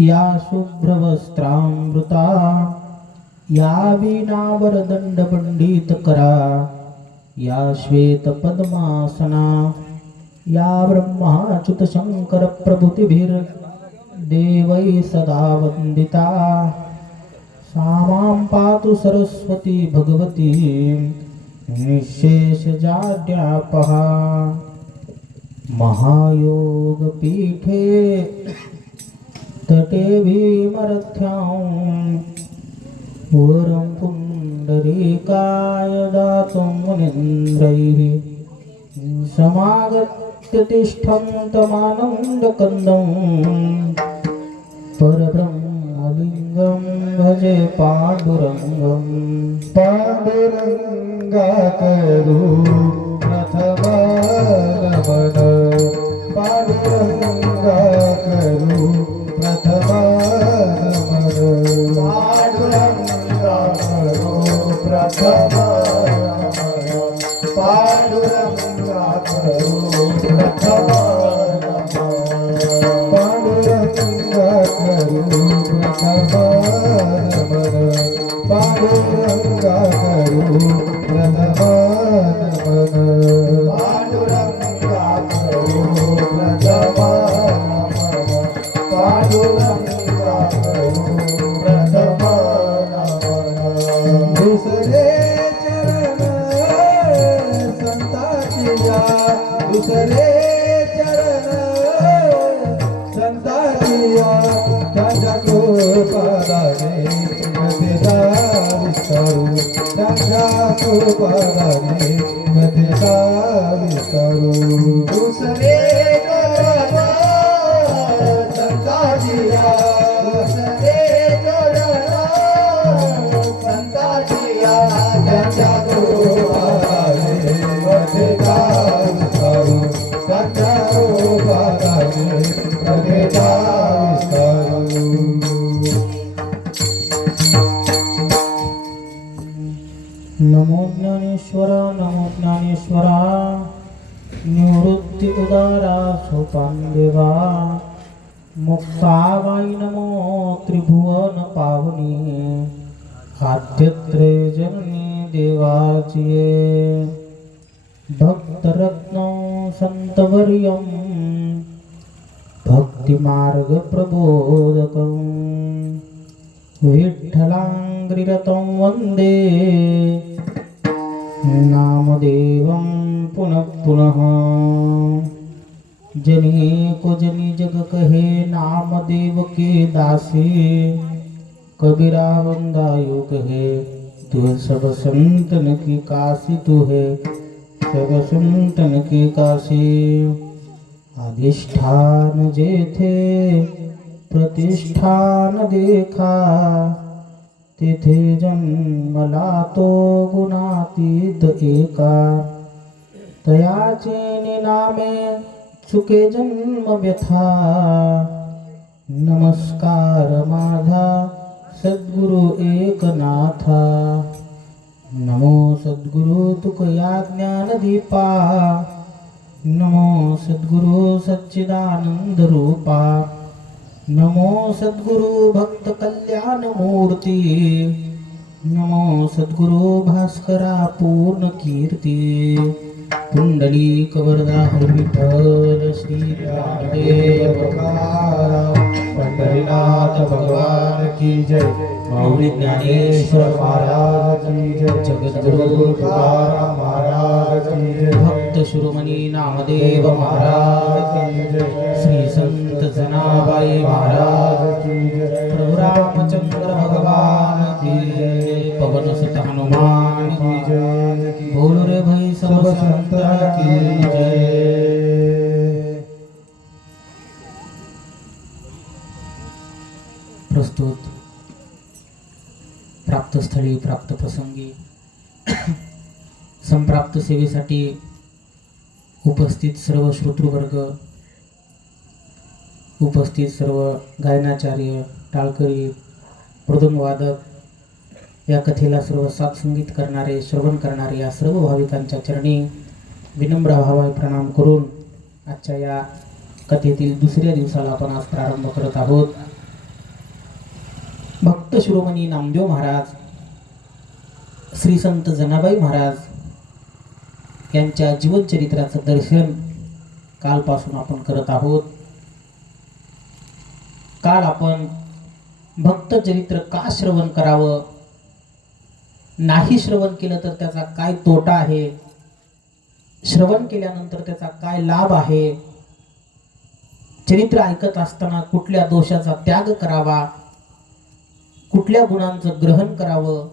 या शुभ्रवस्त्रामृता या वीणावरदंड पंडित करा या श्वेत पद्मासना या ब्रह्माच्युत शंकर प्रभृतिभिर देवै सदा वंदिता सामां पातु सरस्वती भगवती निःशेषजाड्यापहा महायोगपीठे तटे भीमरथ्यां वरं पुण्डरीकाय दातुं मुनीन्द्रैः समागत्य तिष्ठन्तमानन्दकन्दं परब्रह्मलिङ्गं भजे पाण्डुरङ्गं पाण्डुरङ्गाकरू प्रथमागमन पाण्डुरङ्गाकरू प्रथमागमन पाण्डुरङ्गाकरू प्रथमागमन पाण्डुरङ्गाकरू प्रथमागमन पाण्डुरङ्गाकरू प्रथमागमन पाण्डुरङ्गाकरू प्रथमागमन पाण्डुरङ्गाकरू प्रथमागमन पाण्डुरङ्गाकरू प्रथमागमन दुसरे चरण संताचिया दुसरे चरण संताचिया त्यांच्या कृपादाने गतीचा विस्तारू त्यांच्या कृपादाने गतीचा विस्तारू दुसरे चरण संताचिया दुसरे चरण संताचिया त्यांच्या कृपादाने गतीचा विस्तारू त्यांच्या कृपादाने गतीचा विस्तारू नमो ज्ञानेश्वरा निवृत्ति उदारा सोपान देवा मुक्ताबाई नमो त्रिभुवन पावनी आद्यत्रे जननी देवाचिये भक्तरत्न संतवर्यं भक्तिमार्ग प्रबोधकं विठ्ठलाङ्घ्रिरतं वन्दे नामदेवं पुनः पुनः जनी को जनी जग कहे नामदेव के दासी कबीरा वंदायु कहे तू सब संतन की काशी तू है सब संतन की काशी अधिष्ठान जेथे प्रतिष्ठान देखा तिथे जन्मला तो गुणातीत एका तयाचे निनामे चुके जन्म व्यथा नमस्कार माझा सद्गुरु एकनाथा नमो सद्गुरु तुकया ज्ञानदीपा नमो सद्गुरु सच्चिदानंद रूपा नमो सद्गुरु भक्त कल्याण मूर्ती नमो सद्गुरु भास्करा पूर्ण कीर्ती पुंडलिक वरदा हरी विठ्ठल श्री रामदेव पंढरीनाथ भगवान की जय माऊली ज्ञानेश्वर महाराज की जय जगद्गुरु तुकाराम महाराज की जय भक्त शिरोमणी नामदेव महाराज की जय श्री संत जनाबाई महाराज की जय प्रभु रामचंद्र भगवान की जय पवन सुत हनुमान की जय बोल रे भाई सब संतन की जय। प्रस्तुत प्राप्त स्थळी प्राप्त प्रसंगी संप्राप्त सेवेसाठी उपस्थित सर्व श्रोतृवर्ग उपस्थित सर्व गायनाचार्य टाळकरी मृदंगवादक या कथेला सर्व साथ संगीत करणारे श्रवण करणारे या सर्व भाविकांच्या चरणी विनम्र भावाने प्रणाम करून आजच्या या कथेतील दुसऱ्या दिवसाला आपण आज प्रारंभ करत आहोत। भक्त शिरोमणी नामदेव महाराज, श्री संत जनाबाई महाराज यांच्या जीवनचरित्राचं दर्शन कालपासून आपण करत आहोत. काल आपण भक्त चरित्र का श्रवण करावं, नाही श्रवण केलं तर त्याचा काय तोटा आहे, श्रवण केल्यानंतर त्याचा काय लाभ आहे, चरित्र ऐकत असताना कुठल्या दोषाचा त्याग करावा, कुठल्या गुणांचं ग्रहण करावं,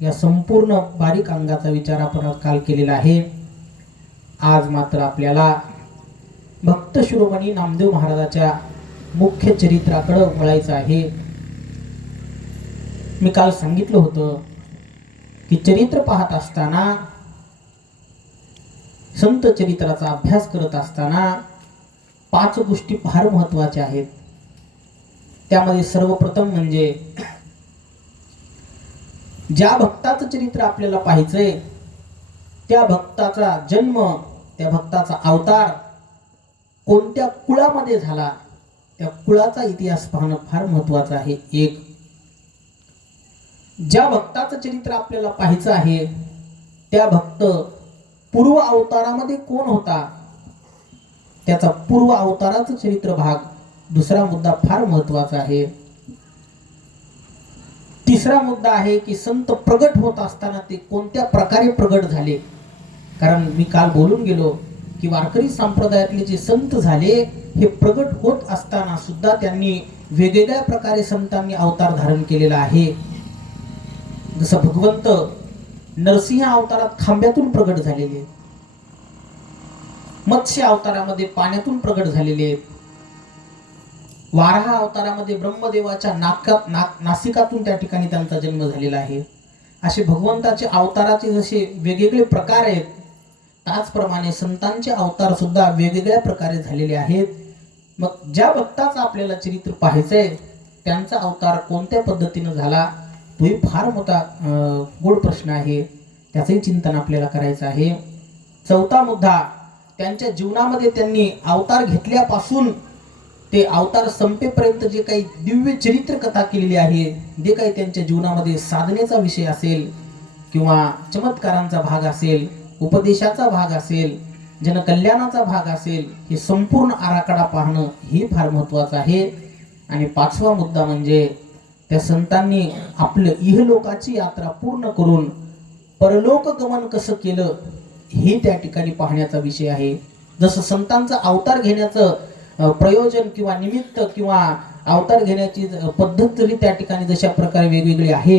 या संपूर्ण बारीक अंगाचा विचार आपण काल केलेला आहे. आज मात्र आपल्याला भक्त शिरोमणी नामदेव महाराजाच्या मुख्य चरित्राकडे वळायचं आहे. मी काल सांगितलं होतं की चरित्र पाहत असताना, संत चरित्राचा अभ्यास करत असताना 5 गोष्टी फार महत्त्वाच्या आहेत. त्यामध्ये सर्वप्रथम म्हणजे ज्या भक्ताचं चरित्र आपल्याला पाहायचंय त्या भक्ताचा जन्म, त्या भक्ताचा अवतार कोणत्या कुळामध्ये झाला, त्या कुळाचा इतिहास पाहणं फार महत्त्वाचं आहे. एक, ज्या भक्ताचं चरित्र आपल्याला पाहायचं आहे त्या भक्त पूर्व अवतारामध्ये कोण होता, त्याचा पूर्व अवताराचं चरित्र भाग दुसरा मुद्दा फार महत्त्वाचा आहे. तिसरा मुद्दा आहे की संत प्रगट होत असताना ते कोणत्या प्रकारे प्रगट झाले. कारण मी काल बोलून गेलो की वारकरी संप्रदायातले जे संत झाले हे प्रगट होत असताना सुद्धा त्यांनी वेगवेगळ्या प्रकारे संतांनी अवतार धारण केलेला आहे. जसं भगवंत नरसिंह अवतारात खांब्यातून प्रगट झालेले, मत्स्य अवतारामध्ये पाण्यातून प्रगट झालेले, वाराह अवतारामध्ये ब्रह्मदेवाच्या नासिकातून त्या ठिकाणी त्यांचा जन्म झालेला आहे. असे भगवंताचे अवताराचे जसे वेगवेगळे प्रकार आहेत, त्याचप्रमाणे संतांचे अवतार सुद्धा वेगवेगळ्या प्रकारे झालेले आहेत. मग ज्या भक्ताचं आपल्याला चरित्र पाहायचंय त्यांचा अवतार कोणत्या पद्धतीने झाला, तोही फार मोठा गोड प्रश्न आहे. त्याचंही चिंतन आपल्याला करायचं आहे. चौथा मुद्दा, त्यांच्या जीवनामध्ये त्यांनी अवतार घेतल्यापासून ते अवतार संपेपर्यंत जे काही दिव्य चरित्र कथा केलेली आहे, जे काही त्यांच्या जीवनामध्ये साधनेचा विषय असेल किंवा चमत्कारांचा भाग असेल, उपदेशाचा भाग असेल, जनकल्याणाचा भाग असेल, हे संपूर्ण आराखडा पाहणं हे फार महत्त्वाचं आहे. आणि पाचवा मुद्दा म्हणजे त्या संतांनी आपलं इहलोकाची यात्रा पूर्ण करून परलोक गमन कसं केलं हे त्या ठिकाणी पाहण्याचा विषय आहे. जसं संतांचा अवतार घेण्याचं प्रयोजन किंवा निमित्त किंवा अवतार घेण्याची पद्धत जरी त्या ठिकाणी जशा प्रकारे वेगवेगळी आहे,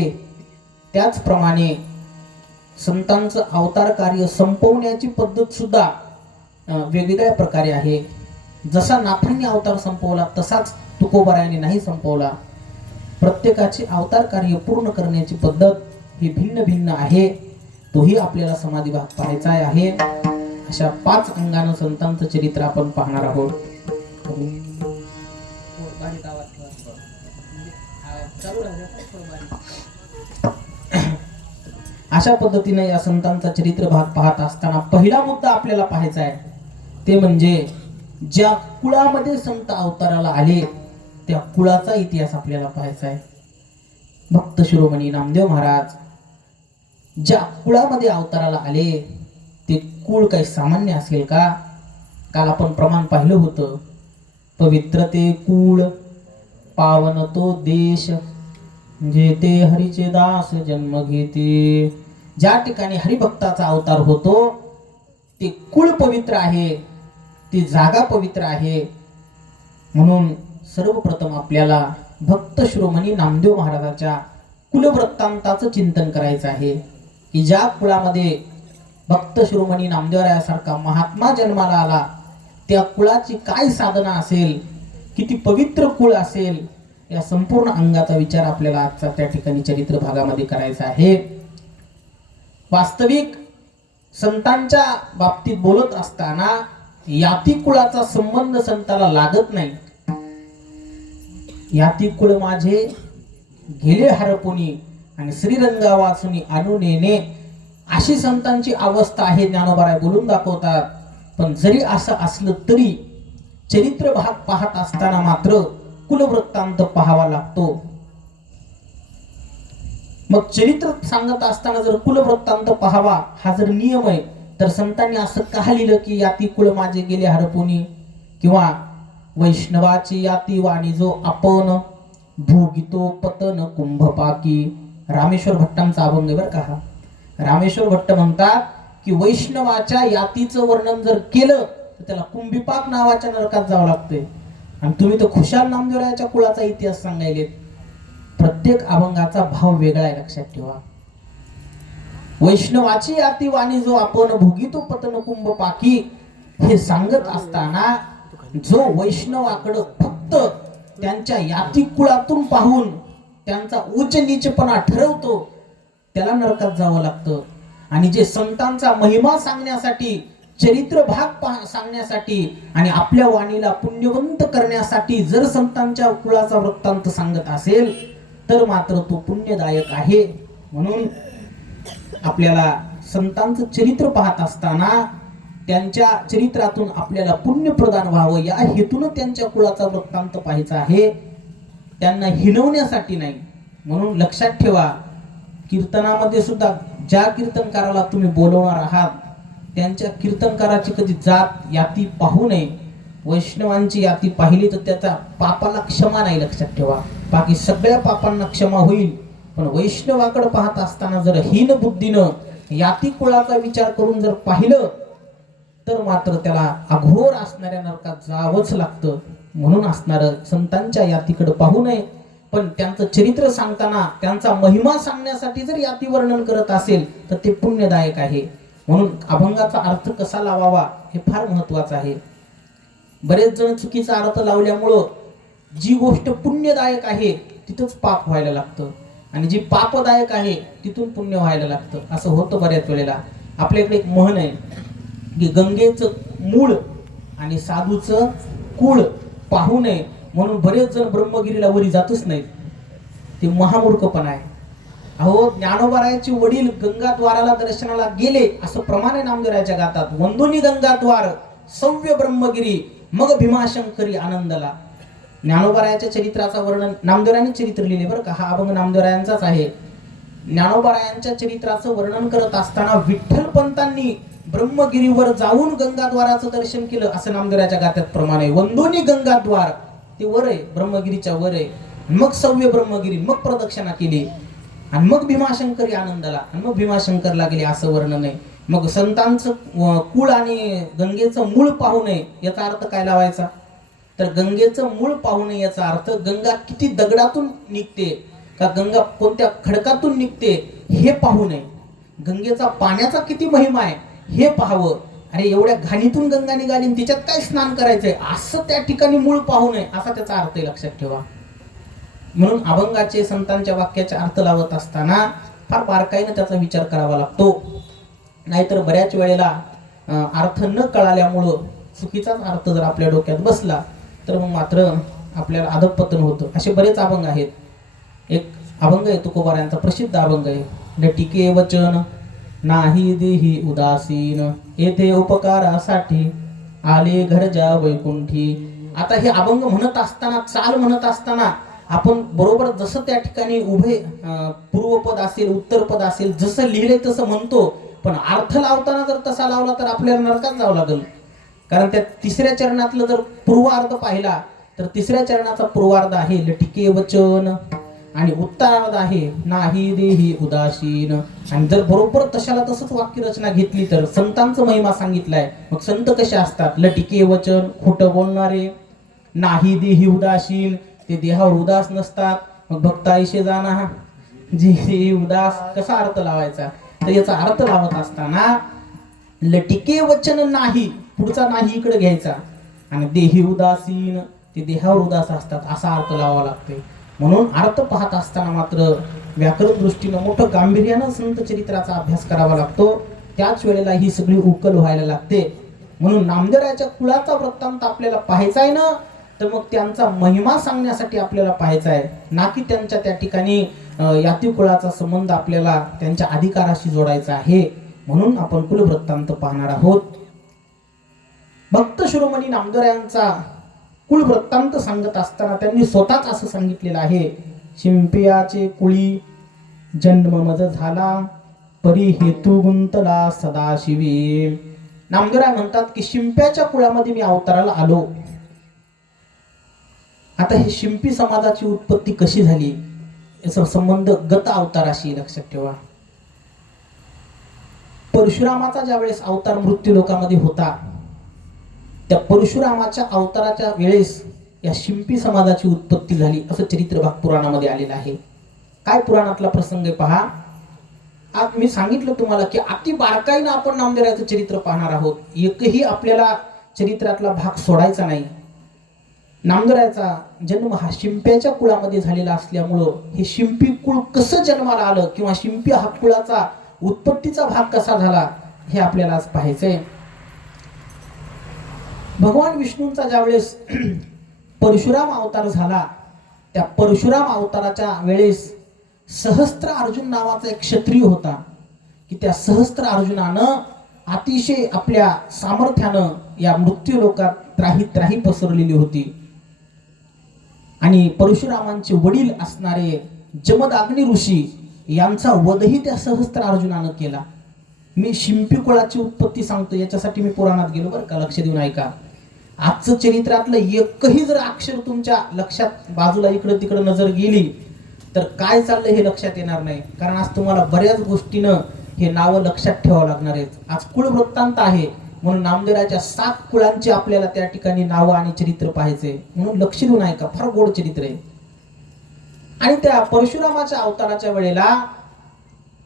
त्याचप्रमाणे संतांचं अवतार कार्य संपवण्याची पद्धत सुद्धा वेगवेगळ्या प्रकारे आहे. जसा नाथांनी अवतार संपवला तसाच तुकोबारायांनी नाही संपवला. प्रत्येकाचे अवतार कार्य पूर्ण करण्याची पद्धत ही भिन्न भिन्न आहे. तोही आपल्याला समाधी भाग पाहायचा आहे. अशा 5 अंगानं संतांचं चरित्र आपण पाहणार आहोत. अशा पद्धतीने या संतांचा चरित्र भाग पाहत असताना पहिला मुद्दा आपल्याला पाहायचा आहे ते म्हणजे ज्या कुळामध्ये संत अवताराला आले त्या कुळाचा इतिहास आपल्याला पाहायचा आहे. भक्त शिरोमणी नामदेव महाराज ज्या कुळामध्ये अवताराला आले ते कुळ काही सामान्य असेल का? काल आपण प्रमाण पाहिलं होतं. पवित्र ते कुळ, पावन तो देश, जेते हरीचे दास जन्म घेते. ज्या ठिकाणी हरिभक्ताचा अवतार होतो ते कुळ पवित्र आहे, ती जागा पवित्र आहे. म्हणून सर्वप्रथम आपल्याला भक्त शिरोमणी नामदेव महाराजाच्या कुलवृत्तांताचं चिंतन करायचं आहे की ज्या कुळामध्ये भक्त शिरोमणी नामदेवरायासारखा महात्मा जन्माला आला त्या कुळाची काय साधना असेल, किती पवित्र कुळ असेल, या संपूर्ण अंगाचा विचार आपल्याला आजचा त्या ठिकाणी चरित्र भागामध्ये करायचा आहे. वास्तविक संतांच्या बाबतीत बोलत असताना याती कुळाचा संबंध संताला लागत नाही. याती कुळ माझे गेले हरपुनी आणि श्रीरंगा वाचुनी आणून येणे, अशी संतांची अवस्था आहे. ज्ञानोबाराय बोलून दाखवतात. पण जरी असं असलं तरी चरित्र भाग पाहत असताना मात्र कुलवृत्तांत पाहावा लागतो. मग चरित्र सांगत असताना जर कुलवृत्तांत पाहावा हा जर नियम आहे, तर संतांनी असं का लिहिलं की याती कुळ माझे गेले हरपुनी, किंवा वैष्णवाची याती वाणी जो आपण भोगितो पतन कुंभपाकी. रामेश्वर भट्टांचा अभंग बरं का हा. रामेश्वर भट्ट म्हणतात की वैष्णवाच्या यातीचं वर्णन जर केलं तर त्याला कुंभीपाक नावाच्या नरकात जावं लागतंय. आणि तुम्ही तर खुशाल नामदेवरायाच्या कुळाचा इतिहास सांगायले. प्रत्येक अभंगाचा भाव वेगळा आहे, लक्षात ठेवा. वैष्णवाची याती वाणी जो आपण भोगितो पतन कुंभपाकी हे सांगत असताना जो वैष्णवाकडं फक्त त्यांच्या याती कुळातून पाहून त्यांचा उच्च नीचपणा ठरवतो त्याला नरकात जावं लागतं. आणि जे संतांचा महिमा सांगण्यासाठी, चरित्र भाग सांगण्यासाठी आणि आपल्या वाणीला पुण्यवंत करण्यासाठी जर संतांच्या कुळाचा वृत्तांत सांगत असेल तर मात्र तो पुण्यदायक आहे. म्हणून आपल्याला संतांचं चरित्र पाहत असताना त्यांच्या चरित्रातून आपल्याला पुण्य प्रदान व्हावं या हेतून त्यांच्या कुळाचा वृत्तांत पाहायचा आहे, त्यांना हिणवण्यासाठी नाही. म्हणून लक्षात ठेवा, कीर्तनामध्ये सुद्धा ज्या कीर्तनकाराला तुम्ही बोलवणार आहात त्यांच्या कीर्तनकाराची कधी जात याती पाहू नये. वैष्णवांची याती पाहिली तर त्याचा पापाला क्षमा नाही, लक्षात ठेवा. बाकी सगळ्या पापांना क्षमा होईल, पण वैष्णवाकडे पाहत असताना जर हीन बुद्धीनं याती कुळाचा विचार करून जर पाहिलं तर मात्र त्याला अघोर असणाऱ्या नरकात जावंच लागतं. म्हणून असणारं संतांच्या यातीकडे पाहू नये, पण त्यांचं चरित्र सांगताना त्यांचा महिमा सांगण्यासाठी जर याती वर्णन करत असेल तर ते पुण्यदायक आहे. म्हणून अभंगाचा अर्थ कसा लावावा हे फार महत्वाचं आहे. बरेच जण चुकीचा अर्थ लावल्यामुळं जी गोष्ट पुण्यदायक आहे तिथंच पाप व्हायला लागतं, आणि जी पापदायक आहे तिथून पुण्य व्हायला लागतं. असं होतं बऱ्याच वेळेला. आपल्याकडे एक म्हण आहे की गंगेचं मूळ आणि साधूचं कुळ पाहू नये, म्हणून बरेच जण ब्रह्मगिरीला वरी जातच नाहीत. ते महामूर्खपणा आहे. अहो, ज्ञानोबारायाचे वडील गंगाद्वाराला दर्शनाला गेले असं प्रमाणे नामदेवरायाच्या गातात. वंदोनी गंगाद्वार सव्य ब्रह्मगिरी मग भीमाशंकरी आनंदला. ज्ञानोबारायाच्या चरित्राचा वर्णन नामदेवरायांनी चरित्र लिहिले बरं का. हा अभंग नामदेवरायांचाच आहे. ज्ञानोबारायांच्या चरित्राचं वर्णन करत असताना विठ्ठल पंतांनी ब्रह्मगिरीवर जाऊन गंगाद्वाराचं दर्शन केलं असं नामदेवरायाच्या गात्यात प्रमाणे. वंदोनी गंगाद्वार ते वर आहे, ब्रह्मगिरीच्या वर आहे. मग सव्य ब्रह्मगिरी, मग प्रदक्षिणा केली, आणि मग भीमाशंकरी आनंदाला, आणि मग भीमाशंकरला गेले असं वर्णन आहे. मग संतांचं कुळ आणि गंगेचं मूळ पाहू नये याचा अर्थ काय लावायचा? तर गंगेचं मूळ पाहू नये याचा अर्थ गंगा किती दगडातून निघते का गंगा कोणत्या खडकातून निघते हे पाहू नये. गंगेचा पाण्याचा किती महिमा आहे हे पाहावं. अरे एवढ्या घाणीतून गंगा निघाली तिच्यात काय स्नान करायचंय असं त्या ठिकाणी मूळ पाहू नये असा त्याचा अर्थ आहे, लक्षात ठेवा. म्हणून अभंगाचे संतांच्या वाक्याचे अर्थ लावत असताना फार बारकाईने त्याचा विचार करावा लागतो. नाहीतर बऱ्याच वेळेला अर्थ न कळाल्यामुळं चुकीचाच अर्थ जर आपल्या डोक्यात बसला तर मग मात्र आपल्याला अधःपतन होतं. असे बरेच अभंग आहेत. एक अभंग आहे तुकोबारायांचा प्रसिद्ध अभंग आहे, लटिके वचन नाही देही उदासीन येथे उपकारासाठी आले घरजा वैकुंठी. आता हे अभंग म्हणत असताना, चाल म्हणत असताना आपण बरोबर जसं त्या ठिकाणी उभे पूर्वपद असेल उत्तरपद असेल जसं लिहिले तसं म्हणतो, पण अर्थ लावताना जर तसा लावला तर आपल्याला नरकात जावं लागेल. कारण त्या तिसऱ्या चरणातलं जर पूर्वार्ध पाहिला तर तिसऱ्या चरणाचा पूर्वार्ध आहे लटिके वचन आणि उत्तरार्ध आहे नाही देही उदासीन. आणि जर बरोबर तशाला तसंच वाक्यरचना घेतली तर संतांचं महिमा सांगितलाय. मग संत कसे असतात? लटिके वचन खोटं बोलणारे, नाही देही उदासीन ते देहावर उदास नसतात. मग भक्त आईशे जाना जी उदास, कसा अर्थ लावायचा? तर याचा अर्थ लावत असताना लटिके वचन नाही, पुढचा नाही इकडे घ्यायचा, आणि देही उदासीन ते देहावर उदास असतात असा अर्थ लावावा लागतोय. म्हणून अर्थ पाहत असताना मात्र व्याकरण दृष्टीनं मोठं गांभीर्यानं संत चरित्राचा अभ्यास करावा लागतो. त्याच वेळेला ही सगळी उकल व्हायला लागते. म्हणून नामदेवरायाच्या कुळाचा वृत्तांत आपल्याला पाहायचा आहे ना, तर मग त्यांचा महिमा सांगण्यासाठी आपल्याला पाहायचा आहे, ना की त्यांच्या त्या ठिकाणी याती कुळाचा संबंध आपल्याला त्यांच्या अधिकाराशी जोडायचा आहे. म्हणून आपण कुलवृत्तांत पाहणार आहोत. भक्त शिरोमणी नामदेवरायांचा कुळ वृत्तांत सांगत असताना त्यांनी स्वतःच असं सांगितलेलं आहे, शिंपियाचे कुळी जन्म मज झाला परी हेतू गुंतला सदाशिवी. नामदेवराय म्हणतात की शिंप्याच्या कुळामध्ये मी अवताराला आलो. आता हे शिंपी समाजाची उत्पत्ती कशी झाली याचा संबंध गत अवताराशी लक्षात ठेवा. परशुरामाचा ज्यावेळेस अवतार मृत्यू लोकामध्ये होता त्या परशुरामाच्या अवताराच्या वेळेस या शिंपी समाजाची उत्पत्ती झाली असं चरित्रभाग पुराणामध्ये आलेलं आहे. काय पुराणातला प्रसंग आहे पहा. आज मी सांगितलं तुम्हाला की अति बारकाईनं आपण नामदेवरायाचं चरित्र पाहणार आहोत. एकही आपल्याला चरित्रातला भाग सोडायचा नाही. नामदेवरायाचा जन्म हा शिंप्याच्या कुळामध्ये झालेला असल्यामुळं हे शिंपी कुळ कसं जन्माला आलं किंवा शिंपी हा कुळाचा उत्पत्तीचा भाग कसा झाला हे आपल्याला आज पाहायचंय. भगवान विष्णूंचा ज्यावेळेस परशुराम अवतार झाला त्या परशुराम अवताराच्या वेळेस सहस्त्र अर्जुन नावाचा एक क्षत्रिय होता की त्या सहस्त्र अर्जुनानं अतिशय आपल्या सामर्थ्यानं या मृत्यू लोकात त्राही पसरलेली होती. आणि परशुरामांचे वडील असणारे जमदग्नी ऋषी यांचा वधही त्या सहस्त्र अर्जुनानं केला. मी शिंपी कुळाची उत्पत्ती सांगतो याच्यासाठी मी पुराणात गेलो बरं का, लक्ष देऊन ऐका. आजचं चरित्रातलं एकही जर अक्षर तुमच्या लक्षात बाजूला इकडं तिकडं नजर गेली तर काय चाललंय हे लक्षात येणार नाही. कारण आज तुम्हाला बऱ्याच गोष्टीनं हे नावं लक्षात ठेवावं लागणार आहेत. आज कुळ वृत्तांत आहे म्हणून नामदेवरायाच्या 7 कुळांची आपल्याला त्या ठिकाणी नावं आणि चरित्र पाहायचे म्हणून लक्ष देऊन ऐका. फार गोड चरित्र आहे. आणि त्या परशुरामाच्या अवताराच्या वेळेला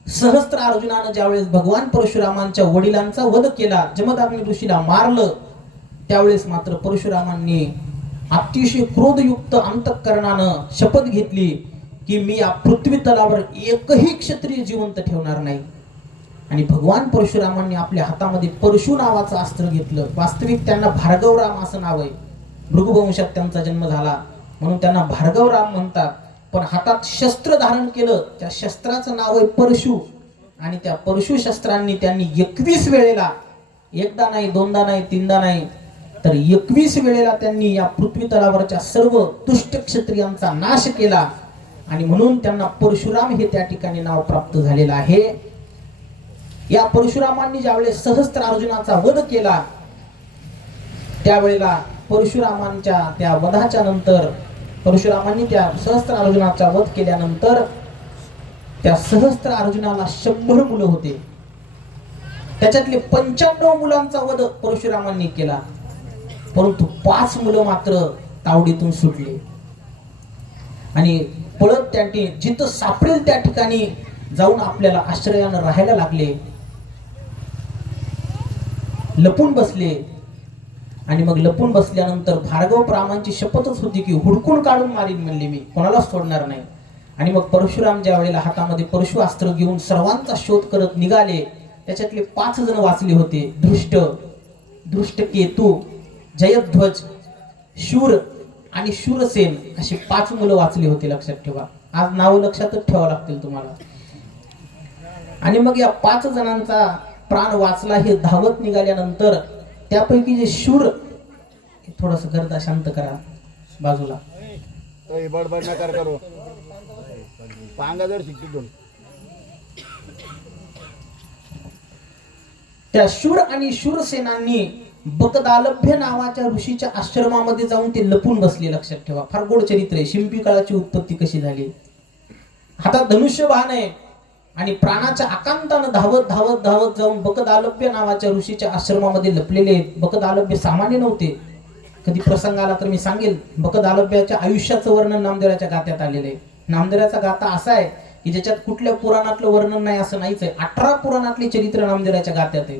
सहस्त्र अर्जुनानं ज्यावेळेस भगवान परशुरामांच्या वडिलांचा वध केला, जमदग्नी ऋषीला मारलं, त्यावेळेस मात्र परशुरामांनी अतिशय क्रोधयुक्त अंतःकरणानं शपथ घेतली की मी या पृथ्वी तलावर एकही क्षत्रिय जिवंत ठेवणार नाही. आणि भगवान परशुरामांनी आपल्या हातामध्ये परशु नावाचं अस्त्र घेतलं. वास्तविक त्यांना भार्गवराम असं नाव आहे. भृगुवंशात त्यांचा जन्म झाला म्हणून त्यांना भार्गवराम म्हणतात. पण हातात शस्त्र धारण केलं, त्या शस्त्राचं नाव आहे परशु. आणि त्या परशु शस्त्रांनी त्यांनी 21 वेळेला, एकदा नाही, दोनदा नाही, तीनदा नाही, तर 21 वेळेला त्यांनी या पृथ्वी तलावरच्या सर्व दुष्ट क्षत्रियांचा नाश केला. आणि म्हणून त्यांना परशुराम हे त्या ठिकाणी नाव प्राप्त झालेलं आहे. या परशुरामांनी ज्यावेळेस सहस्त्र अर्जुनाचा वध केला त्यावेळेला परशुरामांच्या त्या वधाच्या नंतर, परशुरामांनी त्या सहस्त्र अर्जुनाचा वध केल्यानंतर त्या सहस्त्र अर्जुनाला 100 मुलं होते. त्याच्यातले 95 मुलांचा वध परशुरामांनी केला. परंतु 5 मुलं मात्र तावडीतून सुटली आणि पळत त्या जिथं सापडेल त्या ठिकाणी जाऊन आपल्याला आश्रयानं राहायला लागले, लपून बसले. आणि मग लपून बसल्यानंतर भार्गव प्रामांची शपथच होती की हुडकून काढून मारीन म्हणले, मी कोणालाच सोडणार नाही. आणि मग परशुराम ज्या वेळेला हातामध्ये परशु अस्त्र घेऊन सर्वांचा शोध करत निघाले, त्याच्यातले 5 जण वाचले होते. धृष्टकेतू, जयध्वज, शूर आणि शूरसेन अशी 5 मुलं वाचली होती. लक्षात ठेवा, आज नाव लक्षातच ठेवावं लागतील तुम्हाला. आणि मग या 5 जणांचा प्राण वाचला. हे धावत निघाल्यानंतर त्यापैकी जे शूर, थोडस गर्दा शांत करा बाजूला, बडबड नकार करो, पांगा जर शिकतो. त्या शूर आणि शूरसेनांनी बकदालभ्य नावाच्या ऋषीच्या आश्रमामध्ये जाऊन ते लपून बसले. लक्षात ठेवा, फार गोड चरित्र आहे. शिंपी काळाची उत्पत्ती कशी झाली. हातात धनुष्यबाण आहे आणि प्राणाच्या आकांतानं धावत धावत धावत जाऊन बकदालभ्य नावाच्या ऋषीच्या आश्रमामध्ये लपलेले. बकदालभ्य सामान्य नव्हते. कधी प्रसंग आला तर मी सांगेल. बकदालभ्याच्या आयुष्याचं वर्णन नामदेवराच्या गात्यात आलेलं आहे. नामदेवराचा गाथा असा आहे की ज्याच्यात कुठल्या पुराणातलं वर्णन नाही असं नाहीच आहे. 18 पुराणातले चरित्र नामदेवराच्या गात्यात आहे.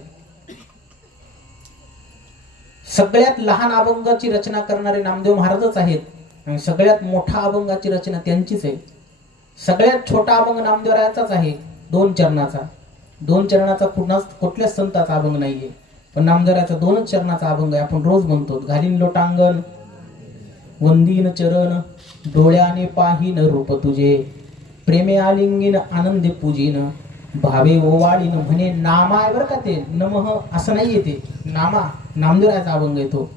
सगळ्यात लहान अभंगाची रचना करणारे नामदेव महाराजच आहेत आणि सगळ्यात मोठा अभंगाची रचना त्यांचीच आहे. सगळ्यात छोटा अभंग नामदेवरायाचाच आहे, 2 चरणाचा. 2 चरणाचा कुठल्याच संताचा अभंग नाहीये, पण नामदेवरायाचा 2च चरणाचा अभंग आहे. आपण रोज म्हणतो, घालीन लोटांगण वंदीन चरण, डोळ्याने पाहीन रूप तुझे, प्रेमे आलिंगीन आनंदे पूजीन, भावे ओवाळीन म्हणे नामा आहे बरं का. ते नमः असं नाहीये, ते नामा नामदेवरायाचा अभंग आहे तो.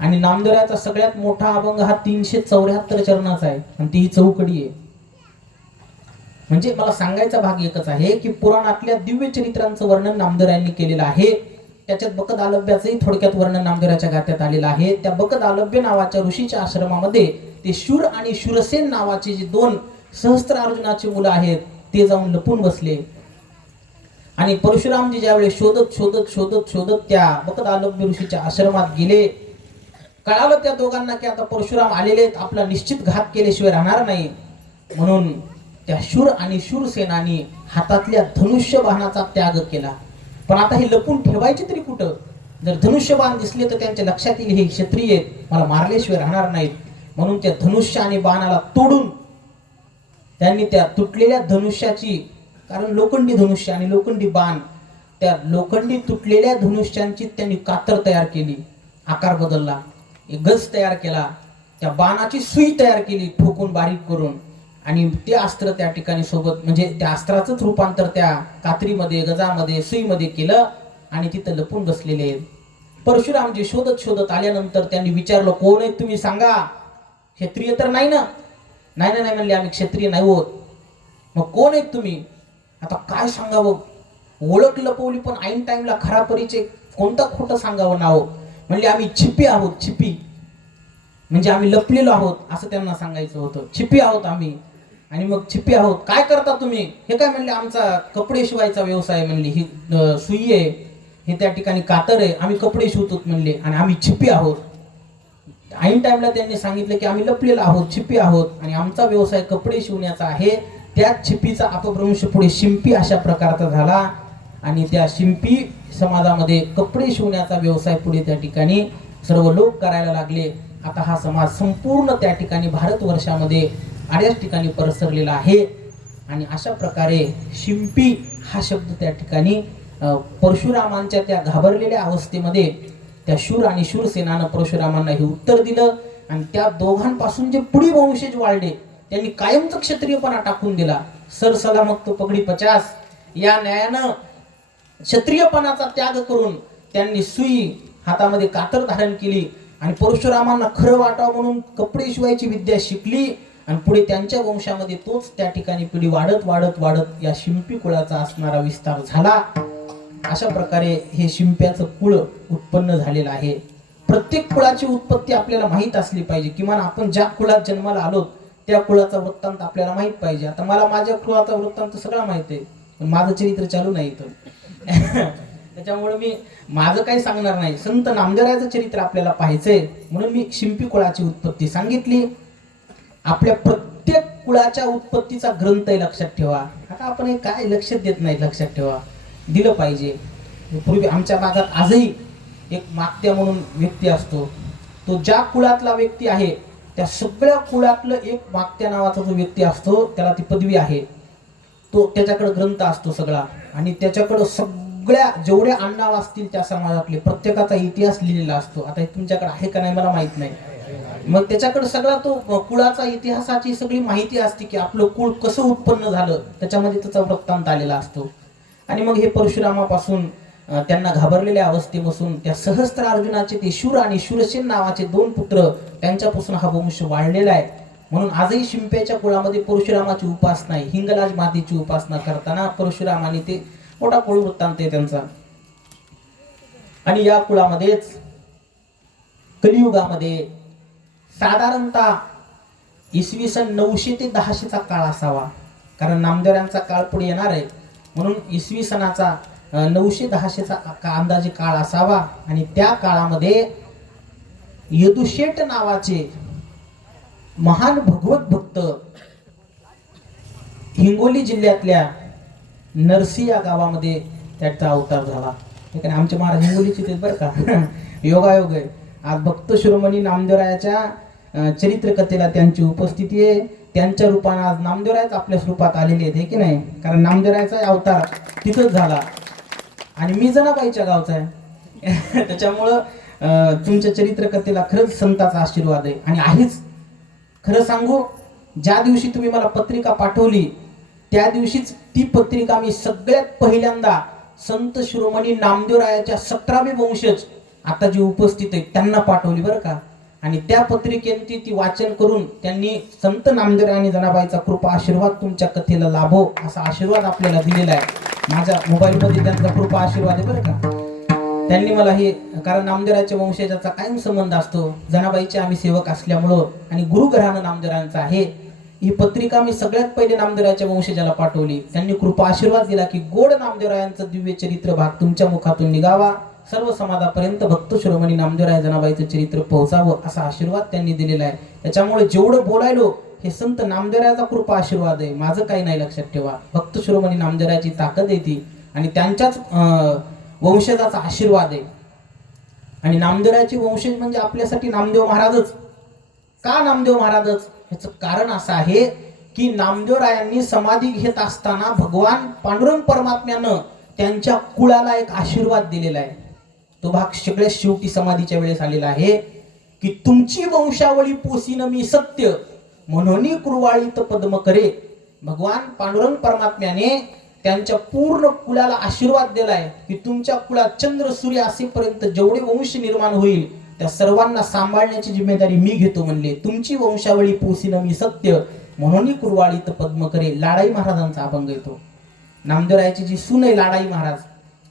आणि नामदेवरायाचा सगळ्यात मोठा अभंग हा 374 चरणाचा आहे आणि ती चौकडी आहे. म्हणजे मला सांगायचा भाग एकच आहे की पुराणातल्या दिव्य चरित्रांचं वर्णन नामदेवरायांनी केलेलं आहे. त्याच्यात बकदालभ्याचंही थोडक्यात वर्णन नामदेवराच्या गाथ्यात आलेलं आहे. त्या बकदालभ्य नावाच्या ऋषीच्या आश्रमामध्ये ते शूर आणि शूरसेन नावाचे जे दोन सहस्त्रार्जुनाची मुलं आहेत ते जाऊन लपून बसले. आणि परशुरामजी ज्यावेळी शोधत शोधत शोधत शोधत त्या बकदालभ्य ऋषीच्या आश्रमात गेले, कळालं त्या दोघांना की आता परशुराम आलेले आहेत, आपला निश्चित घात केल्याशिवाय राहणार नाही. म्हणून त्या शूर आणि शूरसेनानी हातातल्या धनुष्यबाणाचा त्याग केला. पण आता हे लपून ठेवायचे तरी कुठं? जर धनुष्यबाण दिसले तर त्यांच्या लक्षात येईल हे क्षत्रिय आहेत, मला मारल्याशिवाय राहणार नाहीत. म्हणून त्या धनुष्य आणि बाणाला तोडून त्यांनी त्या तुटलेल्या धनुष्याची, कारण लोखंडी धनुष्य आणि लोखंडी बाण, त्या लोखंडी तुटलेल्या धनुष्यांची त्यांनी कातर तयार केली, आकार बदलला, एक गज तयार केला, त्या बाणाची सुई तयार केली ठोकून बारीक करून, आणि ते अस्त्र त्या ठिकाणी सोबत, म्हणजे त्या अस्त्राचंच रूपांतर त्या कात्रीमध्ये, गजामध्ये, सुईमध्ये केलं आणि तिथं लपून बसलेले आहेत. परशुरामजी शोधत शोधत आल्यानंतर त्यांनी विचारलं, कोण आहेत तुम्ही, सांगा, क्षत्रिय तर नाही ना? नाही नाही म्हणले, आम्ही क्षत्रिय नाही होत. मग कोण आहेत तुम्ही? आता काय सांगावं, ओळख लपवली पण ऐन टाइमला खरा परिचय कोणता खोटं सांगावं नाव. म्हणले आम्ही छिपी आहोत, छिपी, म्हणजे आम्ही लपलेलो आहोत असं त्यांना सांगायचं होतं. छिपी आहोत आम्ही. आणि मग छिपी आहोत, काय करता तुम्ही? हे काय म्हणले, आमचा कपडे शिवायचा व्यवसाय. म्हणले ही सुई आहे, हे त्या ठिकाणी कातर आहे, आम्ही कपडे शिवतो म्हणले, आणि आम्ही छिपी आहोत. ऐन टाइमला त्यांनी सांगितलं की आम्ही लपलेलो आहोत, छिपी आहोत, आणि आमचा व्यवसाय कपडे शिवण्याचा आहे. त्याच छिपीचा अपभ्रंश पुढे शिंपी अशा प्रकारचा झाला, आणि त्या शिंपी समाजामध्ये कपडे शिवण्याचा व्यवसाय पुढे त्या ठिकाणी सर्व लोक करायला लागले. आता हा समाज संपूर्ण त्या ठिकाणी भारतवर्षामध्ये आड्याच ठिकाणी पसरलेला आहे. आणि अशा प्रकारे शिंपी हा शब्द त्या ठिकाणी परशुरामांच्या त्या घाबरलेल्या अवस्थेमध्ये त्या शूर आणि शूरसेनानं परशुरामांना हे उत्तर दिलं. आणि त्या दोघांपासून जे पुढे वंशज वाढले त्यांनी कायमचा क्षत्रियपणा टाकून दिला. सर सलामत तो पगडी 50 या न्यायानं क्षत्रियपणाचा त्याग करून त्यांनी सुई हातामध्ये कातर धारण केली आणि परशुरामांना खरं वाटावं म्हणून कपडे शिवायची विद्या शिकली. आणि पुढे त्यांच्या वंशामध्ये तोच त्या ठिकाणी पिढी वाढत वाढत वाढत या शिंपी कुळाचा असणारा विस्तार झाला. अशा प्रकारे हे शिंप्याचं कुळ उत्पन्न झालेलं आहे. प्रत्येक कुळाची उत्पत्ती आपल्याला माहीत असली पाहिजे. किमान आपण ज्या कुळात जन्माला आलो त्या कुळाचा वृत्तांत आपल्याला माहित पाहिजे. आता मला माझ्या कुळाचा वृत्तांत सगळा माहित आहे, पण माझं चरित्र चालू नाही इथं. त्याच्यामुळे मी माझं काही सांगणार नाही. संत नामदेवरायाचं चरित्र आपल्याला पाहायचंय म्हणून मी शिंपी कुळाची उत्पत्ती सांगितली. आपल्या प्रत्येक कुळाच्या उत्पत्तीचा ग्रंथ लक्षात ठेवा. आता आपण हे काय लक्ष देत नाही, लक्षात ठेवा, दिलं पाहिजे. पूर्वी आमच्या भागात आजही एक मागत्या म्हणून व्यक्ती असतो. तो ज्या कुळातला व्यक्ती आहे त्या सगळ्या कुळातलं एक मागत्या नावाचा जो व्यक्ती असतो त्याला ती पदवी आहे. तो त्याच्याकडे ग्रंथ असतो सगळा, आणि त्याच्याकडे सगळ्या जेवढ्या आडनाव असतील त्या समाजातले प्रत्येकाचा इतिहास लिहिलेला असतो. आता हे तुमच्याकडे आहे का नाही मला माहित नाही. मग त्याच्याकडे सगळा तो कुळाचा इतिहासाची सगळी माहिती असते की आपलं कुळ कसं उत्पन्न झालं, त्याच्यामध्ये त्याचा वृत्तांत आलेला असतो. आणि मग हे परशुरामापासून त्यांना घाबरलेल्या अवस्थेपासून त्या सहस्त्रार्जुनाचे ते शूर आणि शूरसेन नावाचे दोन पुत्र, त्यांच्यापासून हा वंश वाढलेला आहे. म्हणून आजही शिंप्याच्या कुळामध्ये परशुरामाची उपासना आहे. हिंगलाज मातेची उपासना करताना परशुरामाने ते मोठा कुळ वृत्तांत आहे त्यांचा. आणि या कुळामध्येच कलियुगामध्ये साधारणतः इसवी सन 900 ते 1000चा काळ असावा, कारण नामदेवरायांचा काळ पुढे येणार आहे. म्हणून इसवी सनाचा 900-1000चा अंदाजे काळ असावा. आणि त्या काळामध्ये यदुशेठ नावाचे महान भगवत भक्त हिंगोली जिल्ह्यातल्या नरसी या गावामध्ये त्याचा अवतार झाला. ठीक आहे, आमचे महाराज हिंगोलीचे ते बरं का. योगायोग आहे. आज भक्त शिरोमणी नामदेवरायाच्या चरित्र कथेला त्यांची उपस्थिती आहे. त्यांच्या रूपाने आज नामदेवरायच आपल्या रूपात आलेले आहेत, हे की नाही? कारण नामदेवरायचा अवतार तिथंच झाला आणि मी जनाबाईच्या गावचा आहे. त्याच्यामुळं तुमच्या चरित्र कथेला खरंच संतांचा आशीर्वाद आहे. आणि आहेच, खरं सांगू, ज्या दिवशी तुम्ही मला पत्रिका पाठवली त्या दिवशीच ती पत्रिका मी सगळ्यात पहिल्यांदा संत शिरोमणी नामदेवरायाच्या 17वे वंशज आता जे उपस्थित आहेत त्यांना पाठवली बरं का. आणि त्या पत्रिकेची ती वाचन करून त्यांनी संत नामदेव आणि जनाबाईचा कृपा आशीर्वाद तुमच्या कथेला लाभो असा आशीर्वाद आपल्याला दिलेला आहे. माझ्या मोबाईलमध्ये त्यांचा कृपा आशीर्वाद आहे बरं का. त्यांनी मला हे, कारण नामदेवराच्या वंशजाचा कायम संबंध असतो, जनाबाईचे आम्ही सेवक असल्यामुळं आणि गुरुघराणं नामदेवरांचा आहे. ही पत्रिका मी सगळ्यात पहिले नामदेवराच्या वंशजाला पाठवली. त्यांनी कृपा आशीर्वाद दिला की गोड नामदेवरायांचं दिव्य चरित्र भाग तुमच्या मुखातून निघावा, सर्व समाजापर्यंत भक्त शिरोमणी नामदेवराय जनाबाईचं चरित्र पोहोचावं असा आशीर्वाद त्यांनी दिलेला आहे. त्याच्यामुळे जेवढं बोलायलो हे संत नामदेवरायाचा कृपा आशीर्वाद आहे, माझं काही नाही. लक्षात ठेवा, भक्त शिरोमणी नामदेवरायाची ताकद आहे ती आणि त्यांच्याच वंशजाचा आशीर्वाद आहे. आणि नामदेवरायाचे वंशज म्हणजे आपल्यासाठी नामदेव महाराजच. का नामदेव महाराजच? याचं कारण असं आहे की नामदेवरायांनी समाधी घेत असताना भगवान पांडुरंग परमात्म्यानं त्यांच्या कुळाला एक आशीर्वाद दिलेला आहे. तो भाग सगळ्यात शेवटी समाधीच्या वेळेस आलेला आहे की तुमची वंशावळी पोसीन मी सत्य म्हणून कुरवाळीत पद्म करे. भगवान पांडुरंग परमात्म्याने त्यांच्या पूर्ण कुळाला आशीर्वाद दिलाय की तुमच्या कुळात चंद्र सूर्य असेपर्यंत जेवढे वंश निर्माण होईल त्या सर्वांना सांभाळण्याची जिम्मेदारी मी घेतो म्हणले. तुमची वंशावळी पोसीन मी सत्य म्हणून कुरवाळीत पद्म करे. लाडाई महाराजांचा अभंग येतो. नामदेवरायाची जी सून आहे लाडाई महाराज,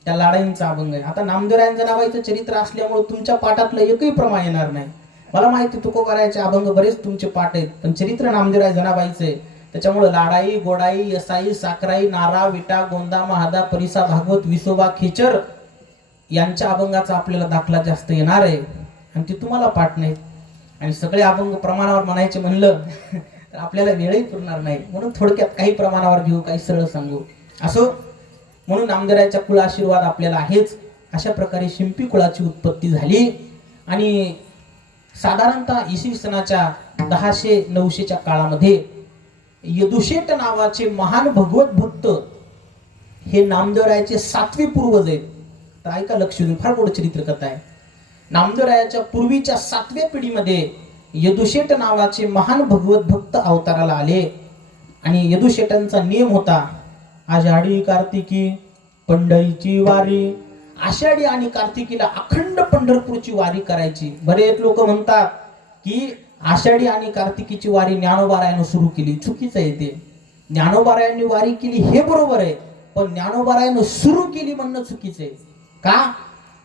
त्या लाडाईंचा अभंग आहे. आता नामदेवराय जनाबाईचं चरित्र असल्यामुळे तुमच्या पाठातलं एकही प्रमाण येणार नाही. मला माहिती तुकोबारायाचे अभंग बरेच तुमचे पाठ आहेत, पण चरित्र नामदेवराय जनाबाईचं आहे. त्याच्यामुळे लाडाई, गोडाई, यसाई, साखराई, नारा, विटा, गोंदा, महादा, परिसा, भागवत, विसोबा, खेचर यांच्या अभंगाचा आपल्याला दाखला जास्त येणार आहे आणि ते तुम्हाला पाठ नाहीत. आणि सगळे अभंग प्रमाणावर म्हणायचे म्हणलं तर आपल्याला वेळही पुरणार नाही. म्हणून थोडक्यात काही प्रमाणावर घेऊ, काही सरळ सांगू. असो, म्हणून नामदेवरायाचा कुळ आशीर्वाद आपल्याला आहेच. अशा प्रकारे शिंपी कुळाची उत्पत्ती झाली आणि साधारणतः इसवी सनाच्या 1000-900च्या काळामध्ये यदुशेट नावाचे महान भगवत भक्त हे नामदेवरायाचे 7वे पूर्वज आहेत. तर ऐका लक्ष देऊन, फार मोठं चरित्र कथा आहे. नामदेवरायाच्या पूर्वीच्या 7व्या पिढीमध्ये यदुशेट नावाचे महान भगवत भक्त अवताराला आले आणि यदुशेटांचा नियम होता, आषाढी कार्तिकी पंढरीची वारी, आषाढी आणि कार्तिकीला अखंड पंढरपूरची वारी करायची. बरेच लोक म्हणतात की आषाढी आणि कार्तिकीची वारी ज्ञानोबारायानं सुरू केली. चुकीचं आहे ते. ज्ञानोबारायांनी वारी केली हे बरोबर आहे, पण ज्ञानोबारायानं सुरू केली म्हणणं चुकीचं आहे. का?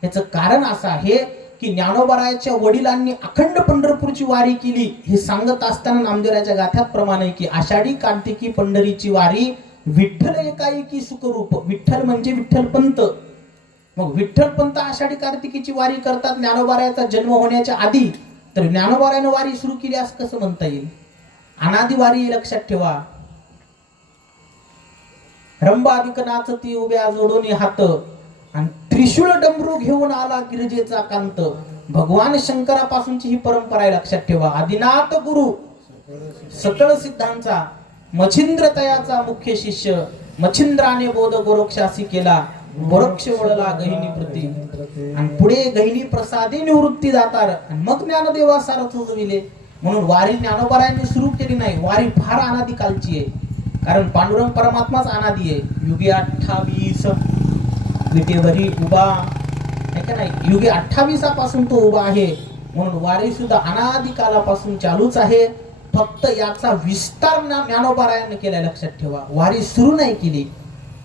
याचं कारण असं आहे की ज्ञानोबारायाच्या वडिलांनी अखंड पंढरपूरची वारी केली हे सांगत असताना नामदेवरायाच्या गाथ्यात प्रमाण आहे की आषाढी कार्तिकी पंढरीची वारी विठ्ठल एकाएकी सुखरूप. विठ्ठल म्हणजे विठ्ठलपंत. मग विठ्ठलपंत आषाढी कार्तिकीची वारी करतात ज्ञानोबारायाचा जन्म होण्याच्या आधी, तर ज्ञानोबारायानं वारी सुरू केली असं कसं म्हणता येईल? अनादि वारी लक्षात ठेवा. रंबाधिक नाचती उभ्या जोडून हात आणि त्रिशूळ डमरू घेऊन आला गिरिजेचा कांत. भगवान शंकरापासूनची ही परंपरा आहे, लक्षात ठेवा. आदिनाथ गुरु सकळ सिद्धांचा मच्छिंद्र तयाचा मुख्य शिष्य, मच्छिंद्राने बोध गोरक्षासी केला, गोरक्ष वळला गहिनी प्रती. आणि पुढे गहिनी प्रसादी निवृत्ती जातार आणि मग ज्ञानदेवा सारथ उजविले. म्हणून वारी ज्ञानोबारायांनी सुरू केली नाही, वारी फार अनादी कालची आहे. कारण पांडुरंग परमात्माच अनादी आहे. युगे 28 विटेवरी उभा आहे का नाही, युगे 28 पासून तो उभा आहे. म्हणून वारी सुद्धा अनादी कालापासून चालूच आहे. फक्त याचा विस्तार ज्ञानोबारायांनी केला, लक्षात ठेवा. वारी सुरू नाही केली.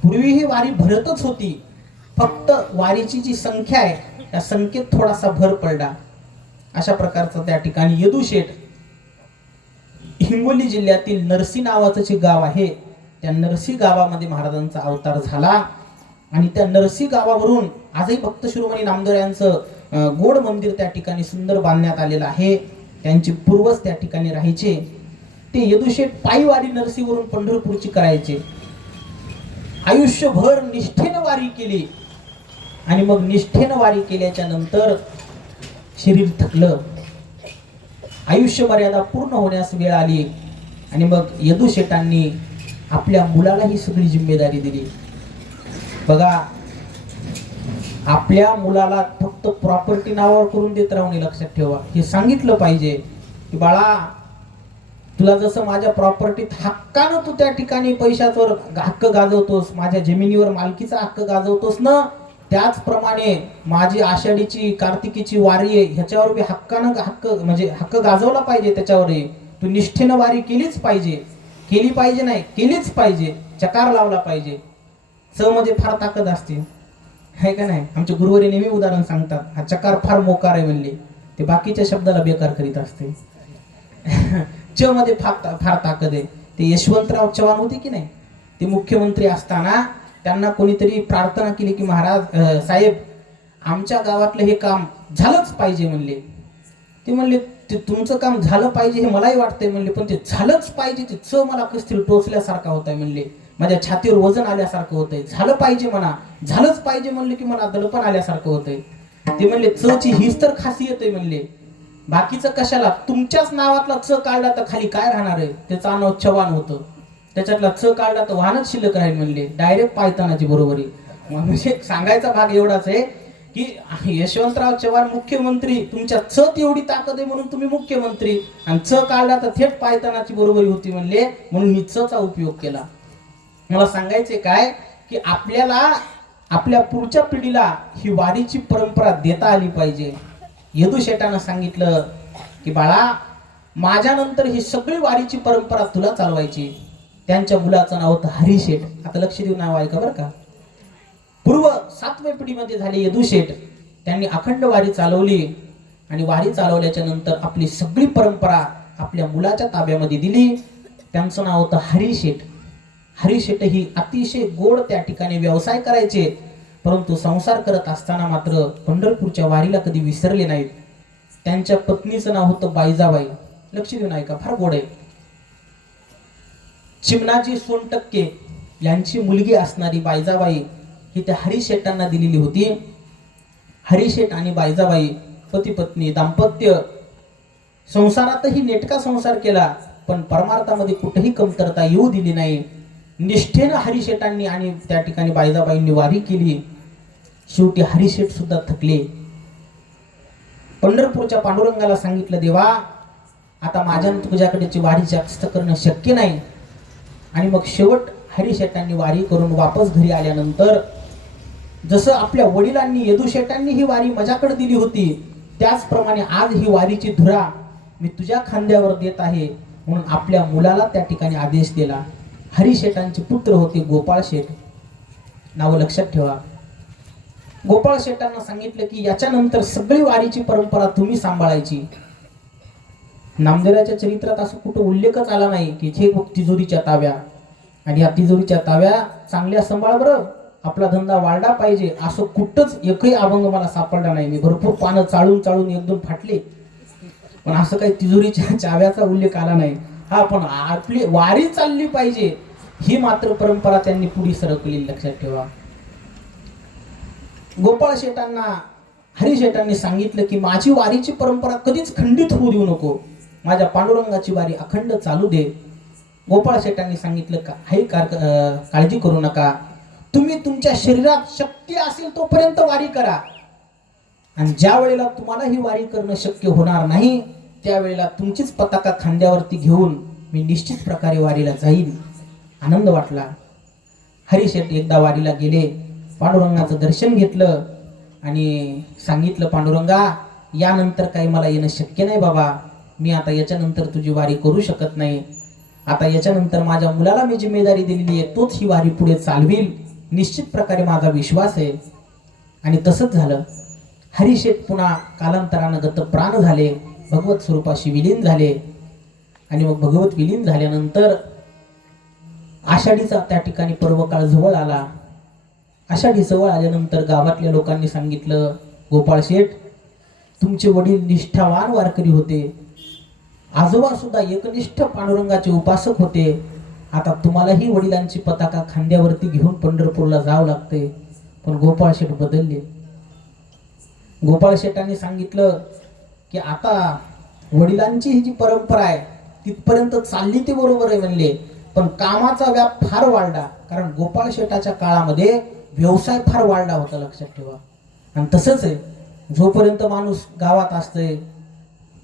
पूर्वी ही वारी भरतच होती, फक्त वारीची जी संख्या आहे त्या संख्येत थोडासा भर पडला. अशा प्रकारचं त्या ठिकाणी यदुशेठ हिंगोली जिल्ह्यातील नरसी नावाचं जे गाव आहे त्या नरसी गावामध्ये महाराजांचा अवतार झाला. आणि त्या नरसी गावावरून आजही भक्त शिरोमणी नामदेवरायांचं गोड मंदिर त्या ठिकाणी सुंदर बांधण्यात आलेलं आहे. त्यांचे पूर्वज त्या ठिकाणी राहायचे. ते यदुशेठ पायीवारी नरसीवरून पंढरपूरची करायचे. आयुष्यभर निष्ठेनं वारी केली आणि मग निष्ठेनं वारी केल्याच्या नंतर शरीर थकलं, आयुष्य मर्यादा पूर्ण होण्यास वेळ आली आणि मग यदुशेठांनी आपल्या मुलाला ही सगळी जिम्मेदारी दिली. बघा, आपल्या मुलाला फक्त प्रॉपर्टी नावावर करून देत राहून लक्षात ठेवा. हे सांगितलं पाहिजे की बाळा, तुला जसं माझ्या प्रॉपर्टीत हक्कानं तू त्या ठिकाणी पैशावर हक्क गाजवतोस, माझ्या जमिनीवर मालकीचा हक्क गाजवतोस ना, त्याचप्रमाणे माझी आषाढीची कार्तिकीची वारी आहे ह्याच्यावर बी हक्क गाजवला पाहिजे. त्याच्यावरही तू निष्ठेनं वारी केलीच पाहिजे. नाही केलीच पाहिजे. चकार लावला पाहिजे. च मध्ये फार ताकद असते है का नाही. आमचे गुरुवारी नेहमी उदाहरण सांगतात, हा चकार फार मोकार आहे म्हणले, ते बाकीच्या शब्दाला बेकार करीत असते. च मध्ये फार ताकद आहे. ते यशवंतराव चव्हाण होते की नाही, ते मुख्यमंत्री असताना त्यांना कोणीतरी प्रार्थना केली की महाराज साहेब आमच्या गावातलं हे काम झालंच पाहिजे म्हणले. ते म्हणले ते तुमचं काम झालं पाहिजे हे मलाही वाटतंय म्हणले, पण ते झालंच पाहिजे ते च मला कसतरी टोचल्यासारखा होतंय म्हणले, माझ्या छातीवर वजन आल्यासारखं होतंय. झालं पाहिजे म्हणा, झालंच पाहिजे म्हणले की मला दडपण आल्यासारखं होतंय. ते म्हणले च ची हीच तर खासियत आहे म्हणले, बाकीचं कशाला. तुमच्याच नावातला च काढला तर खाली काय राहणार आहे. त्याचं नाव चव्हाण होतं, त्याच्यातला च काढला तर वाहनच शिल्लक राहील म्हणले. डायरेक्ट पायतानाची बरोबरी. म्हणजे सांगायचा भाग एवढाच आहे की यशवंतराव चव्हाण मुख्यमंत्री, तुमच्या च एवढी ताकद आहे म्हणून तुम्ही मुख्यमंत्री, आणि च काढला तर थेट पायतानाची बरोबरी होती म्हणले, म्हणून मी च चा उपयोग केला. मला सांगायचे काय की आपल्याला आपल्या पुढच्या पिढीला ही वारीची परंपरा देता आली पाहिजे. यदू शेठानं सांगितलं की बाळा माझ्यानंतर ही सगळी वारीची परंपरा तुला चालवायची. त्यांच्या मुलाचं नाव होतं हरिशेठ. आता लक्ष देऊन नाव ऐका बरं का. पूर्व 7व्या पिढीमध्ये झाले यदुशेठ. त्यांनी अखंड वारी चालवली आणि वारी चालवल्याच्या नंतर आपली सगळी परंपरा आपल्या मुलाच्या ताब्यामध्ये दिली. त्यांचं नाव होतं हरिशेठ. हरिशेठ ही अतिशय गोड त्या ठिकाणी व्यवसाय करायचे, परंतु संसार करत असताना मात्र पंढरपूरच्या वारीला कधी विसरले नाहीत. त्यांच्या पत्नीचं नाव होतं बायजाबाई. लक्ष देऊन ऐका, फार गोड आहे. चिमणाजी सोनटक्के यांची मुलगी असणारी बायजाबाई ही त्या हरिशेठांना दिलेली होती. हरिशेठ आणि बायजाबाई पती पत्नी दाम्पत्य संसारातही नेटका संसार केला, पण परमार्थामध्ये कुठेही कमतरता येऊ दिली नाही. निष्ठेनं हरिशेठांनी आणि त्या ठिकाणी बायजाबाईंनी वारी केली. शेवटी हरिशेठ सुद्धा थकले. पंढरपूरच्या पांडुरंगाला सांगितलं, देवा आता माझ्या तुझ्याकडेची वारी जास्त करणं शक्य नाही. आणि मग शेवट हरिशेठांनी वारी करून वापस घरी आल्यानंतर जसं आपल्या वडिलांनी यदुशेठांनी ही वारी माझ्याकडे दिली होती, त्याचप्रमाणे आज ही वारीची धुरा मी तुझ्या खांद्यावर देत आहे म्हणून आपल्या मुलाला त्या ठिकाणी आदेश दिला. हरिशेठांचे पुत्र होते गोपाळ शेठ. नाव लक्षात ठेवा. गोपाळ शेठांना सांगितलं की याच्यानंतर सगळी वारीची परंपरा तुम्ही सांभाळायची. नामदेवाच्या चरित्रात असं कुठं उल्लेखच आला नाही की हे तिजोरीच्या ताव्या आणि या तिजोरीच्या ताव्या चांगल्या सांभाळ बरं, आपला धंदा वाढला पाहिजे, असं कुठंच एकही अभंग मला सापडला नाही. मी भरपूर पानं चाळून एक दोन फाटले, पण असं काही तिजोरीच्या चाव्याचा उल्लेख आला नाही. हा, पण आपली वारी चालली पाहिजे ही मात्र परंपरा त्यांनी पुढे सरकली. लक्षात ठेवा. गोपाळ शेठांना हरिशेठांनी सांगितलं की माझी वारीची परंपरा कधीच खंडित होऊ देऊ नको, माझ्या पांडुरंगाची वारी अखंड चालू दे. गोपाळ शेठांनी सांगितलं काळजी करू नका, तुम्ही तुमच्या शरीरात शक्ती असेल तोपर्यंत वारी करा, आणि ज्या वेळेला तुम्हाला ही वारी करणं शक्य होणार नाही त्यावेळेला तुमचीच पताका खांद्यावरती घेऊन मी निश्चित प्रकारे वारीला जाईल. आनंद वाटला. हरिशेठ एकदा वारीला गेले, पांडुरंगाचं दर्शन घेतलं आणि सांगितलं, पांडुरंगा यानंतर काही मला येणं शक्य नाही बाबा, मी आता याच्यानंतर तुझी वारी करू शकत नाही. आता याच्यानंतर माझ्या मुलाला मी जिम्मेदारी दिलेली आहे, तोच ही वारी पुढे चालविल, निश्चित प्रकारे माझा विश्वास आहे. आणि तसंच झालं. हरिशेठ पुन्हा कालांतरानं गतप्राण झाले, भगवत स्वरूपाशी विलीन झाले. आणि मग भगवत विलीन झाल्यानंतर आषाढीचा त्या ठिकाणी पर्वकाळ जवळ आला. आषाढी जवळ आल्यानंतर गावातल्या लोकांनी सांगितलं, गोपाळ शेठ तुमचे वडील निष्ठावान वारकरी होते, आजोबा सुद्धा एकनिष्ठ पांडुरंगाचे उपासक होते, आता तुम्हालाही वडिलांची पताका खांद्यावरती घेऊन पंढरपूरला जावं लागते. पण गोपाळ शेठ बदलले. गोपाळ शेठांनी सांगितलं की आता वडिलांची ही जी परंपरा आहे तिथपर्यंत चालली ती बरोबर आहे म्हणले, पण कामाचा व्याप फार वाढला, कारण गोपाळ शेठाच्या काळामध्ये व्यवसाय फार वाढला होता. लक्षात ठेवा. आणि तसंच आहे, जोपर्यंत माणूस गावात असते,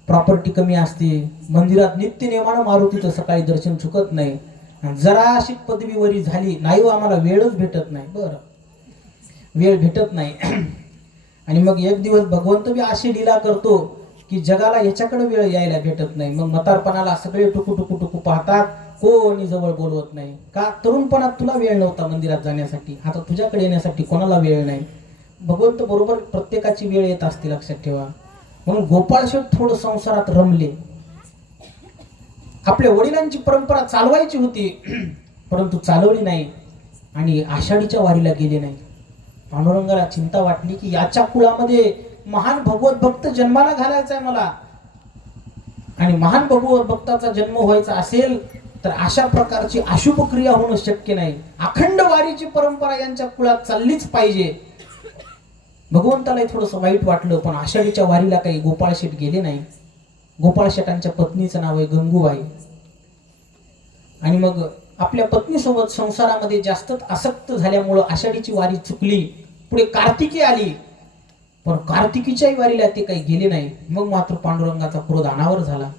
प्रॉपर्टी कमी असते, मंदिरात नित्य नेमानं मारुतीचं सकाळी दर्शन चुकत नाही. जरा अशी पदवीवरी झाली नाही, आम्हाला वेळच भेटत नाही. बरं, वेळ भेटत नाही. आणि मग एक दिवस भगवंत बी अशी लीला करतो की जगाला याच्याकडे वेळ यायला भेटत नाही. मग म्हातारपणाला सगळे टुकू टुकू टुकू पाहतात, कोणी जवळ बोलवत नाही. का? तरुणपणात तुला वेळ नव्हता मंदिरात जाण्यासाठी, आता तुझ्याकडे येण्यासाठी कोणाला वेळ नाही. भगवंत बरोबर प्रत्येकाची वेळ येत असते, लक्षात ठेवा. म्हणून गोपाळ शेठ थोडं संसारात रमले. आपल्या वडिलांची परंपरा चालवायची होती परंतु चालवली नाही आणि आषाढीच्या वारीला गेले नाही. पांडुरंगाला चिंता वाटली की याच्या कुळामध्ये महान भगवत भक्त जन्माला घालायचा आहे मला, आणि महान भगवत भक्ताचा जन्म व्हायचा असेल तर अशा प्रकारची अशुभ क्रिया होणं शक्य नाही. अखंड वारीची परंपरा यांच्या कुळात चाललीच पाहिजे. भगवंताला थोडंसं वाईट वाटलं, पण आषाढीच्या वारीला काही गोपाळ शेठ गेले नाही. गोपाळ शेठांच्या पत्नीचं नाव आहे गंगूबाई. आणि मग आपल्या पत्नीसोबत संसारामध्ये जास्तच आसक्त झाल्यामुळं आषाढीची वारी चुकली. पुढे कार्तिकी आली, पण कार्तिकीच्याही वारीला ते काही गेले नाही. मग मात्र पांडुरंगाचा क्रोध अनावर झाला.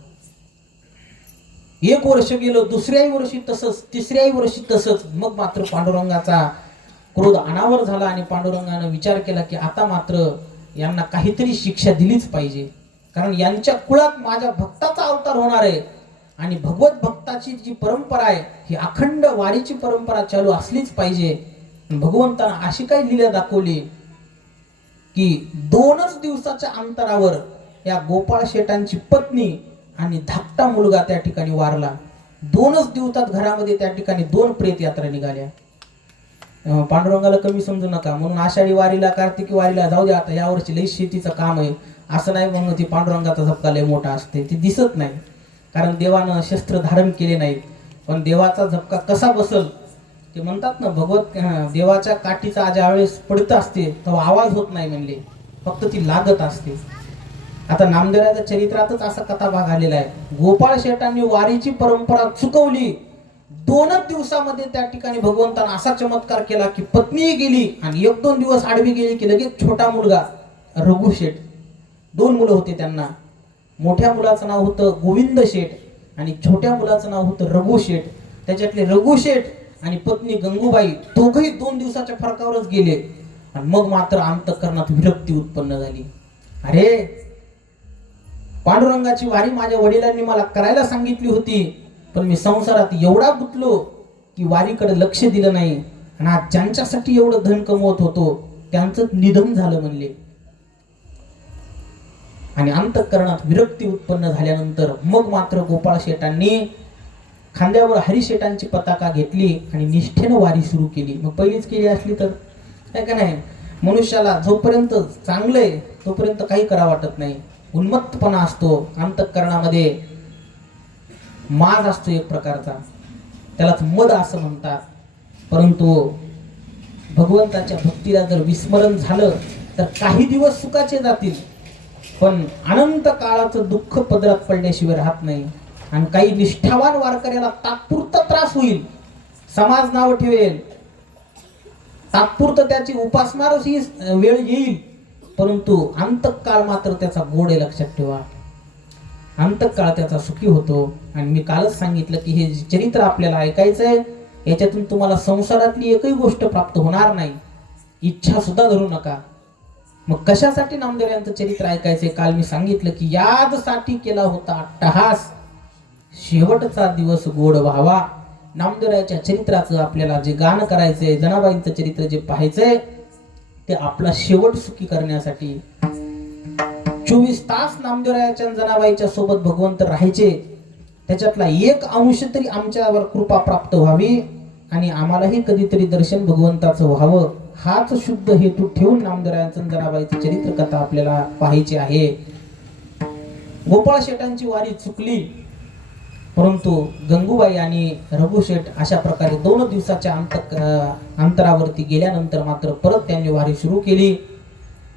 एक वर्ष गेलं, दुसऱ्याही वर्षी तसंच, तिसऱ्याही वर्षी तसंच. मग मात्र पांडुरंगाचा क्रोध अनावर झाला आणि पांडुरंगानं विचार केला की आता मात्र यांना काहीतरी शिक्षा दिलीच पाहिजे, कारण यांच्या कुळात माझ्या भक्ताचा अवतार होणार आहे आणि भगवत भक्ताची जी परंपरा आहे ही अखंड वारीची परंपरा चालू असलीच पाहिजे. भगवंतानं अशी काही लीला दाखवली की 2च दिवसाच्या अंतरावर या गोपाळ शेठांची पत्नी आणि धाकटा मुलगा त्या ठिकाणी वारला. 2च दिवसात घरामध्ये त्या ठिकाणी 2 प्रेत यात्रा निघाल्या. पांडुरंगाला कमी समजू नका, म्हणून आषाढी वारीला कार्तिकी वारीला जाऊ द्या, आता यावर्षी लई शेतीचं काम आहे असं नाही म्हणून ती पांडुरंगाचा झपका लय मोठा असते, ती दिसत नाही, कारण देवानं शस्त्र धारण केले नाहीत. पण देवाचा झपका कसा बसल ते म्हणतात ना, भगवत देवाच्या काठीचा ज्यावेळेस पडत असते तेव्हा आवाज होत नाही म्हणले, फक्त ती लागत असते. आता नामदेवाच्या चरित्रातच असा कथा भाग आलेला आहे. गोपाळ शेठांनी वारीची परंपरा चुकवली. 2च दिवसामध्ये त्या ठिकाणी भगवंतानं असा चमत्कार केला की पत्नीही गेली आणि 1-2 दिवस आडवी गेली की लगेच छोटा मुलगा रघु शेठ, 2 मुलं होते त्यांना. मोठ्या मुलाचं नाव होतं गोविंद शेठ आणि छोट्या मुलाचं नाव होतं रघु शेठ. त्याच्यातले रघु शेठ आणि पत्नी गंगूबाई दोघंही 2 दिवसाच्या फरकावरच गेले. आणि मग मात्र अंतःकरणात विरक्ती उत्पन्न झाली. अरे, पांडुरंगाची वारी माझ्या वडिलांनी मला करायला सांगितली होती, पण मी संसारात एवढा गुंतलो की वारीकडे लक्ष दिलं नाही, आणि आज ज्यांच्यासाठी एवढं धन कमवत होतो त्यांचं निधन झालं म्हणले. आणि अंतःकरणात विरक्ती उत्पन्न झाल्यानंतर मग मात्र गोपाळ शेठांनी खांद्यावर हरिशेठांची पताका घेतली आणि निष्ठेनं वारी सुरू केली. मग पहिलीच केली असली तर काय का नाही, मनुष्याला जोपर्यंत चांगलंय तोपर्यंत काही करा वाटत नाही. उन्मत्तपणा असतो, अंतःकरणामध्ये माज असतो एक प्रकारचा, त्यालाच मद असं म्हणतात. परंतु भगवंताच्या भक्तीला जर विस्मरण झालं तर काही दिवस सुखाचे जातील, पण अनंत काळाचं दुःख पदरात पडल्याशिवाय राहत नाही. आणि काही निष्ठावान वारकऱ्याला तात्पुरता त्रास होईल, समाज नाव ठेवेल, तात्पुरतं त्याची उपासमारही वेळ येईल, परंतु अंतकाळ मात्र त्याचा गोड आहे, लक्षात ठेवा. अंतकाळ त्याचा सुखी होतो. आणि मी कालच सांगितलं की हे चरित्र आपल्याला ऐकायचंय, याच्यातून तुम्हाला संसारातली एकही गोष्ट प्राप्त होणार नाही, इच्छा सुद्धा धरू नका. मग कशासाठी नामदेव यांचं चरित्र ऐकायचंय? काल मी सांगितलं की यादसाठी केला होता अट्टहास, शेवटचा दिवस गोड व्हावा. नामदेवरायाच्या चरित्राचं आपल्याला जे गाणं करायचंय, जनाबाईंचं चरित्र जे पाहायचंय, ते आपला शेवट सुखी करण्यासाठी 24 तास नामदेवरायाच्या जनाबाईच्या सोबत भगवंत राहायचे. त्याच्यातला 1 अंश तरी आमच्यावर कृपा प्राप्त व्हावी आणि आम्हालाही कधीतरी दर्शन भगवंताचं व्हावं, हाच शुद्ध हेतू ठेवून नामदेवरायाचं जनाबाईचं चरित्र कथा आपल्याला पाहायची आहे. गोपाळ शेठांची वारी चुकली, परंतु गंगूबाई आणि रघु शेठ अशा प्रकारे 2 दिवसाच्या अंतरावरती गेल्यानंतर मात्र परत त्यांनी वारी सुरू केली.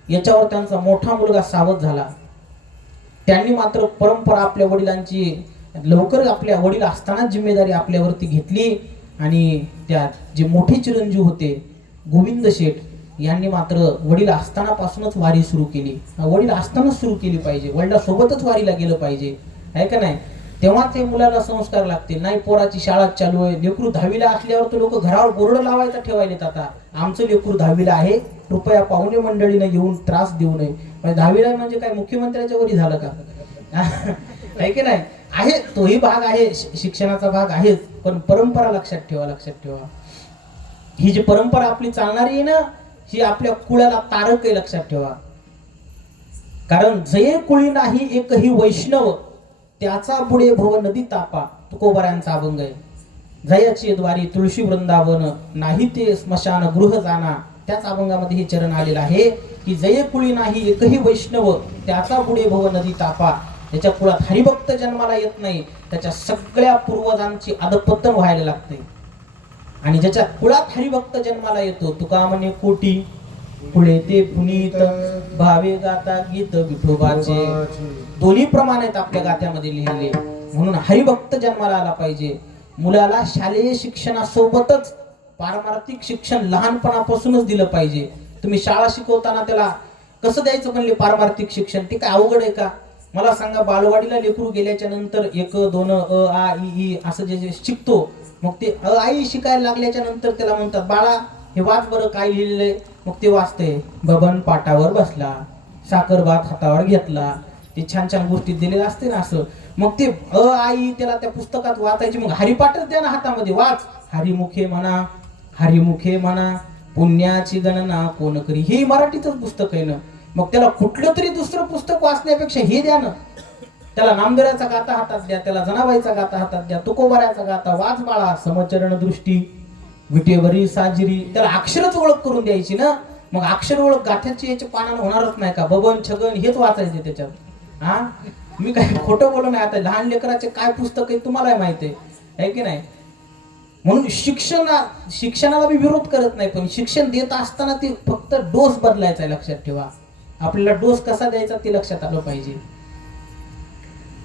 याच्यावर त्यांचा मोठा मुलगा सावध झाला. त्यांनी मात्र परंपरा आपल्या वडिलांची लवकर आपल्या वडील असताना जिम्मेदारी आपल्यावरती घेतली आणि त्या जे मोठे चिरंजीव होते गोविंद शेठ यांनी मात्र वडील असतानापासूनच वारी सुरू केली. वडील असतानाच सुरू केली पाहिजे, वडिलांसोबतच वारीला गेलं पाहिजे, आहे का नाही. तेव्हा ते मुलाला संस्कार लागतील. नाही पोराची शाळा चालू आहे, लेकरू 10वीला असल्यावर तर लोक घरावर बोर्ड लावायचा ठेवायलेत. आता आमचं लेकरू 10वीला आहे, कृपया पाहुणे मंडळीनं येऊन त्रास देऊ नये. म्हणजे 10वीला म्हणजे काय मुख्यमंत्र्याच्या वरी झालं का? आहे की नाही? आहे, तोही भाग आहे, शिक्षणाचा भाग आहेच, पण परंपरा लक्षात ठेवा, लक्षात ठेवा. ही जी परंपरा आपली चालणारी आहे ना, ही आपल्या कुळाला तारक आहे, लक्षात ठेवा. कारण जये कुळी नाही एकही वैष्णव, त्याचा पुढे भव नदी तापा, तुकोबारायांचा अभंग आहे. जयाची द्वारी तुळशी वृंदावन, नाही ते स्मशान गृह जाना. त्याच अभंगामध्ये हे चरण आलेलं आहे की जये कुळी नाही एकही वैष्णव, त्याचा पुढे भव नदी तापा. त्याच्या कुळात हरिभक्त जन्माला येत नाही, त्याच्या सगळ्या पूर्वजांची अधपतन व्हायला लागते. आणि ज्याच्या कुळात हरिभक्त जन्माला येतो, तुका म्हणे कोटी पुढे ते पुनीत, भावे गाता गीत विठोबाचे. दोन्ही प्रमाण आहेत आपल्या गाथ्यामध्ये लिहिले. म्हणून हरिभक्त जन्माला आला पाहिजे. मुलाला शालेय शिक्षणासोबतच पारमार्थिक शिक्षण लहानपणापासूनच दिलं पाहिजे. तुम्ही शाळा शिकवताना त्याला कसं द्यायचं म्हणले पारमार्थिक शिक्षण? ते काय अवघड आहे का? मला सांगा, बालवाडीला लेकरू गेल्याच्या नंतर 1 2 अ आ इ ई असं जे शिकतो, मग ते अ आ इ शिकायला लागल्याच्या नंतर त्याला म्हणतात, बाळा हे वाच बरं काय लिहिलेलंय. मग ते वाचते, बबन पाटावर बसला, साखर भात हातावर घेतला, ते छान छान गोष्टी दिलेल्या असते ना असं. मग ते अ आ इ त्याला त्या पुस्तकात वाचायची. मग हरिपाठच द्या ना हातामध्ये, वाच, हरिमुखे म्हणा, हरिमुखे म्हणा, पुण्याची गणना कोण करी. हे मराठीचंच पुस्तक आहे ना. मग त्याला कुठलं तरी दुसरं पुस्तक वाचण्यापेक्षा हे द्या ना. त्याला नामदेवाचा गाथा हातात द्या, त्याला जनाबाईचा गाथा हातात द्या, तुकोबाऱ्याचा गाथा वाच बाळा, समचरण दृष्टी, विटेवरी साजिरी. त्याला अक्षरच ओळख करून द्यायची ना. मग अक्षर ओळख गाथ्याची याच्या पानानं होणारच नाही का? बबन छगन हेच वाचायचे त्याच्यात. हा, मी काय खोटं बोलू नाही. आता लहान लेकराचे काय पुस्तक आहे तुम्हाला माहिती आहे की नाही? म्हणून शिक्षणाला मी विरोध करत नाही, पण शिक्षण देत असताना ते फक्त डोस बदलायचा आहे, लक्षात ठेवा. आपल्याला डोस कसा द्यायचा ते लक्षात आलं पाहिजे.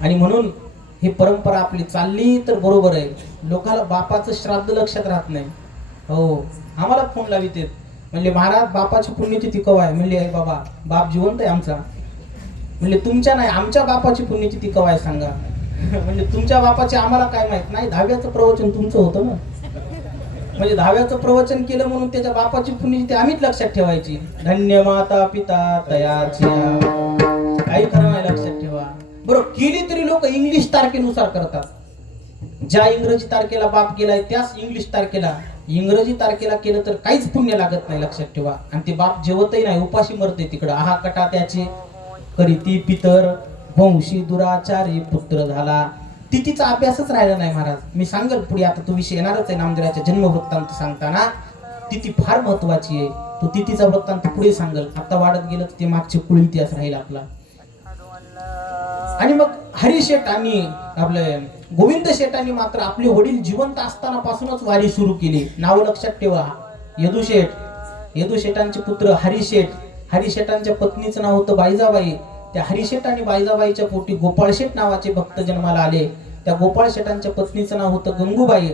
आणि म्हणून ही परंपरा आपली चालली तर बरोबर आहे. लोकांना बापाचं श्राद्ध लक्षात राहत नाही. हो, आम्हाला फोन लावित म्हणले, महाराज बापाची पुण्यतिथी कवा आहे? म्हणले, आहे बाबा, बाप जिवंत आहे आमचा. म्हणले, तुमच्या नाही, आमच्या बापाची पुण्यतिथी कवा आहे सांगा. म्हणजे तुमच्या बापाचे आम्हाला काय माहित नाही. 10व्याचं प्रवचन तुमचं होतं ना. म्हणजे 10व्याचं प्रवचन केलं म्हणून त्याच्या बापाची पुण्यतिथी आम्हीच लक्षात ठेवायची. धन्य माता पिता तयाची, काही खरं नाही, लक्षात ठेवा. बरं, केली तरी लोक इंग्लिश तारखेनुसार करतात. ज्या इंग्रजी तारखेला बाप गेलाय त्याच इंग्लिश तारखेला. इंग्रजी तारखेला केलं तर काहीच पुण्य लागत नाही, लक्षात ठेवा. आणि ते बाप जेवतही नाही, उपाशी मरते तिकडं. आहा कटा त्याचे करीती पितर, वंशी दुराचारी पुत्र झाला. तिथीचा अभ्यासच राहिला नाही महाराज. मी सांगेल पुढे, आता तो विषय येणारच आहे नामदेवाच्या जन्मवृत्तांत सांगताना. तिथी फार महत्वाची आहे. तो तिथीचा वृत्तांत पुढे सांगेल. आता वाढत गेलं तर ते मागचे कुळ इतिहास राहील आपला. आणि मग हरिशेठ आणि आपले गोविंद शेठांनी मात्र आपले वडील जिवंत असताना पासूनच वारी सुरू केली. नाव लक्षात ठेवा. यदुशेठ, यदुशेठांचे पुत्र हरिशेठ. हरिशेठांच्या पत्नीचं नाव होतं बाईजाबाई. त्या हरिशेठ आणि बाईजाबाईच्या पोटी गोपाळशेठ नावाचे भक्त जन्माला आले. त्या गोपाळ शेठांच्या पत्नीचं नाव होतं गंगूबाई.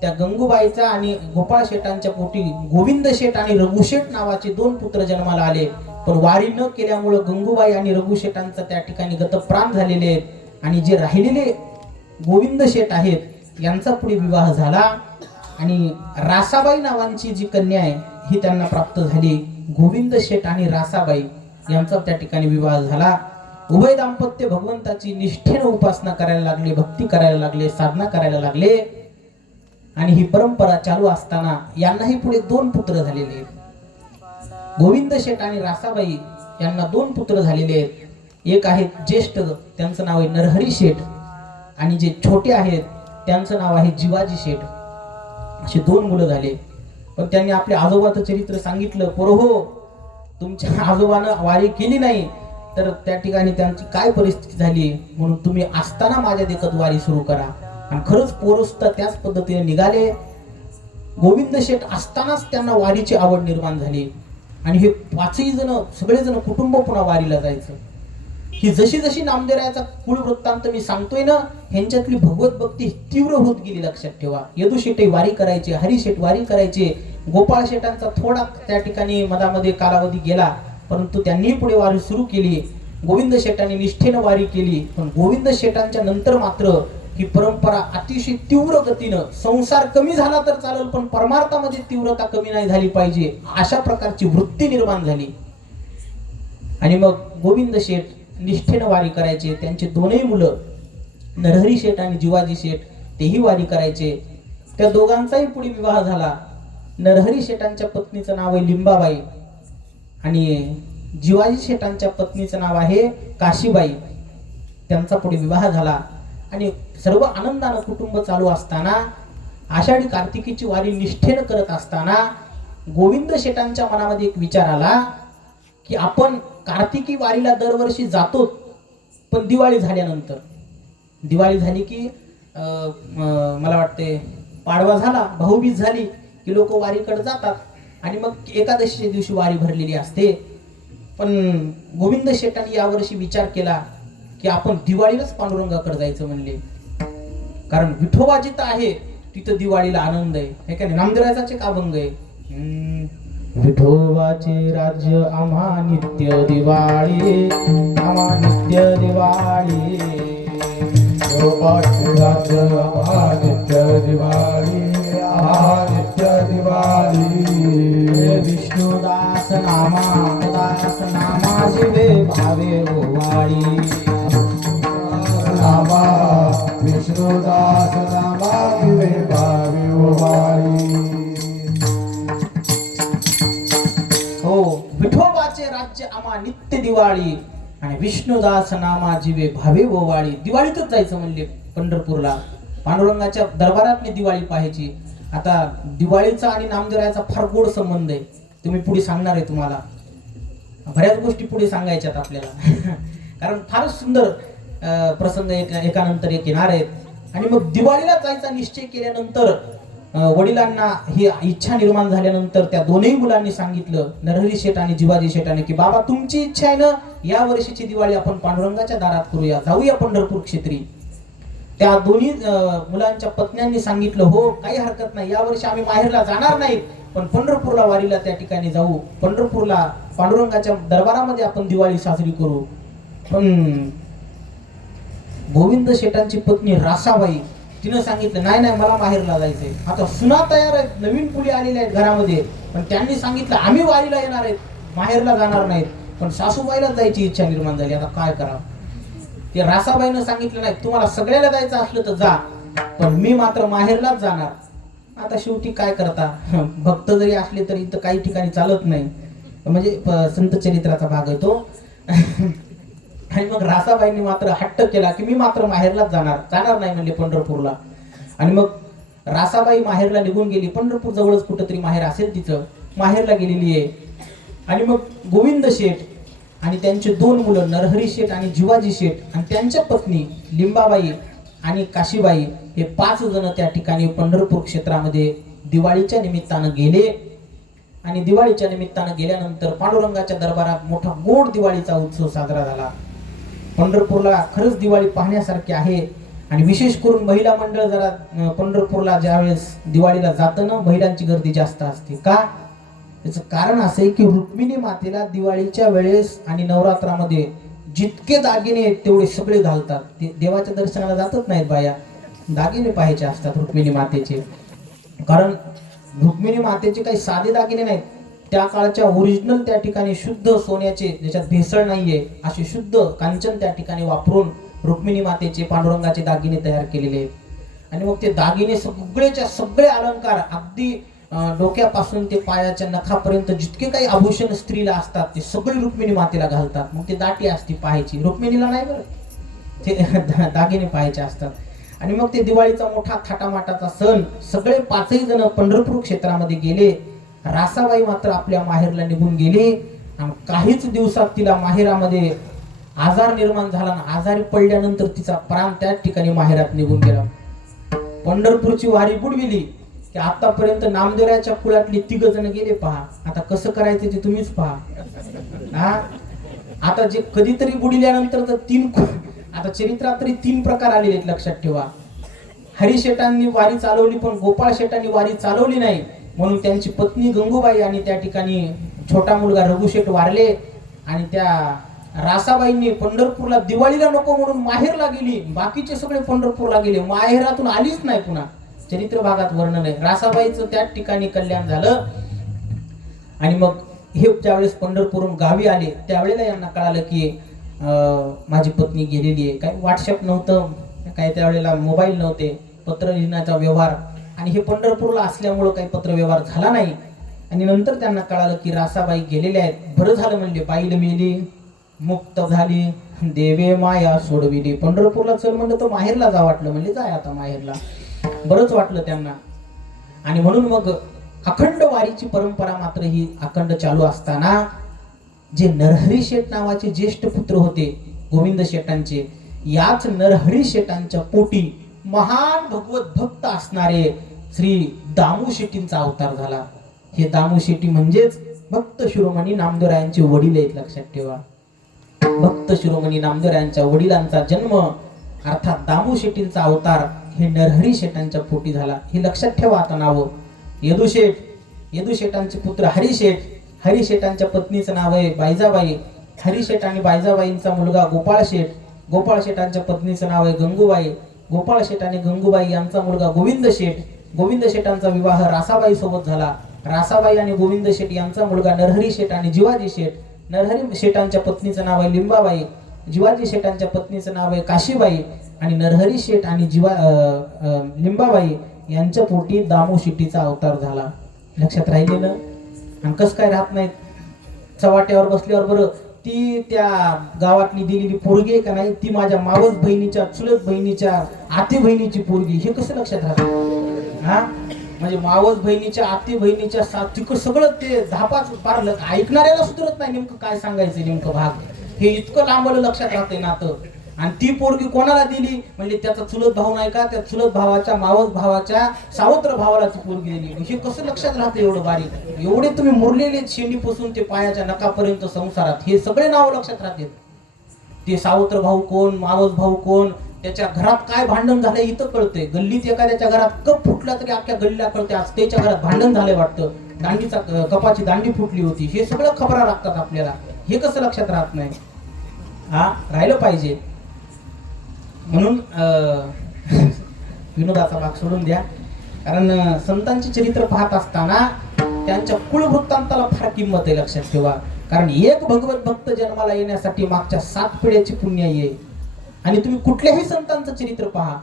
त्या गंगूबाईचा आणि गोपाळ शेठांच्या पोटी गोविंद शेठ आणि रघुशेठ नावाचे 2 पुत्र जन्माला आले. पण वारी न केल्यामुळे गंगूबाई आणि रघुशेठांचा त्या ठिकाणी गतप्राण झालेले आहेत. आणि जे राहिलेले गोविंद शेठ आहेत यांचा पुढे विवाह झाला. आणि रासाबाई नावांची जी कन्या आहे ही त्यांना प्राप्त झाली. गोविंद शेठ आणि रासाबाई यांचा त्या ठिकाणी विवाह झाला. उभय दाम्पत्य भगवंताची निष्ठेने उपासना करायला लागले, भक्ती करायला लागले, साधना करायला लागले. आणि ही परंपरा चालू असताना यांनाही पुढे 2 पुत्र झालेले आहेत. गोविंद शेठ आणि रासाबाई यांना 2 पुत्र झालेले आहेत. एक आहे ज्येष्ठ, त्यांचं नाव आहे नरहरी शेठ. आणि जे छोटे आहेत त्यांचं नाव आहे जिवाजी शेठ. असे 2 मुलं झाले. पण त्यांनी आपल्या आजोबाचं चरित्र सांगितलं. पोरहो, तुमच्या आजोबानं वारी केली नाही तर त्या ठिकाणी त्यांची काय परिस्थिती झाली, म्हणून तुम्ही असताना माझ्या देखत वारी सुरू करा. आणि खरंच पोरस्त त्याच पद्धतीने निघाले. गोविंद शेठ असतानाच त्यांना वारीची आवड निर्माण झाली. आणि हे 5ही जण, सगळेजण कुटुंब पुन्हा वारीला जायचं. ही जशी जशी नामदेवाचा कुळ वृत्तांत मी सांगतोय ना, ह्यांच्यातली भगवत भक्ती तीव्र होत गेली, लक्षात ठेवा. यदुशेठही वारी करायचे, हरिशेठ वारी करायचे. गोपाळ शेठांचा थोडा त्या ठिकाणी मधामध्ये कालावधी गेला, परंतु त्यांनी पुढे वारी सुरू केली. गोविंद शेठांनी निष्ठेनं वारी केली. पण गोविंद शेठांच्या नंतर मात्र ही परंपरा अतिशय तीव्र गतीनं, संसार कमी झाला तर चालेल पण परमार्थामध्ये तीव्रता कमी नाही झाली पाहिजे, अशा प्रकारची वृत्ती निर्माण झाली. आणि मग गोविंद शेठ निष्ठेनं वारी करायचे. त्यांचे दोनही मुलं नरहरी शेठ आणि जिवाजी शेठ तेही वारी करायचे. त्या दोघांचाही पुढे विवाह झाला. नरहरी शेठांच्या पत्नीचं नाव आहे लिंबाबाई आणि जिवाजी शेठांच्या पत्नीचं नाव आहे काशीबाई. त्यांचा पुढे विवाह झाला आणि सर्व आनंदानं कुटुंब चालू असताना आषाढी कार्तिकीची वारी निष्ठेनं करत असताना गोविंद शेठांच्या मनामध्ये एक विचार आला की आपण कार्तिकी वारीला दरवर्षी जातो, पण दिवाळी झाल्यानंतर, दिवाळी झाली की मला वाटते पाडवा झाला, भाऊबीज झाली की लोक वारीकडे जातात आणि मग एकादशीच्या दिवशी वारी भरलेली असते. पण गोविंद शेठांनी यावर्षी विचार केला की आपण दिवाळीलाच पांडुरंगाकडे जायचं म्हणले, कारण विठोबा जिथं आहे तिथं दिवाळीला आनंद आहे. हे काय नामदेवाचे का अभंग आहे, विठोबाचे राज्य आम्हा नित्य दिवाळी, आम्हा नित्य दिवाळी, विठोबाचे राज्य आम्हा नित्य दिवाळी, आम्हा नित्य दिवाळी. विष्णुदास नामा जिवे भावे ओवाळी, नामा विष्णुदास नामा जिवे भावे ओवाळी. हो, विठोबाचे राज्य आम्हा नित्य दिवाळी आणि विष्णुदास नामा जिवे भावे ओवाळी. दिवाळीतच जायचं म्हणले पंढरपूरला, पांडुरंगाच्या दरबारातली दिवाळी पाहायची. आता दिवाळीचा आणि नामदेवाचा फार गोड संबंध आहे, तुम्ही पुढे सांगणार आहे, तुम्हाला बऱ्याच गोष्टी पुढे सांगायच्यात आपल्याला कारण फार सुंदर प्रसंग एकानंतर एक येणार आहेत. आणि मग दिवाळीला जायचा निश्चय केल्यानंतर वडिलांना ही इच्छा निर्माण झाल्यानंतर त्या दोन्ही मुलांनी सांगितलं, नरहरी शेठ आणि जिवाजी शेठाने, की बाबा तुमची इच्छा आहे ना, या वर्षीची दिवाळी आपण पांडुरंगाच्या दारात करूया, जाऊया पंढरपूर क्षेत्री. त्या दोन्ही मुलांच्या पत्न्यांनी सांगितलं, हो काही हरकत नाही, यावर्षी आम्ही माहेरला जाणार नाही, पण पंढरपूरला वारीला त्या ठिकाणी जाऊ, पंढरपूरला पांडुरंगाच्या दरबारामध्ये आपण दिवाळी साजरी करू. पण गोविंद शेठांची पत्नी रासाबाई तिनं सांगितलं, नाही नाही मला माहेरला जायचंय. आता सुना तयार आहेत, नवीन मुली आलेल्या आहेत घरामध्ये, पण त्यांनी सांगितलं आम्ही वारीला येणार आहेत, माहेरला जाणार नाहीत. पण सासूबाईला जायची इच्छा निर्माण झाली, आता काय करावं. ते रासाबाईनं सांगितलं, नाही तुम्हाला सगळ्याला जायचं असलं तर जा, पण मी मात्र माहेरलाच जाणार. आता शेवटी काय करता, भक्त जरी असले तरी इथं काही ठिकाणी चालत नाही, म्हणजे संत चरित्राचा भाग आहे तो आणि मग रासाबाईंनी मात्र हट्ट केला की मी मात्र माहेरलाच जाणार नाही म्हणले पंढरपूरला. आणि मग रासाबाई माहेरला निघून गेली. पंढरपूर जवळच कुठंतरी माहेर असेल तिचं, माहेरला गेलेली आहे. आणि मग गोविंद शेठ आणि त्यांचे दोन मुलं नरहरी शेठ आणि जिवाजी शेठ आणि त्यांच्या पत्नी लिंबाबाई आणि काशीबाई हे 5 जण त्या ठिकाणी पंढरपूर क्षेत्रामध्ये दिवाळीच्या निमित्तानं गेले. आणि दिवाळीच्या निमित्तानं गेल्यानंतर पांडुरंगाच्या दरबारात मोठा गोड दिवाळीचा उत्सव साजरा झाला. पंढरपूरला खरंच दिवाळी पाहण्यासारखी आहे. आणि विशेष करून महिला मंडळ जरा पंढरपूरला ज्यावेळेस दिवाळीला जातं ना, महिलांची गर्दी जास्त असते. का? त्याचं कारण असं आहे की रुक्मिणी मातेला दिवाळीच्या वेळेस आणि नवरात्रामध्ये जितके दागिने आहेत तेवढे सगळे घालतात. ते देवाच्या दर्शनाला जातच नाहीत बाया, दागिने पाहायचे असतात रुक्मिणी मातेचे. कारण रुक्मिणी मातेचे काही साधे दागिने नाहीत, त्या काळच्या ओरिजिनल त्या ठिकाणी शुद्ध सोन्याचे, ज्याच्यात भेसळ नाहीये, असे शुद्ध कांचन त्या ठिकाणी वापरून रुक्मिणी मातेचे पांडुरंगाचे दागिने तयार केलेले आहेत. आणि मग ते दागिने सगळेच्या सगळे अलंकार, अगदी डोक्यापासून ते पायाच्या नखापर्यंत जितके काही आभूषण स्त्रीला असतात ते सगळे रुक्मिणी मातेला घालतात. मग ते दाटी असती पाहायची, रुक्मिणीला नाही बरं, ते दागिने पाहायचे असतात. आणि मग ते दिवाळीचा मोठा थाटामाटाचा सण, सगळे 5ही जण पंढरपूर क्षेत्रामध्ये गेले. रासाबाई मात्र आपल्या माहेरला निघून गेली. आणि काहीच दिवसात तिला माहेरामध्ये आजार निर्माण झाला. आजारी पडल्यानंतर तिचा प्राण त्याच ठिकाणी माहेरात निघून गेला. पंढरपूरची वारी बुडविली की आतापर्यंत नामदेवाच्या कुळातली 3 जण गेले. पहा आता कसं करायचं ते तुम्हीच पहा. आता जे कधीतरी बुडिल्यानंतर तर 3, आता चरित्रात तरी 3 प्रकार आलेले आहेत, लक्षात ठेवा. हरिशेठांनी वारी चालवली पण गोपाळ शेठांनी वारी चालवली नाही, म्हणून त्यांची पत्नी गंगूबाई आणि त्या ठिकाणी छोटा मुलगा रघुशेठ वारले. आणि त्या रासाबाईंनी पंढरपूरला दिवाळीला नको म्हणून माहेरला गेली, बाकीचे सगळे पंढरपूरला गेले, माहेरातून आलीच नाही पुन्हा. चरित्र भागात वर्णन आहे. रासाबाईचं त्याच ठिकाणी कल्याण झालं. आणि मग हे ज्यावेळेस पंढरपूरहून गावी आले त्यावेळेला यांना कळालं की माझी पत्नी गेलेली आहे. काही व्हॉट्सअप नव्हतं, काही त्यावेळेला मोबाईल नव्हते, पत्र लिहिण्याचा व्यवहार, आणि हे पंढरपूरला असल्यामुळं काही पत्रव्यवहार झाला नाही. आणि नंतर त्यांना कळालं की रासाबाई गेलेल्या आहेत. बरं झालं म्हणले, बाईल मेली मुक्त झाली, देवे माया सोडविली. पंढरपूरला चल म्हणलं तर माहेरला जा वाटलं, म्हणले जाय आता माहेरला. बरंच वाटलं त्यांना. आणि म्हणून मग अखंड वारीची परंपरा मात्र ही अखंड चालू असताना जे नरहरी शेठ नावाचे ज्येष्ठ पुत्र होते गोविंद शेठांचे, याच नरहरी शेठांच्या पोटी महान भगवत भक्त असणारे श्री दामू शेट्टींचा अवतार झाला. हे दामू शेट्टी म्हणजेच भक्त शिरोमणी नामदेवरायांचे वडील आहेत, लक्षात ठेवा. भक्त शिरोमणी नामदेवरायांच्या वडिलांचा जन्म अर्थात दामू शेट्टींचा अवतार हे नरहरी शेठांच्या पोटी झाला. हे लक्षात ठेवा. आता नाव यदुशेठ, यदुशेठांचे पुत्र हरिशेठ, हरिशेठांच्या पत्नीचं नाव आहे बायजाबाई, हरिशेठ आणि बायजाबाईंचा मुलगा गोपाळ शेठ, गोपाळ शेठांच्या पत्नीचं नाव आहे गंगूबाई, गोपाळ शेठ आणि गंगूबाई यांचा मुलगा गोविंद शेठ, गोविंद शेठांचा विवाह रासाबाई सोबत झाला, रासाबाई आणि गोविंद शेठ यांचा मुलगा नरहरी शेठ आणि जिवाजी शेठ, नरहरी शेठांच्या पत्नीचं नाव आहे लिंबाबाई, जिवाजी शेठांच्या पत्नीचं नाव आहे काशीबाई, आणि नरहरी शेठ आणि लिंबाबाई यांच्या पोटी दामू शेट्टीचा अवतार झाला. लक्षात राहिले ना? आणि कसं काय राहत नाहीत? चवाट्यावर बसल्यावर बरं ती त्या गावातली दिलेली पोरगी आहे का नाही, ती माझ्या मावस बहिणीच्या, चुलत बहिणीच्या, आती बहिणीची पोरगी, हे कसं लक्षात राहत? हा, म्हणजे मावस बहिणीच्या, आती बहिणीच्या, साथिक सगळं ते धापाच पारलं. ऐकणाऱ्याला सुधरत नाही नेमकं काय सांगायचं नेमकं भाग, हे इतकं लांबलं लक्षात राहते नातं. आणि ती पोरगी कोणाला दिली म्हणजे त्याचा चुलत भाऊ नाही का, त्या चुलत भावाच्या, मावस भावाच्या सावत्र भावाला ती पोरगी दिली. हे कसं लक्षात राहतं एवढं बारीक? एवढे तुम्ही मुरलेले शेंडीपासून ते पायाच्या नकापर्यंत संसारात हे सगळे नाव लक्षात राहतात. ते सावत्र भाऊ कोण, मावस भाऊ कोण, त्याच्या घरात काय भांडण झालंय इथं कळतंय. गल्लीत एखाद्याच्या घरात कप फुटला तरी अख्ख्या गल्लीला कळते आज त्याच्या घरात भांडण झालंय वाटतं, दांडीचा कपाची दांडी फुटली होती, हे सगळं खबरा लागतात आपल्याला. हे कसं लक्षात राहत नाही? हा, राहिलं पाहिजे. म्हणून विनोदाचा भाग सोडून द्या, कारण संतांचे चरित्र पाहत असताना त्यांच्या कुळवृत्तांताला फार किंमत आहे, लक्षात ठेवा. कारण एक भगवत भक्त जन्माला येण्यासाठी मागच्या 7 पिढ्याची पुण्य आहे. आणि तुम्ही कुठल्याही संतांचं चरित्र पहा,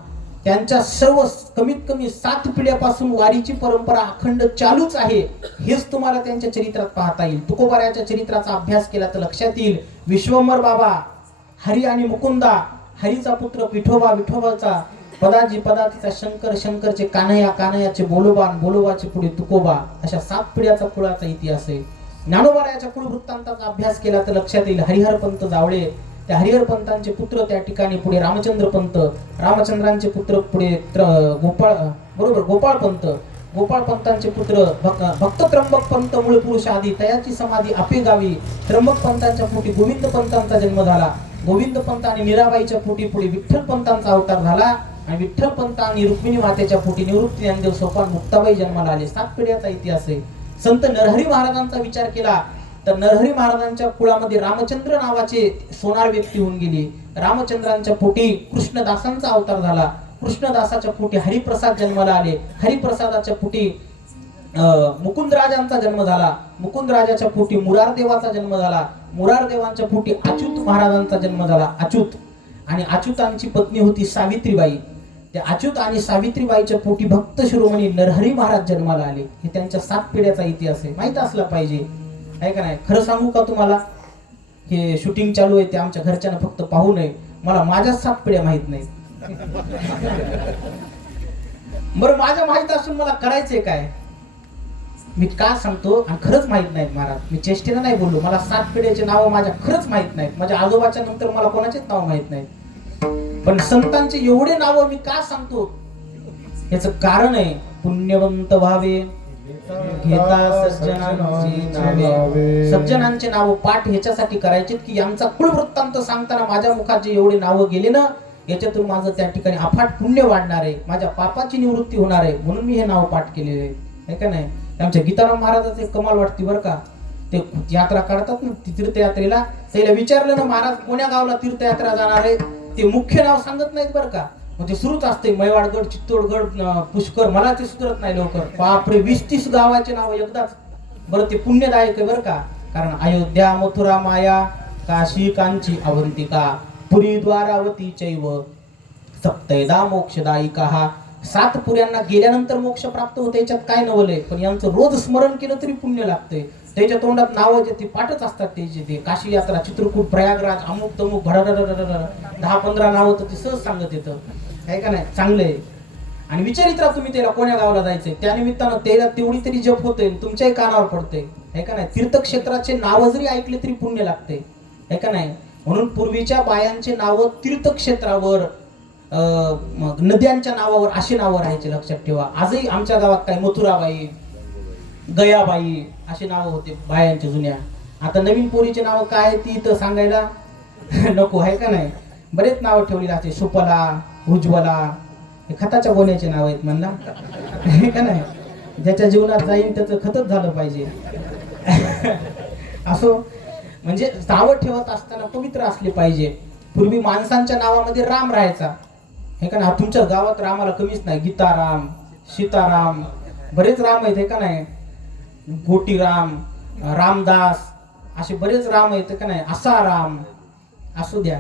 त्यांच्या सर्व कमीत कमी 7 पिढ्यापासून वारीची परंपरा अखंड चालूच आहे. हेच तुम्हाला त्यांच्या चरित्रात पाहता येईल. तुकोबाराच्या चरित्राचा अभ्यास केला तर लक्षात येईल. विश्वंभर बाबा, हरी आणि मुकुंदा, हरीचा पुत्र विठोबा, विठोबाचा पदाजी, पदातीचा शंकर, शंकरचे कान्हया, कान्हयाचे बोलोबा, बोलोबाचे पुढे तुकोबा, अशा 7 पिढ्याचा कुळाचा इतिहास आहे. ज्ञानोबारायाच्या कुळवृत्तांताचा अभ्यास केला तर लक्षात येईल. हरिहर पंत जावळे, त्या हरिहर पंतांचे पुत्र त्या ठिकाणी पुढे रामचंद्र पंत, रामचंद्रांचे पुत्र पुढे गोपाळ पंत, गोपाळ पंतांचे पुत्र भक्त त्र्यंबक पंत, मूळ पुरुष आदी, तयाची समाधी आपे गावी. त्र्यंबक पंतांच्या पोटी गोविंद पंतांचा जन्म झाला. गोविंद पंत आणि मीराबाईच्या पोटी पुढे विठ्ठल पंतांचा अवतार झाला. आणि विठ्ठल पंत आणि रुक्मिणी मातेच्या पोटी निवृत्ती ज्ञानदेव सोपान मुक्ताबाई जन्माला आले. 7 पिढ्याचा इतिहास आहे. संत नरहरी महाराजांचा विचार केला तर नरहरी महाराजांच्या कुळामध्ये रामचंद्र नावाचे सोनार व्यक्ती होऊन गेली. रामचंद्रांच्या पोटी कृष्णदासांचा अवतार झाला. कृष्णदासाच्या पोटी हरिप्रसाद जन्माला आले. हरिप्रसादाच्या पोटी मुकुंदराजांचा जन्म झाला. मुकुंदराजाच्या पोटी मुरारदेवाचा जन्म झाला. मुरारदेवांच्या पोटी अच्युत महाराजांचा जन्म झाला. अच्युत आणि अच्युतांची पत्नी होती सावित्रीबाई. त्या अच्युत आणि सावित्रीबाईच्या पोटी भक्त शिरोमणी नरहरी महाराज जन्माला आले. हे त्यांच्या 7 पिढ्याचा इतिहास आहे, माहित असला पाहिजे, आहे का नाही? खरं सांगू का तुम्हाला, हे शूटिंग चालू आहे ते आमच्या घरच्यांना फक्त पाहू नये, मला माझ्या 7 पिढ्या माहित नाहीत. बरं, माझ्या माहित असून मला करायचंय काय? मी का सांगतो, आणि खरंच माहित नाहीत महाराज, मी चेष्टेनं नाही बोललो. मला 7 पिढ्याचे नाव माझ्या खरंच माहित नाहीत. माझ्या आजोबाच्या नंतर मला कोणाचेच नाव माहित नाहीत. पण संतांचे एवढे नाव मी का सांगतो याच कारण आहे. पुण्यवंत व्हावे घेता सज्जनांची नावे. सज्जनांचे नाव पाठ ह्याच्यासाठी करायचे की यांचा कुळवृत्तांत सांगताना माझ्या मुखात जे एवढे नाव गेले ना, याच्यातून माझं त्या ठिकाणी अफाट पुण्य वाढणार आहे, माझ्या पापाची निवृत्ती होणार आहे, म्हणून मी हे नाव पाठ केलेले आहे का नाही? आमच्या गीताराम महाराजाचे कमाल वाटते बरं का. ते यात्रा काढतात ना तीर्थयात्रेला, त्याला विचारलं ना महाराज कोण्या गावला तीर्थयात्रा जाणार आहे, ते मुख्य नाव सांगत नाहीत बरं का. मग ते सुरूच असते मैवाडगड, चित्तोडगड, पुष्कर, मला ते सुधरत नाही लवकर. बापरे 20-30 गावाचे नाव एकदाच. बरं ते पुण्यदायक आहे बरं का, कारण अयोध्या, मथुरा, माया, काशी, कांची, अवंतिका, पुरी, द्वारावती चैव सप्तैदा मोक्षदायिका. 7 पुऱ्यांना गेल्यानंतर मोक्ष प्राप्त होते, याच्यात काय नवलंय. पण यांचं रोज स्मरण केलं तरी पुण्य लागतंय. त्याच्या तोंडात नावं जे ते पाठच असतात त्याचे, ते काशी यात्रा, चित्रकूट, प्रयागराज, अमुक तमुक, 10-15 नावं तर ते सहज सांगत येतं, आहे का नाही. चांगलंय. आणि विचारित राहा तुम्ही त्याला कोण्या गावाला जायचंय, त्यानिमित्तानं त्याला तेवढी तरी जप होते, तुमच्याही कानावर पडते, आहे का नाही. तीर्थक्षेत्राचे नाव जरी ऐकले तरी पुण्य लागते, आहे का नाही. म्हणून पूर्वीच्या बायांचे नावं तीर्थक्षेत्रावर, नद्यांच्या नावावर अशी नावं राहायची, लक्षात ठेवा. आजही आमच्या गावात काय मथुराबाई, गयाबाई अशी नावं होते बायांच्या जुन्या. आता नवीन पोरीचे नावं काय ती तर सांगायला नको, आहे का नाही. बरेच नावं ठेवलेली असते, सुपला, उज्ज्वला, हे खताच्या गोण्याचे नाव आहेत म्हणला, आहे का नाही. ज्याच्या जीवनात जाईल त्याचं खतच झालं पाहिजे. असो, म्हणजे नावं ठेवत असताना पवित्र असले पाहिजे. पूर्वी माणसांच्या नावामध्ये राम राहायचा, हे का नाही. तुमच्या गावात रामाला कमीच नाही, गीताराम, सीताराम, बरेच राम आहेत, हे का नाही. गोटीराम, रामदास, असे बरेच राम आहेत, का नाही. आसाराम, असू द्या.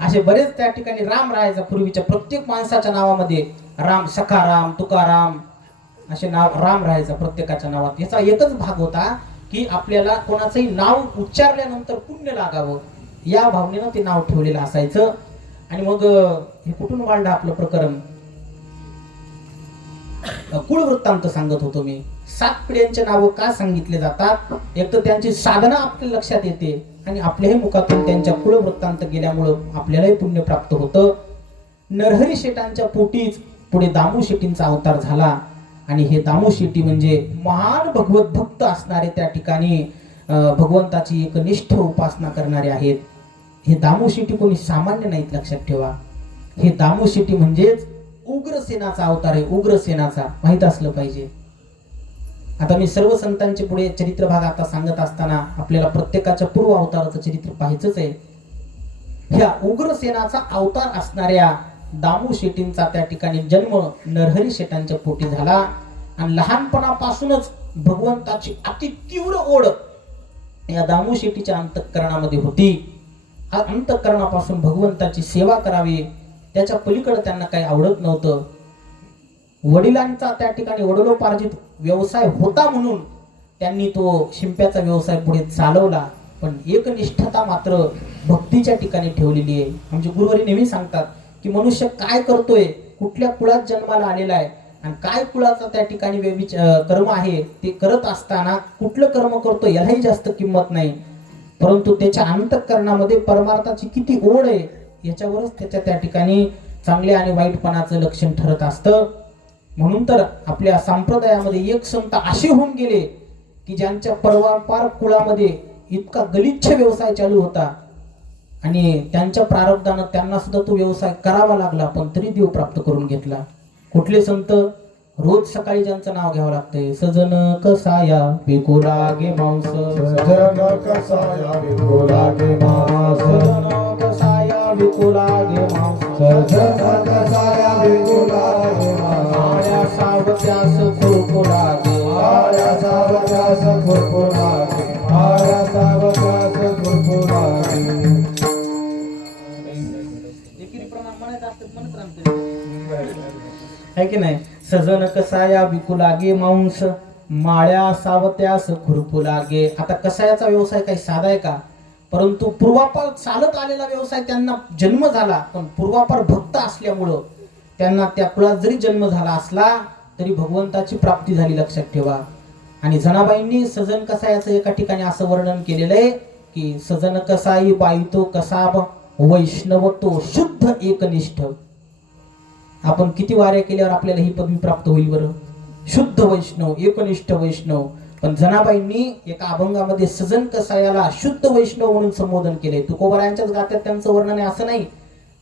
असे बरेच त्या ठिकाणी राम राहायचा पूर्वीच्या. प्रत्येक माणसाच्या नावामध्ये राम, सखाराम, तुकाराम असे नाव राम राहायचा प्रत्येकाच्या नावात. याचा एकच भाग होता की आपल्याला कोणाचंही नाव उच्चारल्यानंतर पुण्य लागावं, या भावनेनं ते नाव ठेवलेलं असायचं. आणि मग हे कुठून वाढलं आपलं प्रकरण. कुळवृत्तांत सांगत होतो मी. 7 पिढ्यांचे नाव का सांगितले जातात, एक तर त्यांची साधना आपल्या लक्षात येते, आणि आपल्याही मुखातून त्यांच्या कुळवृत्तांत गेल्यामुळं आपल्यालाही पुण्य प्राप्त होतं. नरहरी शेटांच्या पोटीच पुढे दामू शेटींचा अवतार झाला, आणि हे दामू शेटी म्हणजे महान भगवत भक्त असणारे, त्या ठिकाणी भगवंताची एकनिष्ठ उपासना करणारे आहेत. हे दामू शेटी कोणी सामान्य नाहीत, लक्षात ठेवा. हे दामू शेटी म्हणजेच उग्रसेनाचा अवतार आहे, उग्रसेनाचा, माहित असलं पाहिजे. आता मी सर्व संतांचे पुढे चरित्र भाग आता सांगत असताना आपल्याला प्रत्येकाच्या पूर्व अवताराचं चरित्र पाहायचंच आहे. ह्या उग्रसेनाचा अवतार असणाऱ्या दामू शेटींचा त्या ठिकाणी जन्म नरहरी शेटांच्या पोटी झाला, आणि लहानपणापासूनच भगवंताची अति तीव्र ओढ या दामू शेटीच्या अंतःकरणामध्ये होती. अंतःकरणापासून भगवंताची सेवा करावी, त्याच्या पलीकडे त्यांना काही आवडत नव्हतं. वडिलांचा त्या ठिकाणी वडिलोपार्जित व्यवसाय होता म्हणून त्यांनी तो शिंप्याचा व्यवसाय पुढे चालवला, पण एकनिष्ठता मात्र भक्तीच्या ठिकाणी ठेवलेली आहे. आमचे गुरुवारी नेहमी सांगतात की मनुष्य काय करतोय, कुठल्या कुळात जन्माला आलेला आहे, आणि काय कुळाचा त्या ठिकाणी कर्म आहे, ते करत असताना कुठलं कर्म करतोय यालाही जास्त किंमत नाही, परंतु त्याच्या अंतःकरणामध्ये परमार्थाची किती ओढ आहे याच्यावरच त्याच्या त्या ठिकाणी चांगल्या आणि वाईटपणाचं लक्षण ठरत असतं. म्हणून तर आपल्या संप्रदायामध्ये एक संत असे होऊन गेले की ज्यांच्या परवापार कुळामध्ये इतका गलिच्छ व्यवसाय चालू होता, आणि त्यांच्या प्रारब्धानं त्यांना सुद्धा तो व्यवसाय करावा लागला, पण तरी देव प्राप्त करून घेतला. कुठले संत, रोज सकाळी ज्यांचं नाव घ्यावं लागतंय, सजन कसाया विकू लागे मांस, सजन कसाया विकू लागे मांस, सजन कसाया विकू लागे मांस, सजन कसाया विकू लागे मांस, आळ्या सावत्यास खुरपू लागे, आळ्या सावत्यास खुरपू लागे, आळ्या सावत्यास खुरपू लागे. एकेरी प्रमाण म्हणायचं असतं, म्हणत राहते, है की नाही. सजन कसाया विकू लागे मांस, माळ्या सावत्यास खुरपू लागे. आता कसायाचा व्यवसाय काही साधा आहे का, परंतु पूर्वापार चालत आलेला व्यवसाय, त्यांना जन्म झाला, पण पूर्वापार भक्त असल्यामुळं त्यांना त्या कुळात जरी जन्म झाला असला तरी भगवंताची प्राप्ती झाली, लक्षात ठेवा. आणि जनाबाईंनी सजन कसायाचं एका ठिकाणी असं वर्णन केलेलं आहे की सजन कसाई बाईतो कसाब वैष्णवतो शुद्ध एकनिष्ठ. आपण किती वाऱ्या केल्यावर आपल्याला ही पदवी प्राप्त होईल बरं, शुद्ध वैष्णव, एकनिष्ठ वैष्णव. पण जनाबाईंनी एका अभंगामध्ये सजन कसायाला शुद्ध वैष्णव म्हणून संबोधन केले. तुकोबारायांच्याच गात्यात त्यांचं वर्णन आहे असं नाही.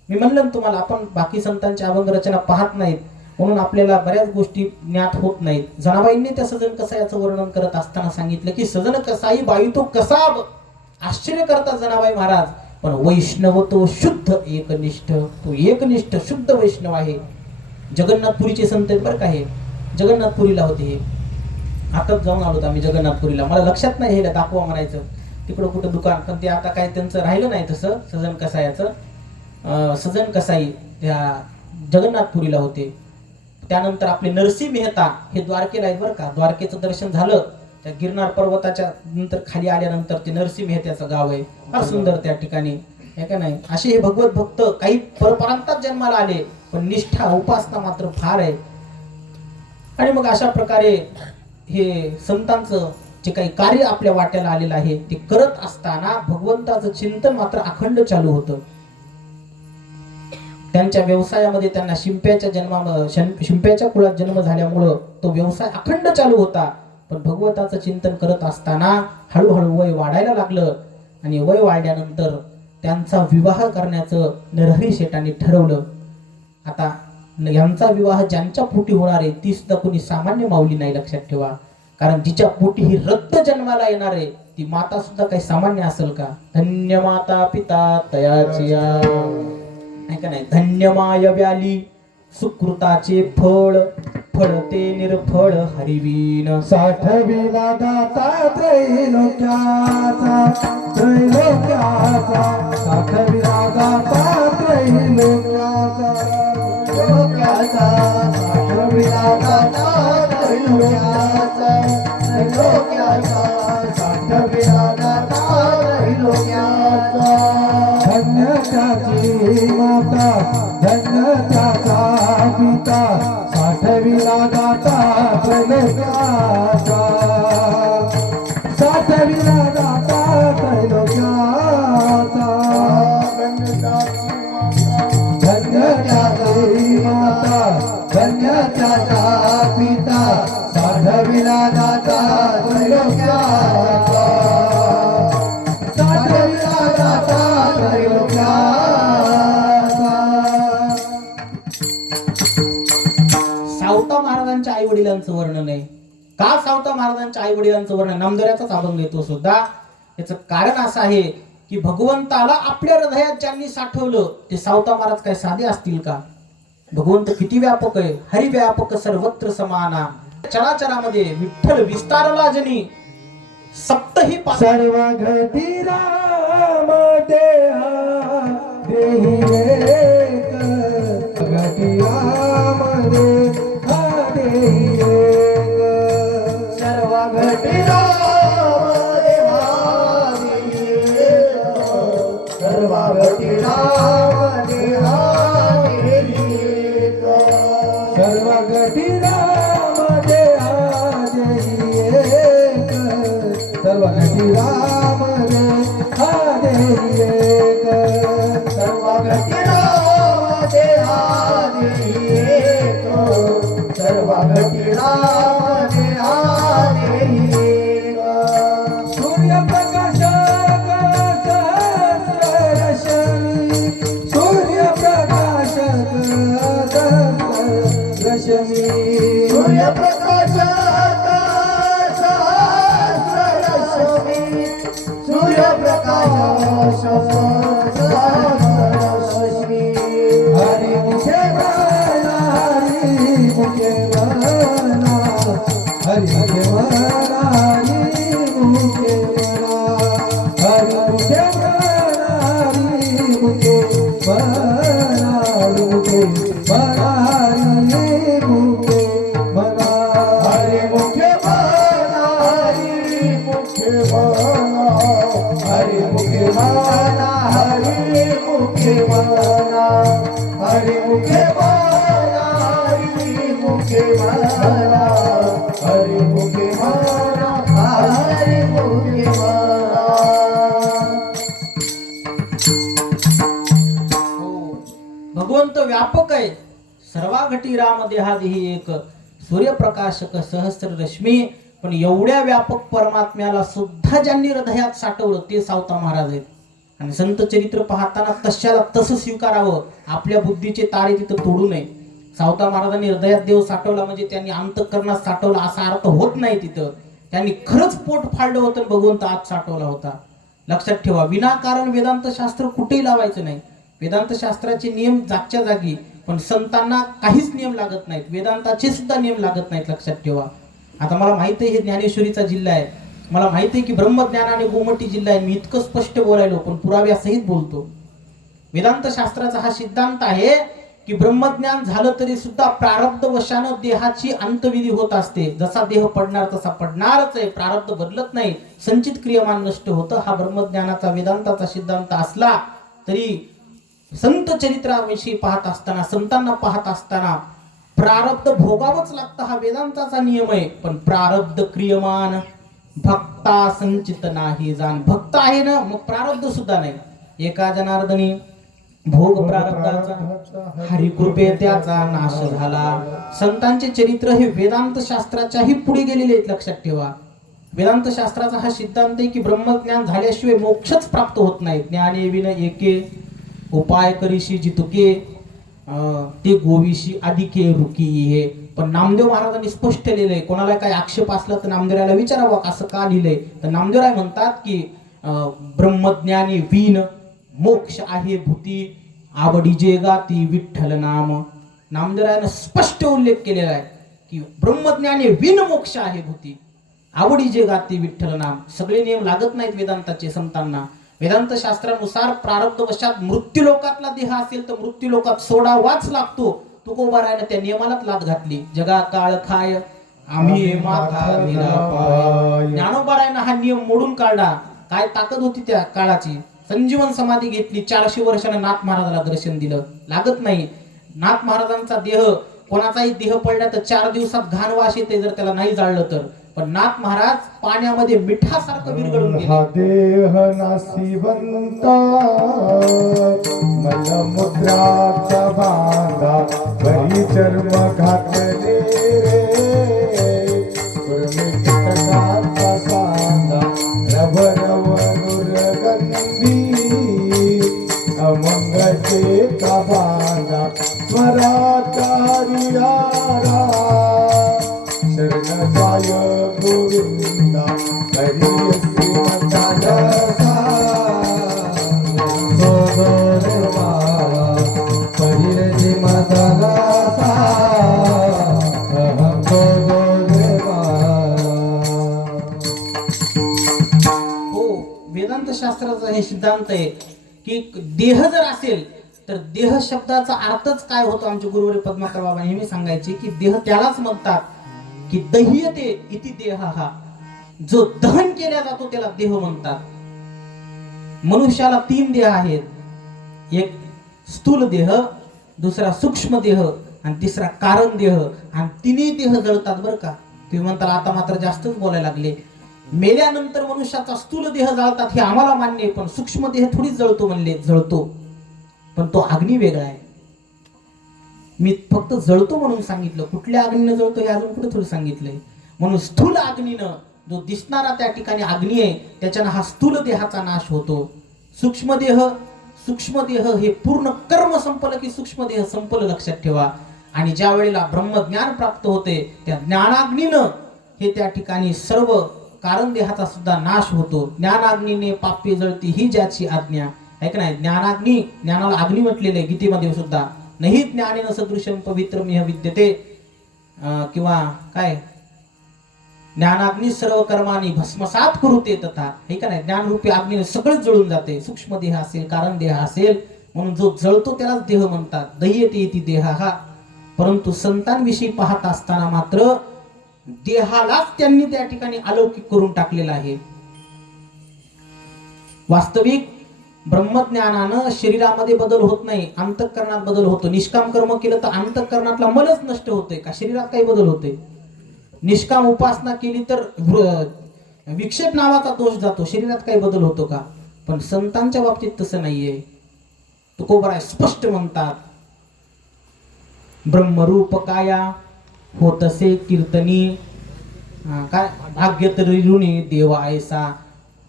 मी म्हणलं तुम्हाला, आपण बाकी संतांच्या अभंग रचना पाहत नाहीत, म्हणून आपल्याला बऱ्याच गोष्टी ज्ञात होत नाहीत. जनाबाईंनी त्या सजन कसाईचं वर्णन करत असताना सांगितलं की सजन कसाई बाई तो कसाब. आश्चर्य करतात जनाबाई महाराज. पण वैष्णव तो शुद्ध एकनिष्ठ, तो एकनिष्ठ शुद्ध वैष्णव आहे. जगन्नाथपुरीचे संत आहेत बरं का हे. जगन्नाथपुरीला होते हे. आताच जाऊन आलो आम्ही जगन्नाथपुरीला. मला लक्षात नाही हे दाखवा म्हणायचं तिकडं कुठं दुकान, पण ते आता काय त्यांचं राहिलं नाही तसं. सजन कसायाचं सजन कसाई त्या जगन्नाथपुरीला होते. त्यानंतर आपले नरसिंह मेहता हे द्वारकेला आहेत बरं का. द्वारकेचं दर्शन झालं त्या गिरनार पर्वताच्या नंतर खाली आल्यानंतर ते नरसिंह मेहत्याचं गाव आहे. फार सुंदर त्या ठिकाणी आहे का नाही. असे हे भगवत भक्त काही परपरांतात जन्माला आले पण निष्ठा उपासना मात्र फार आहे. आणि मग अशा प्रकारे हे संतांचं जे काही कार्य आपल्या वाट्याला आलेलं आहे ते करत असताना भगवंताचं चिंतन मात्र अखंड चालू होतं. त्यांच्या व्यवसायामध्ये त्यांना शिंप्याच्या कुळात जन्म झाल्यामुळं तो व्यवसाय अखंड चालू होता. पण भगवंताचं चिंतन करत असताना हळूहळू वय वाढायला लागलं आणि वय वाढल्यानंतर त्यांचा विवाह करण्याचं नरहरी शेठांनी ठरवलं. आता यांचा विवाह ज्यांच्या पोटी होणार आहे ती सुद्धा कोणी सामान्य माऊली नाही, लक्षात ठेवा. कारण जिच्या पोटी ही रक्त जन्माला येणार आहे ती माता सुद्धा काही सामान्य असेल का. धन्य माता पिता तयाची ऐका नाही. धन्य माय व्याली सुकृताचे फळ, फळते निर्फळ हरिवीन. साठविला दाता त्रैलोक्याचा, त्रैलोक्याचा. साठविला दाता त्रैलोक्याचा, त्रैलोक्याचा. साठविला दाता त्रैलोक्याचा, त्रैलोक्याचा. साठविला दाता त्रैलोक्याचा. धन्य त्याची माता, धन्य त्याचा पिता. साठविला दाता त्रैलोक्याचा, साठविला दाता त्रैलोक्याचा. धन्य त्याची माता, धन्य त्याचा पिता. साठविला दाता त्रैलोक्याचा, साठविला दाता त्रैलोक्याचा. सावता महाराजांच्या आई वडिलांचं वर्णन आहे. का सावता महाराजांच्या आई वडिलांचं वर्णन? नामदेवराचाच अभंग येतो सुद्धा. याचं कारण असं आहे की भगवंताला आपल्या हृदयात ज्यांनी साठवलं ते सावता महाराज काय साधे असतील का? भगवंत किती व्यापक आहे. हरि व्यापक सर्वत्र समाना. चराचरामध्ये विठ्ठल विस्तारला जनी सप्तही सर्व घटी राम देहा देही एक. घटी राम देहा देही एक. सर्व घटी राम देहा देही एक. सर्व घटी राम देहा देही एक. सर्व घटी राम देहा देही एक. सर्व घटी राम देहा देही एक. सर्व घटी राम देहा देही एक. सर्व घटी राम देहा देही एक. सूर्यप्रकाश रश्मी, सूर्यप्रकाश रश्मी. सूर्यप्रकाश सूर्यप्रकाश रश्मी. हरि मुखे वना, हरि मुखे वना. हरि मुखे वना, हरि मुखे वना. हरि मुखे वना, हरि मुखे वना. हरि मुखे वना, हरि मुखे वना. हरि मुखे वना, हरि मुखे वना. हरि मुखे वना, हरि मुखे वना. हरि मुखे वना, हरि मुखे वना. हरि मुखे वना, हरि मुखे वना. भगवंत व्यापक आहे. सर्वाघटी राम देहादेही एक. सूर्यप्रकाशक सहस्र रश्मी. पण एवढ्या व्यापक परमात्म्याला सुद्धा ज्यांनी हृदयात साठवलं ते सावता महाराज आहेत. आणि संत चरित्र पाहताना तशाला तसं स्वीकारावं. आपल्या बुद्धीचे तारे तिथं तोडू नये. सावता महाराजांनी हृदयात देव साठवला म्हणजे त्यांनी अंतःकरणात साठवला असा अर्थ होत नाही तिथं. त्यांनी खरंच पोट फाडलं होतं, भगवंत आत साठवला होता. लक्षात ठेवा, विनाकारण वेदांत शास्त्र कुठेही लावायचं नाही. वेदांत शास्त्राचे नियम जागच्या जागी, पण संतांना काहीच नियम लागत नाहीत, वेदांताचे सुद्धा नियम लागत नाहीत. लक्षात ठेवा. आता मला माहिती आहे हे ज्ञानेश्वरीचा जिल्हा आहे, मला माहिती आहे की ब्रह्मज्ञान आणि गोमटी जिल्हा आहे, मी इतकं स्पष्ट बोलायलो पण पुराव्यासहित बोलतो. वेदांत शास्त्राचा हा सिद्धांत आहे की ब्रह्मज्ञान झालं तरी सुद्धा प्रारब्ध वशानं देहाची अंतविधी होत असते. जसा देह पडणार तसा पडणारच आहे, प्रारब्ध बदलत नाही, संचित क्रियमान नष्ट होतं. हा ब्रह्मज्ञानाचा वेदांताचा सिद्धांत असला तरी संत चरित्राविषयी पाहत असताना, संतांना पाहत असताना प्रारब्ध भोगावंच लागतं, हा वेदांताचा नियम आहे. पण प्रारब्ध क्रियमान, भक्ता संचित नाही जाण. भक्त आहे ना, मग प्रारब्ध सुद्धा नाही. एका जनार्दनी भोग प्रारब्धाचा, हरिकृपे त्याचा नाश झाला. संतांचे चरित्र हे वेदांत शास्त्राच्याही पुढे गेलेले आहेत. लक्षात ठेवा, वेदांत शास्त्राचा हा सिद्धांत आहे की ब्रह्मज्ञान झाल्याशिवाय मोक्षच प्राप्त होत नाही. ज्ञाने विन एके उपाय करीशी जितुके ते गोविशी अधिके रुकी हे. पण नामदेव महाराजांनी स्पष्ट लिहिलंय. कोणाला काही आक्षेप असला तर नामदेवरायला विचारावं असं का लिहिलंय. तर नामदेवराय म्हणतात की ब्रह्मज्ञानी विन मोक्ष आहे भूती, आवडीजे गाती विठ्ठल नाम. नामदेवरायानं स्पष्ट उल्लेख केलेला आहे की ब्रह्मज्ञानी विन मोक्ष आहे भूती, आवडीजे गाती विठ्ठल नाम. सगळे नियम लागत नाहीत वेदांताचे संतांना. वेदांत शास्त्रानुसार प्रारब्ध वशात मृत्यू लोकातला देह असेल तर मृत्यू लोकात सोडावाच लागतो. तुकोबारायानं त्या नियमालाच लाद घातली. जगा काळ खाय आम्ही माथा निरापाय. ज्ञानोबारायानं हा नियम मोडून काढला. काय ताकद होती त्या काळाची. संजीवन समाधी घेतली, 400 वर्षानं नाथ महाराजाला दर्शन दिलं. लागत नाही. नाथ महाराजांचा देह, कोणाचाही देह पडला तर 4 दिवसात घाण वास येते जर त्याला नाही जाळलं तर. पण नाथ महाराज पाण्यामध्ये मिठासारखं विरघळून गेले. हा देह नासिवंता मलमुद्राचा बांधा, वरी चर्म घातले रे, कुर्मी कीटकाचा सांधा, रवरव दुर्गंधी, अमंगचे का बांधा, स्वराचारिया शरण जाय गोविंदा, हरियसी मंदालसा, सोदोरे बाबा, हरियसी मंदालसा, अहं सोदोरे बाबा. हो, वेदांत शास्त्राचा हे सिद्धांत आहे की देह जर असेल तर देह शब्दाचा अर्थच काय होतो. आमचे गुरुवारी पद्माकर बाबा नेहमी सांगायचे की देह त्यालाच म्हणतात की दह्यते इति देह, हा जो दहन केला जातो त्याला देह म्हणतात. मनुष्याला 3 देह आहेत. एक स्थूल देह, दुसरा सूक्ष्म देह आणि तिसरा कारण देह. आणि तिन्ही देह जळतात बरं का. तुम्ही म्हणताल आता मात्र जास्तच बोलायला लागले. मेल्यानंतर मनुष्याचा स्थूल देह जळतात हे आम्हाला मान्य आहे, पण सूक्ष्म देह थोडीच जळतो म्हणले. जळतो, पण तो अग्नी वेगळा आहे. मी फक्त जळतो म्हणून सांगितलं, कुठल्या अग्नीनं जळतो हे अजून कुठे थोडं सांगितलंय. म्हणून स्थूल अग्नीनं, जो दिसणारा त्या ठिकाणी अग्नी आहे त्याच्यानं हा स्थूल देहाचा नाश होतो. सूक्ष्म देह हे पूर्ण कर्म संपलं की सूक्ष्म देह संपलं. लक्षात ठेवा. आणि ज्या वेळेला ब्रह्मज्ञान प्राप्त होते त्या ज्ञानाग्नीनं हे त्या ठिकाणी सर्व कारण देहाचा सुद्धा नाश होतो. ज्ञानाग्नीने पापी जळती ही ज्याची आज्ञा. ऐक नाही, ज्ञानाग्नी, ज्ञानाला अग्नी म्हटलेलं आहे गीतेमध्ये सुद्धा. नाही ज्ञानेन सदृशं पवित्रमिह विद्यते, किंवा काय, ज्ञानाग्नी सर्व कर्मानी भस्मसात कुरुते तथा. हे का नाही, ज्ञानरूपी अग्नीने सगळं जळून जाते. सूक्ष्म देह असेल, कारण देह असेल, म्हणून जो जळतो त्यालाच देह म्हणतात. दह्यते इति देह हा. परंतु संतांविषयी पाहत असताना मात्र देहालाच त्यांनी त्या ठिकाणी अलौकिक करून टाकलेला आहे. वास्तविक ब्रह्मज्ञानानं शरीरामध्ये बदल होत नाही, अंतःकरणात बदल होतो. निष्काम कर्म केलं तर अंतःकरणातला मनच नष्ट होतोय का, शरीरात काही बदल होतोय? निष्काम उपासना केली तर विक्षेप नावाचा दोष जातो, शरीरात काही बदल होतो का? पण संतांच्या बाबतीत तसं नाहीये. तुकोबाराय स्पष्ट म्हणतात, ब्रह्मरूप काया होतसे कीर्तनी, काय भाग्य तरी ऋणी देवा ऐसा.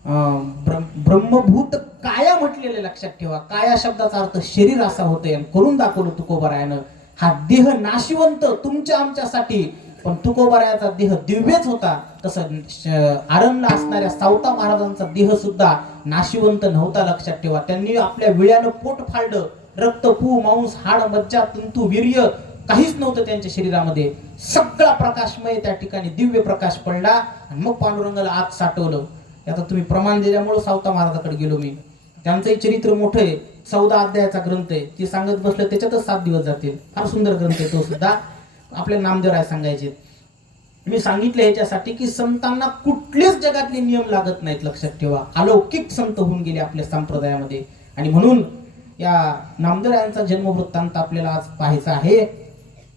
ब्रह्मभूत काया म्हटलेलं लक्षात ठेवा. काया शब्दाचा अर्थ शरीर असा होतोय. आणि करून दाखवलं तुकोबारायानं. हा देह नाशिवंत तुमच्या आमच्यासाठी, पण तुकोबारायाचा देह दिव्यच होता. तसं आरणला असणाऱ्या सावता महाराजांचा देह सुद्धा नाशिवंत नव्हता, लक्षात ठेवा. त्यांनी आपल्या विळ्यानं पोट फाडलं, रक्त, पू, मांस, हाड, मज्जा, तंतू, वीर्य काहीच नव्हतं त्यांच्या शरीरामध्ये. सगळा प्रकाशमय त्या ठिकाणी दिव्य प्रकाश पडला आणि मग पांडुरंगाला आत साठवलं. आता तुम्ही प्रमाण दिल्यामुळे सावता महाराजाकडे गेलो मी. त्यांचंही चरित्र मोठं आहे, 14 अध्यायाचा ग्रंथ आहे. ती सांगत बसलं त्याच्यातच 7 दिवस जातील. फार सुंदर ग्रंथ आहे तो सुद्धा. आपल्या नामदेवराय सांगायचे. मी सांगितलं ह्याच्यासाठी की संतांना कुठलेच जगातले नियम लागत नाहीत, लक्षात ठेवा. अलौकिक संत होऊन गेले आपल्या संप्रदायामध्ये. आणि म्हणून या नामदेवरायांचा जन्मवृत्तांत आपल्याला आज पाहायचा आहे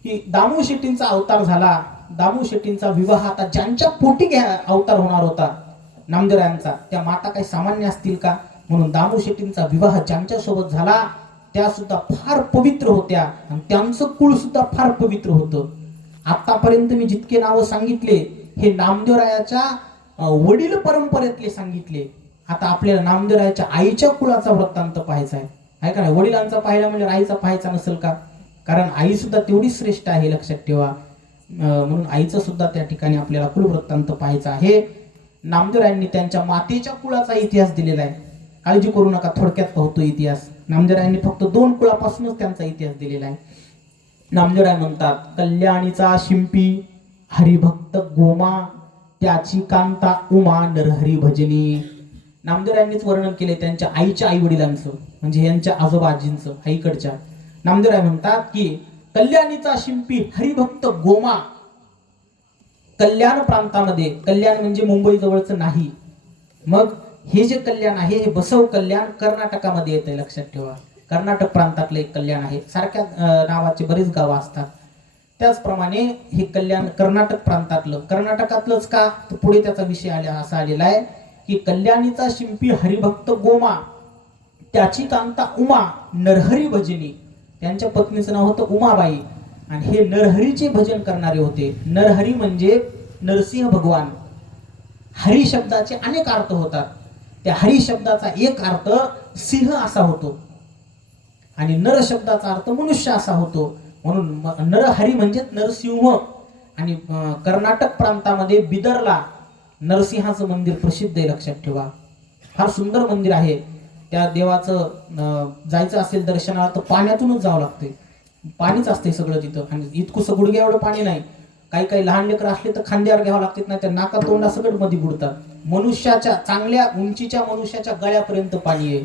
की दामू शेट्टींचा अवतार झाला. दामू शेट्टींचा विवाह आता ज्यांच्या पोटी अवतार होणार होता नामदेवरायांचा, त्या माता काही सामान्य असतील का? म्हणून दामू शेट्टींचा विवाह ज्यांच्या सोबत झाला त्या सुद्धा फार पवित्र होत्या आणि त्यांचं कुळ सुद्धा फार पवित्र होतं. आतापर्यंत मी जितके नावं सांगितले हे नामदेवरायाच्या वडील परंपरेतले सांगितले. आता आपल्याला नामदेवरायाच्या आईच्या कुळाचा वृत्तांत पाहायचा आहे का नाही? वडिलांचा पाहिला म्हणजे आईचा पाहायचा नसेल का? कारण आई सुद्धा तेवढी श्रेष्ठ आहे, लक्षात ठेवा. म्हणून आईचा सुद्धा त्या ठिकाणी आपल्याला कुलवृत्तांत पाहायचा आहे. नामदेवरायांनी त्यांच्या मातेच्या कुळाचा इतिहास दिलेला आहे. काळजी करू नका, थोडक्यात पाहतो इतिहास. नामदेवरायांनी फक्त 2 कुळापासूनच त्यांचा इतिहास दिलेला आहे. नामदेवराय म्हणतात, कल्याणीचा शिंपी हरिभक्त गोमा, त्याची कांता उमा नरहरी भजनी. नामदेवरायांनीच वर्णन केले त्यांच्या आईच्या आई वडिलांचं, म्हणजे यांच्या आजोबा आजींचं, आईकडच्या. नामदेवराय म्हणतात की कल्याणीचा शिंपी हरिभक्त गोमा. कल्याण प्रांतामध्ये, कल्याण म्हणजे मुंबई जवळचं नाही, मग हे जे कल्याण आहे हे बसव कल्याण कर्नाटकामध्ये येते, लक्षात ठेवा. कर्नाटक प्रांतातलं एक कल्याण आहे. सारख्या नावाचे बरेच गावं असतात. त्याचप्रमाणे हे कल्याण कर्नाटक प्रांतातलं, कर्नाटकातलंच का तर पुढे त्याचा विषय असा आलेला आहे की कल्याणीचा शिंपी हरिभक्त गोमा, त्याची कांता उमा नरहरी भजनी. त्यांच्या पत्नीचं नाव होतं उमाबाई आणि हे नरहरीचे भजन करणारे होते. नरहरी म्हणजे नरसिंह भगवान. हरी शब्दाचे अनेक अर्थ होतात. त्या हरी शब्दाचा एक अर्थ सिंह असा होतो आणि नर शब्दाचा अर्थ मनुष्य असा होतो. म्हणून नरहरी म्हणजे नरसिंह. आणि कर्नाटक प्रांतामध्ये बिदरला नरसिंहाचं मंदिर प्रसिद्ध आहे, लक्षात ठेवा. फार सुंदर मंदिर आहे. त्या देवाचं जायचं असेल दर्शनाला तर पाण्यातूनच जावं लागते. पाणीच असते सगळं तिथं. आणि इतकुसं गुडघ्या एवढं पाणी नाही. काही लहान लेकर असले तर खांद्यावर घ्यावं लागते, नाही तर नाका तोंडा सगळं मध्ये बुडतात. मनुष्याच्या चांगल्या उंचीच्या मनुष्याच्या गळ्यापर्यंत पाणी आहे.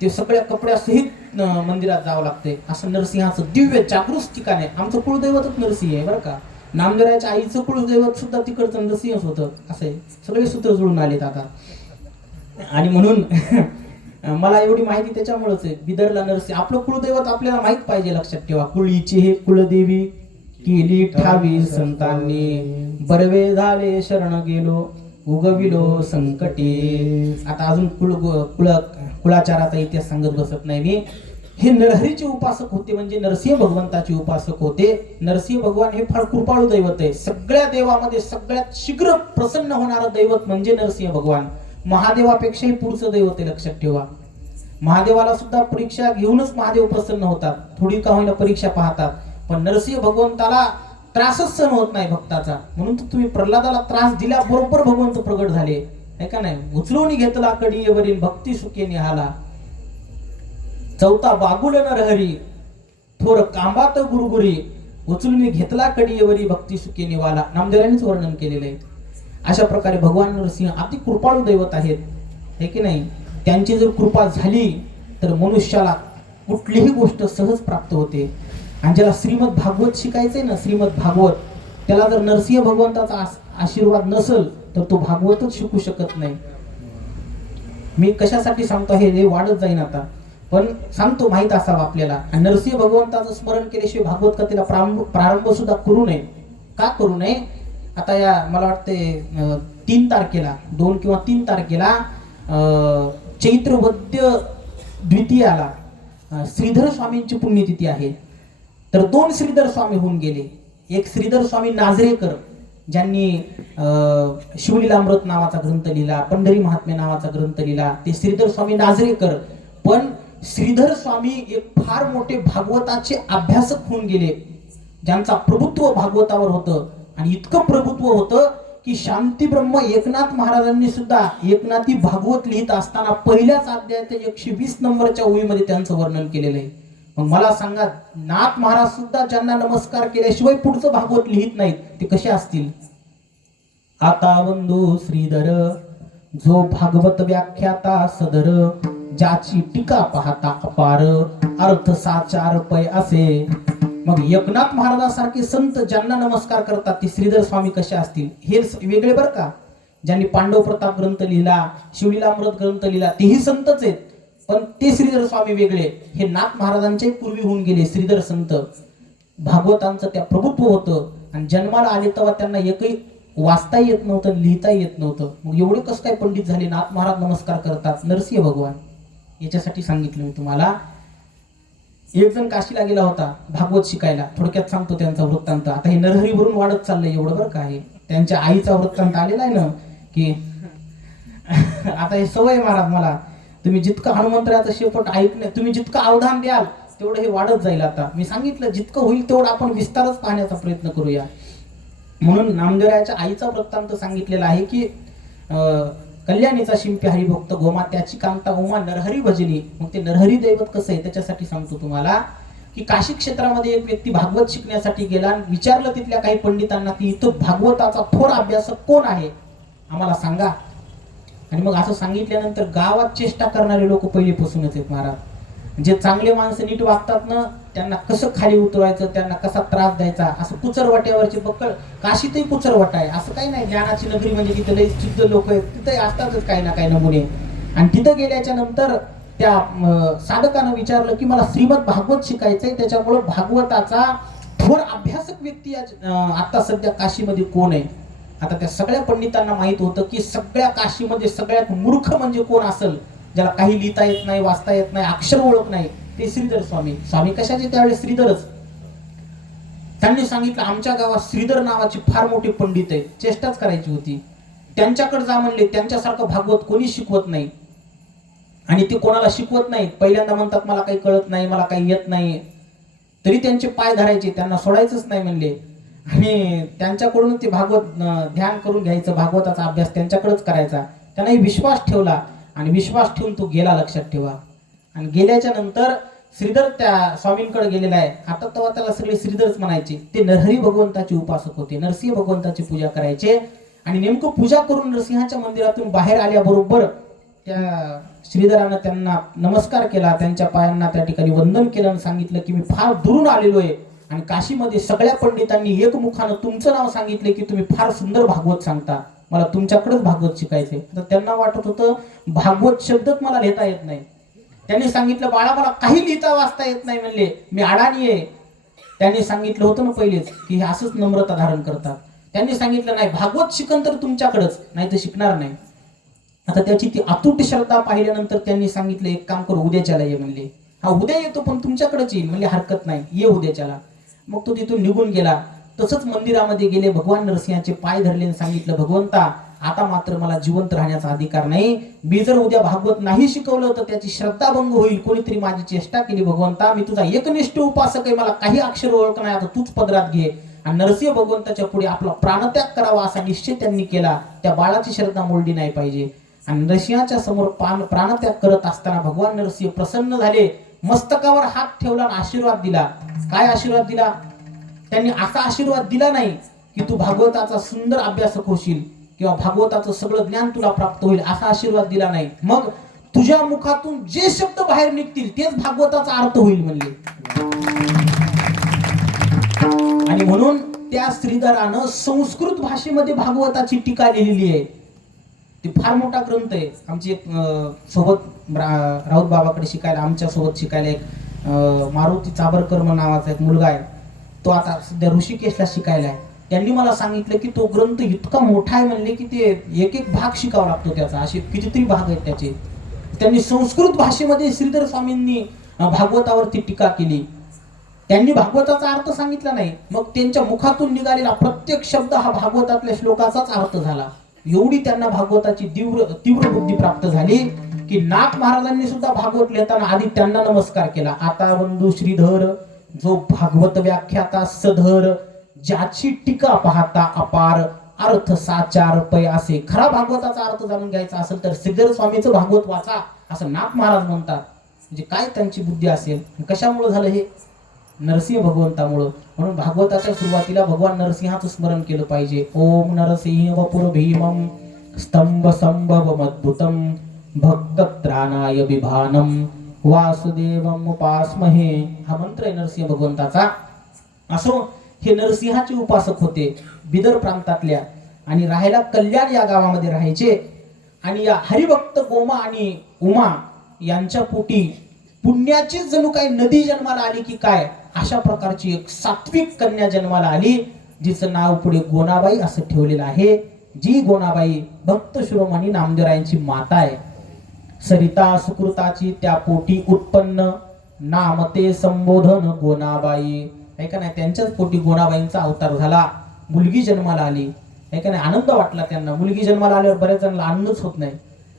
ते सगळ्या कपड्यासहित मंदिरात जावं लागते. असं नरसिंहाचं दिव्य जागृत ठिकाण आहे. आमचं कुळदैवतच नरसिंह आहे बरं का. नामदेवरायाच्या आईचं कुळदैवत सुद्धा तिकडचं नरसिंहच होतं. असे सगळे सूत्र जुळून आलेत आता. आणि म्हणून मला एवढी माहिती त्याच्यामुळेच आहे. बिदरला नरसिंह आपलं कुळदैवत आपल्याला माहित पाहिजे, लक्षात ठेवा. कुळीची हे कुलदेवी केली ठावी संतांनी, बरवे झाले शरण गेलो उगविलो संकटे. आता अजून कुळाचाराचा इतिहास सांगत बसत नाही मी. हे नरहरीचे उपासक होते, म्हणजे नरसिंह भगवंताचे उपासक होते. नरसिंह भगवान हे फार कृपाळू दैवत आहे. सगळ्या देवामध्ये सगळ्यात शीघ्र प्रसन्न होणारं दैवत म्हणजे नरसिंह भगवान. महादेवापेक्षाही पुढचं दैवत आहे, लक्षात ठेवा. महादेवाला सुद्धा परीक्षा घेऊनच महादेव प्रसन्न होतात. थोडी का होईना परीक्षा पाहतात, पण नरसिंह भगवंताला त्रासच सहन होत नाही भक्ताचा. म्हणून तुम्ही प्रल्हादाला त्रास दिल्याबरोबर भगवंत प्रगट झाले, आहे का नाही. उचलून घेतला कडीवरील भक्ती सुखे निहाला, चौथा बागुल नरहरी थोर कांबात गुरुगुरी, उचलून घेतला कडीवरी भक्ती सुखे निवाला. नामदेवांनीच वर्णन केलेलं आहे. अशा प्रकारे भगवान नरसिंह अति कृपाळू दैवत आहेत, हे की नाही. त्यांची जर कृपा झाली तर मनुष्याला कुठलीही गोष्ट सहज प्राप्त होते. आणि ज्याला श्रीमद भागवत शिकायचंय ना, श्रीमद भागवत, त्याला जर नरसिंह भगवंताचा आशीर्वाद नसेल तर तो भागवतच शिकू शकत नाही. मी कशासाठी सांगतो हे वाढत जाईन आता, पण सांगतो माहित असावं आपल्याला. आणि नरसिंह भगवंताचं स्मरण केल्याशिवाय भागवत कथेला प्रारंभ सुद्धा करू नये. का करू नये? आता या मला वाटते 3 तारखेला 2 किंवा 3 तारखेला चैत्रवद्य द्वितीयाला श्रीधर स्वामींची पुण्यतिथी आहे. तर 2 श्रीधर स्वामी होऊन गेले. एक श्रीधर स्वामी नाझरेकर, ज्यांनी शिवलीलामृत नावाचा ग्रंथ लिहिला, पंढरी महात्म्य नावाचा ग्रंथ लिहिला, ते श्रीधर स्वामी नाझरेकर. पण श्रीधर स्वामी एक फार मोठे भागवताचे अभ्यासक होऊन गेले, ज्यांचा प्रभुत्व भागवतावर होतं. आणि इतकं प्रभुत्व होतं की शांतीब्रह्म एकनाथ महाराजांनी सुद्धा एकनाथी भागवत लिहित असताना पहिल्याच अध्यायाच्या 120 नंबरच्या ओळीमध्ये त्यांचं वर्णन केलेलं आहे. मग मला सांगा, नाथ महाराज सुद्धा ज्यांना नमस्कार केल्याशिवाय पुढचं भागवत लिहित नाहीत, ते कसे असतील? आता बंधू श्रीधर जो भागवत व्याख्याता सदर, ज्याची टीका पाहता अपार, अर्थ साचार पै असे. मग एकनाथ महाराजांसारखे संत ज्यांना नमस्कार करतात ते श्रीधर स्वामी कसे असतील? हे वेगळे बरं का. ज्यांनी पांडव प्रताप ग्रंथ लिहिला, शिवलीलामृत ग्रंथ लिहिला, तेही संतच आहेत, पण ते श्रीधर स्वामी वेगळे. हे नाथ महाराजांचे पूर्वी होऊन गेले श्रीधर संत. भागवतांचं त्या प्रभुत्व होतं आणि जन्माला आले तेव्हा त्यांना एकही वाचता येत नव्हतं, लिहिता येत नव्हतं. मग एवढे कसं काय पंडित झाले? नाथ महाराज नमस्कार करतात. नरसिंह भगवान याच्यासाठी सांगितलं मी तुम्हाला. एक जण काशीला गेला होता भागवत शिकायला. थोडक्यात सांगतो त्यांचा वृत्तांत. आता हे नरहरीवरून वाढत चाललंय एवढं बरं का. हे त्यांच्या आईचा वृत्तांत आलेला आहे ना की आता हे सवय महाराज मला, तुम्ही जितकं हनुमंतराचं शेपट ऐकणे, तुम्ही जितकं अवधान द्याल तेवढं हे वाढत जाईल. आता मी सांगितलं जितकं होईल तेवढं आपण विस्तारच पाहण्याचा प्रयत्न करूया. म्हणून नामदेवरायाच्या आईचा वृत्तांत सांगितलेला आहे की कल्याणीचा शिंपी हरिभक्त गोमा, त्याची कांता उमा नरहरी भजनी. मग ते नरहरी दैवत कसं आहे त्याच्यासाठी सांगतो तुम्हाला की काशी क्षेत्रामध्ये एक व्यक्ती भागवत शिकण्यासाठी गेला आणि विचारलं तिथल्या काही पंडितांना की इथं भागवताचा थोर अभ्यासक कोण आहे, आम्हाला सांगा. आणि मग असं सांगितल्यानंतर गावात चेष्टा करणारे लोक पहिलेपासूनच आहेत महाराज. जे चांगले माणसं नीट वागतात ना, त्यांना कसं खाली उतरवायचं, त्यांना कसा त्रास द्यायचा, असं कुचरवाट्यावरचे बक्कळ. काशीतही कुचरवाटा आहे, असं काही नाही. ज्ञानाची नगरी म्हणजे तिथे लई शुद्ध लोक आहेत, तिथे असतातच काही ना काही नमुने. आणि तिथं गेल्याच्या नंतर त्या साधकानं विचारलं की मला श्रीमद भागवत शिकायचंय, त्याच्यामुळे भागवताचा थोर अभ्यासक व्यक्ती आता सध्या काशीमध्ये कोण आहे? आता त्या सगळ्या पंडितांना माहित होतं की सगळ्या काशीमध्ये सगळ्यात मूर्ख म्हणजे कोण असेल, ज्याला काही लिहिता येत नाही, वाचता येत नाही, अक्षर ओळख नाही, ते श्रीधर स्वामी. स्वामी कशाचे त्यावेळेस? श्रीधरच. त्यांनी सांगितलं आमच्या गावात श्रीधर नावाचे फार मोठे पंडित आहेत, चेष्टाच करायची होती. त्यांच्याकडे जा म्हणले, त्यांच्यासारखं भागवत कोणी शिकवत नाही आणि ते कोणाला शिकवत नाही. पहिल्यांदा म्हणतात मला काही कळत नाही, मला काही येत नाही, तरी त्यांचे पाय धरायचे, त्यांना सोडायचंच नाही म्हणले. आणि त्यांच्याकडून ते भागवत ध्यान करून घ्यायचं, भागवताचा अभ्यास त्यांच्याकडेच करायचा. त्यांनाही विश्वास ठेवला आणि विश्वास ठेवून तो गेला, लक्षात ठेवा. आणि गेल्याच्या नंतर श्रीधर त्या स्वामींकडे गेलेला आहे. आता तेव्हा त्याला सगळे श्रीधरच म्हणायचे. ते नरहरी भगवंताचे उपासक होते, नरसिंह भगवंताची पूजा करायचे. आणि नेमकं पूजा करून नरसिंहाच्या मंदिरातून बाहेर आल्याबरोबर त्या श्रीधरानं त्यांना नमस्कार केला, त्यांच्या पायांना त्या ठिकाणी वंदन केलं आणि सांगितलं की मी फार दुरून आलेलो आहे आणि काशीमध्ये सगळ्या पंडितांनी एकमुखानं तुमचं नाव सांगितले की तुम्ही फार सुंदर भागवत सांगता, मला तुमच्याकडेच भागवत शिकायचंय. तर त्यांना वाटत होतं भागवत शब्दच मला लिहिता येत नाही. त्यांनी सांगितलं बाळा मला काही लिहिता वाचता येत नाही म्हणले, मी अडाणी आहे. त्यांनी सांगितलं होतं ना पहिलेच की हे असंच नम्रता धारण करतात. त्यांनी सांगितलं नाही, भागवत शिकन तर तुमच्याकडेच, नाही तर शिकणार नाही. आता त्याची ती अतूट श्रद्धा पाहिल्यानंतर त्यांनी सांगितलं एक काम करू, उद्याच्याला ये म्हणले. हा उद्या येतो पण तुमच्याकडेच येईल म्हणले, हरकत नाही, ये उद्याच्याला. मग तो तिथून निघून गेला. तसंच मंदिरामध्ये गेले, भगवान नरसिंहाचे पाय धरले आणि सांगितलं भगवंता आता मात्र मला जिवंत राहण्याचा अधिकार नाही. मी जर उद्या भागवत नाही शिकवलं तर त्याची श्रद्धा भंग होईल. कोणीतरी माझी चेष्टा केली, भगवंता मी तुझा एकनिष्ठ उपासक आहे, मला काही अक्षर ओळख नाही, आता तूच पदरात घे. आणि नरसिंह भगवंताच्या पुढे आपला प्राणत्याग करावा असा निश्चय त्यांनी केला. त्या बाळाची श्रद्धा मोडली नाही पाहिजे. आणि नरसिंहाच्या समोर प्राणत्याग करत असताना भगवान नरसिंह प्रसन्न झाले, मस्तकावर हात ठेवला आणि आशीर्वाद दिला. काय आशीर्वाद दिला? त्यांनी असा आशीर्वाद दिला नाही की तू भागवताचा सुंदर अभ्यासक होशील किंवा भागवताचं सगळं ज्ञान तुला प्राप्त होईल, असा आशीर्वाद दिला नाही. मग तुझ्या मुखातून जे शब्द बाहेर निघतील तेच भागवताचा अर्थ होईल म्हणले. आणि म्हणून त्या श्रीधरानं संस्कृत भाषेमध्ये भागवताची टीका लिहिलेली आहे. ती फार मोठा ग्रंथ आहे. आमची एक सोबत राऊत बाबाकडे शिकायला, आमच्या सोबत शिकायला एक मारुती चाबरकर नावाचा एक मुलगा आहे. तो आता सध्या ऋषिकेशला शिकायला आहे. त्यांनी मला सांगितलं की तो ग्रंथ इतका मोठा आहे म्हणले की ते एक एक भाग शिकावा लागतो त्याचा, असे कितीतरी भाग आहेत त्याचे. त्यांनी संस्कृत भाषेमध्ये श्रीधर स्वामींनी भागवतावरती टीका केली. त्यांनी भागवताचा अर्थ सांगितला नाही, मग त्यांच्या मुखातून निघालेला प्रत्येक शब्द हा भागवतातल्या श्लोकाचाच अर्थ झाला. एवढी त्यांना भागवताची तीव्र बुद्धी प्राप्त झाली. की नाथ महाराजांनी सुद्धा भागवत लिहिताना आधी त्यांना नमस्कार केला. आता बंधू श्रीधर जो भागवत व्याख्याता सधर, ज्याची टीका पाहता अपार, अर्थ साचार पै असे. खरा भागवताचा अर्थ जाणून घ्यायचा असेल तर श्रीधर स्वामीचं भागवत वाचा असं नाथ महाराज म्हणतात. म्हणजे काय त्यांची बुद्धी असेल. कशामुळे झालं हे? नरसिंह भगवंतामुळं. म्हणून भागवताच्या सुरुवातीला भगवान नरसिंहाचं स्मरण केलं पाहिजे. ओम नरसिंह वपुर भीमम स्तंभ संभव अद्भुतम भक्तत्राणाय विभानम वासुदेवम उपासमहे. हा मंत्र आहे नरसिंह भगवंताचा. असो, हे नरसिंहाचे उपासक होते बिदर प्रांतातल्या आणि राहायला कल्याण या गावामध्ये राहायचे. आणि या हरिभक्त गोमा आणि उमा यांच्या पोटी पुण्याचीच जणू काही नदी जन्माला आली की काय, अशा प्रकारची एक सात्विक कन्या जन्माला आली, जिचं नाव पुढे गोनाबाई असं ठेवलेलं आहे. जी गोनाबाई भक्त शिरोमणी नामदेवरायांची माता आहे. सरिता सुकृताची त्या पोटी उत्पन्न, नामते संबोधन गोनाबाई. ऐका नाही, त्यांच्याच पोटी गोनाबाईंचा अवतार झाला. मुलगी जन्माला आली. ऐका नाही, आनंद वाटला त्यांना. मुलगी जन्माला आल्यावर बऱ्याच जणांना आनंदच होत नाही,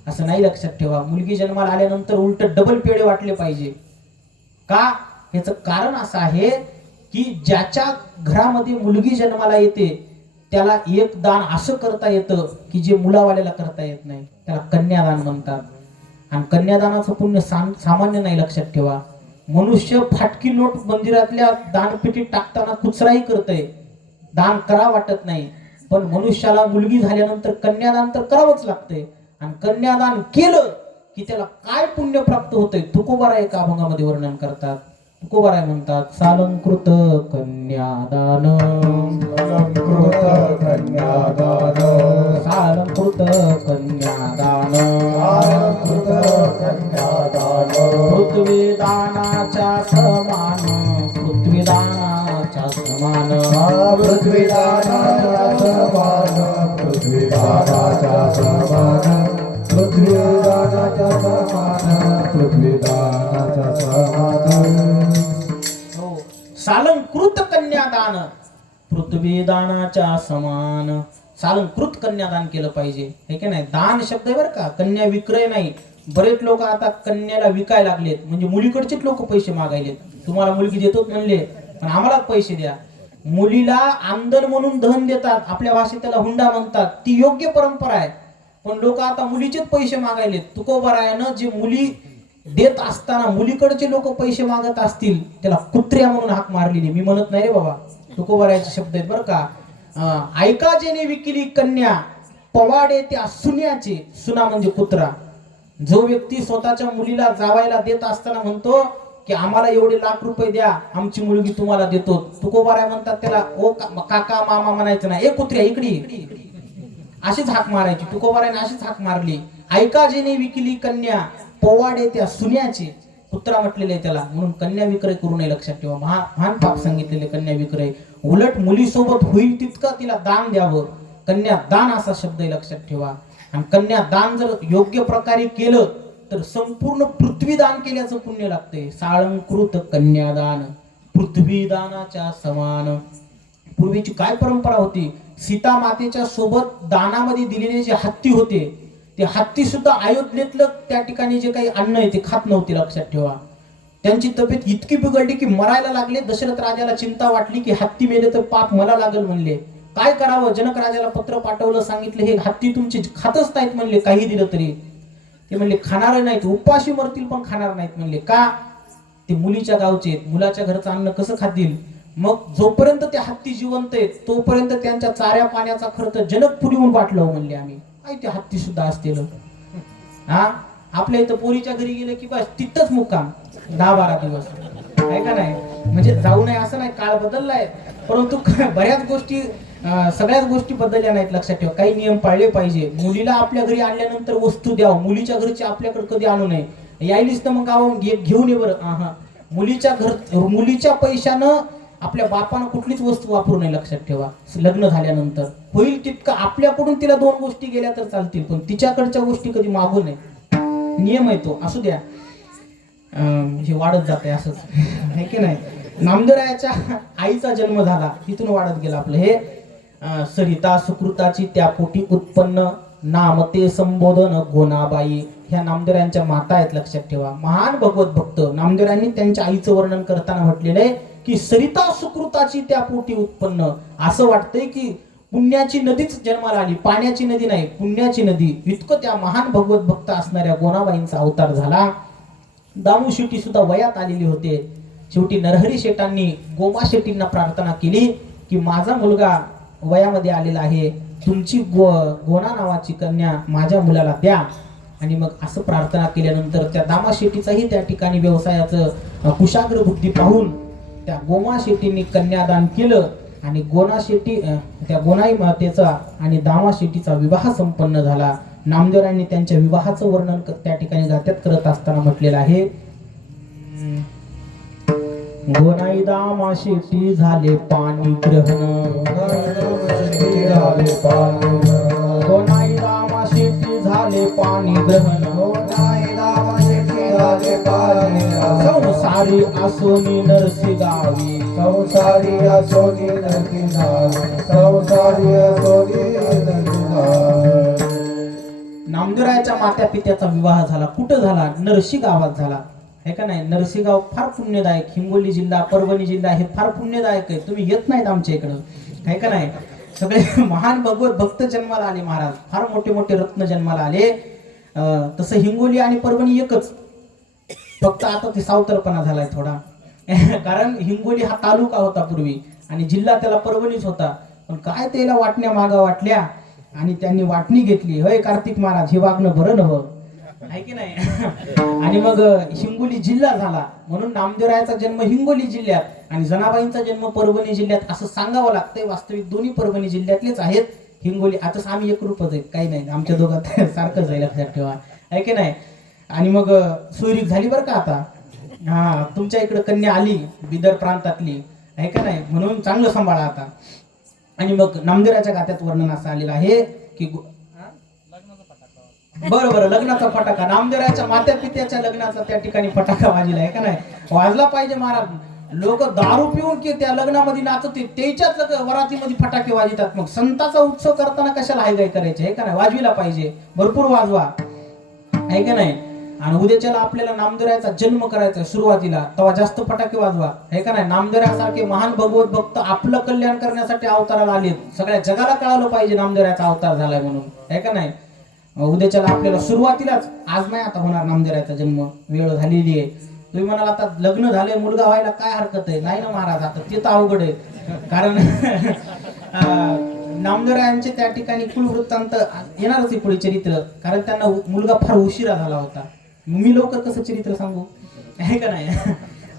असं नाही, लक्षात ठेवा. मुलगी जन्माला आल्यानंतर उलट डबल पेढे वाटले पाहिजे. का? याचं कारण असं आहे की ज्याच्या घरामध्ये मुलगी जन्माला येते त्याला एक दान असं करता येतं की जे मुलावाल्याला करता येत नाही. त्याला कन्यादान म्हणतात. आणि कन्यादानाचं पुण्य सामान्य नाही, लक्षात ठेवा. मनुष्य फाटकी नोट मंदिरातल्या दानपेटीत टाकताना कुचराई करतय, दान करा वाटत नाही. पण मनुष्याला मुलगी झाल्यानंतर कन्यादान तर करावंच लागतंय. आणि कन्यादान केलं की त्याला काय पुण्य प्राप्त होतंय तुकोबाराय एका अभंगामध्ये वर्णन करतात. तुकोबाराय म्हणतात, सालंकृत कन्यादान, अलंकृत कन्यादान, सालंकृत कन्यादान, अलंकृत कन्यादान, पृथ्वीदानाच्या समान, पृथ्वीदानाच्या समान, पृथ्वीदानाच्या समान, पृथ्वीदानाच्या समान, पृथ्वीदानाच्या समान, पृथ्वीदानाच्या समान. हो, सालंकृत कन्यादान, पृथ्वीदानाच्या समान. सालंकृत कन्यादान केलं पाहिजे, हे की नाही. दान शब्द आहे बरं का, कन्या विक्रय नाही. बरेच लोक आता कन्याला विकायला लागलेत. म्हणजे मुलीकडचेच लोक पैसे मागायलेत. तुम्हाला मुलगी देतो म्हणले, पण आम्हाला पैसे द्या. मुलीला आंदन म्हणून धन देतात, आपल्या भाषेत त्याला हुंडा म्हणतात. ती योग्य परंपरा आहे. पण लोक आता मुलीचेच पैसे मागायलेत. तुकोबारायानं जे मुली देत असताना मुलीकडचे लोक पैसे मागत असतील त्याला कुत्र्या म्हणून हाक मारलेली. मी म्हणत नाही रे बाबा, तुकोबारायाचे शब्द आहेत बरं का. ऐका जेने विकिली कन्या, पवाडे त्या सुन्याचे. सुना म्हणजे कुत्रा. जो व्यक्ती स्वतःच्या मुलीला जावायला देत असताना म्हणतो की आम्हाला एवढे लाख रुपये द्या, आमची मुलगी तुम्हाला देतो, तुकोबाराय म्हणतात त्याला ओ काका मामा म्हणायचं नाही, ए कुत्र्या इकडे, अशीच हाक मारायची. तुकोबारायने अशीच हाक मारली. ऐका जेने विकिली कन्या, पवाडे त्या सुन्याचे. कुत्रा म्हटलेले त्याला. म्हणून कन्या विक्रय करू नये, लक्षात ठेवा. महान पाप सांगितलेले कन्या विक्रय. उलट मुलीसोबत होईल तितकं तिला दान द्यावं. कन्यादान असा शब्द आहे, लक्षात ठेवा. आणि कन्यादान जर योग्य प्रकारे केलं तर संपूर्ण पृथ्वी दान केल्याचं पुण्य लागतंय. साळंकृत कन्यादान, पृथ्वीदानाच्या समान. पूर्वीची काय परंपरा होती, सीता मातेच्या सोबत दानामध्ये दिलेले जे हत्ती होते, ते हत्ती सुद्धा अयोध्येतलं त्या ठिकाणी जे काही अन्न आहे ते खात नव्हते, लक्षात ठेवा. त्यांची तब्येत इतकी बिघडली की मरायला लागले. दशरथ राजाला चिंता वाटली की हत्ती मेले तर पाप मला लागल म्हणले. काय करावं? जनक राजाला पत्र पाठवलं, सांगितलं हे हत्ती तुमचे खातच नाहीत म्हणले, काही दिलं तरी. ते म्हणले खाणार नाहीत, उपाशी मरतील पण खाणार नाहीत म्हणले. का? ते मुलीच्या गावचे, मुलाच्या घरचं अन्न कसं खातील? मग जोपर्यंत ते हत्ती जिवंत आहेत तोपर्यंत त्यांच्या चाऱ्या पाण्याचा खर्च जनकपुरीहून वाटलं म्हणले आम्ही. काय ते हत्ती सुद्धा असतील. हा, आपल्या इथं पोरीच्या घरी गेले की बस तिथंच मुक्काम 10-12 दिवस, आहे का नाही. म्हणजे जाऊ नये असं नाही, काळ बदललाय, परंतु बऱ्याच गोष्टी सगळ्याच गोष्टी बदलल्या नाहीत, लक्षात ठेवा. काही नियम पाळले पाहिजे. मुलीला आपल्या घरी आणल्यानंतर वस्तू द्यावं. मुलीच्या घरची आपल्याकडे कधी आणू नये. यायलीच तर मग गावाहून घेऊन ये बरं. मुलीच्या पैशानं आपल्या बापानं कुठलीच वस्तू वापरू नये, लक्षात ठेवा. लग्न झाल्यानंतर होईल तितकं आपल्याकडून तिला 2 गोष्टी गेल्या तर चालतील, पण तिच्याकडच्या गोष्टी कधी मागू नये. नियम आहे तो. असू द्या, हे वाढत जात आहे असंच, आहे की नाही. नामदेवरायाच्या आईचा जन्म झाला, तिथून वाढत गेला आपलं हे. सरिता सुकृताची त्या पोटी उत्पन्न, नामते संबोधन गोनाबाई. ह्या नामदेवरायांच्या माता आहेत, लक्षात ठेवा. महान भगवत भक्त. नामदेवरायांनी त्यांच्या आईचं वर्णन करताना म्हटलेलं आहे की सरिता सुकृताची त्या पोटी उत्पन्न. असं वाटतंय की पुण्याची नदीच जन्माला आली, पाण्याची नदी नाही, पुण्याची नदी. इतकं त्या महान भगवत भक्त असणाऱ्या गोनाबाईंचा अवतार झाला. दामू शेट्टी सुद्धा वयात आलेली होते. शेवटी नरहरी शेटांनी गोमा शेट्टींना प्रार्थना केली की माझा मुलगा वयामध्ये आलेला आहे, तुमची गोना नावाची कन्या माझ्या मुलाला द्या. आणि मग असं प्रार्थना केल्यानंतर त्या दामा शेट्टीचाही त्या ठिकाणी व्यवसायाचं कुशाग्र बुद्धी पाहून त्या गोमा शेट्टींनी कन्यादान केलं आणि गोना शेट्टी त्या गोनाई मातेचा आणि दामा शेट्टीचा विवाह संपन्न झाला. नामदेवरायांनी त्यांच्या विवाहाचं वर्णन त्या ठिकाणी गात्यात करत असताना म्हटलेलं आहे, गोनाई दामा शेट्टी झाले पाणी ग्रहण, गोनाई दामा शेट्टी झाले पाणी ग्रहण, संसारी असोनी नरसी गावी, संसारी असोनी नरसी गावी, संसारी असोनी नरसी गावी. नामदेवरायाच्या मात्या पित्याचा विवाह झाला. कुठं झाला? नरसी गावात झाला, आहे का नाही. नरसीगाव फार पुण्यदायक. हिंगोली जिल्हा, परभणी जिल्हा हे फार पुण्यदायक आहे. तुम्ही येत नाहीत आमच्या इकडं, आहे का नाही. सगळे महान भगवत भक्त जन्माला आले महाराज, फार मोठे मोठे रत्न जन्माला आले. तसं हिंगोली आणि परभणी एकच, फक्त आता ते सावतरपणा झालाय थोडा. कारण हिंगोली हा तालुका होता पूर्वी आणि जिल्हा त्याला परभणीच होता. पण काय त्याला वाटण्या मागा वाटल्या आणि त्यांनी वाटणी घेतली. होय कार्तिक महाराज, हे वागणं बरं नव्हं, आहे की नाही. आणि मग हिंगोली जिल्हा झाला. म्हणून नामदेवरायाचा जन्म हिंगोली जिल्ह्यात आणि जनाबाईंचा जन्म परभणी जिल्ह्यात असं सांगावं लागतंय. वास्तविक दोन्ही परभणी जिल्ह्यातलेच आहेत. हिंगोली आता आम्ही एकरूपच आहे, काही नाही, आमच्या दोघात सारखंच आहे, लक्षात ठेवा, आहे की नाही. आणि मग सोयरीक झाली बरं का आता. हा, तुमच्या इकडे कन्या आली बिदर प्रांतातली, आहे का नाही, म्हणून चांगलं सांभाळा आता. आणि मग नामदेवरायाच्या गात्यात वर्णन असं आलेलं आहे की बरोबर लग्नाचा फटाका, नामदेवरायाच्या मात्या पित्याच्या लग्नाचा त्या ठिकाणी फटाका वाजला, आहे का नाही. वाजला पाहिजे महाराज. लोक दारू पिऊन की त्या लग्नामध्ये नाचते, त्याच्याच वरातीमध्ये फटाके वाजतात. मग संताचा उत्सव करताना कशाला हायगाय करायचे, आहे का नाही. वाजविला पाहिजे, भरपूर वाजवा, आहे का नाही. आणि उद्याच्याला आपल्याला नामदेवरायाचा जन्म करायचा सुरुवातीला, तेव्हा जास्त फटाके वाजवा, आहे का नाही. नामदेवरायासारखे महान भगवत भक्त आपलं कल्याण करण्यासाठी अवताराला आले. सगळ्या जगाला कळालं पाहिजे नामदेवरायाचा अवतार झालाय म्हणून, आहे का नाही. उद्याच्याला आपल्याला सुरुवातीलाच, आज नाही आता होणार नामदेवरायाचा जन्म, वेळ झालेली आहे. तुम्ही म्हणाल आता लग्न झाले, मुलगा व्हायला काय हरकत आहे. नाही ना महाराज, आता ते तर अवघड आहे. कारण नामदेवरायांचे त्या ठिकाणी कुलवृत्तांत येणारच आहे पुढे चरित्र, कारण त्यांना मुलगा फार उशिरा झाला होता. मी लवकर कसं चरित्र सांगू, आहे का नाही.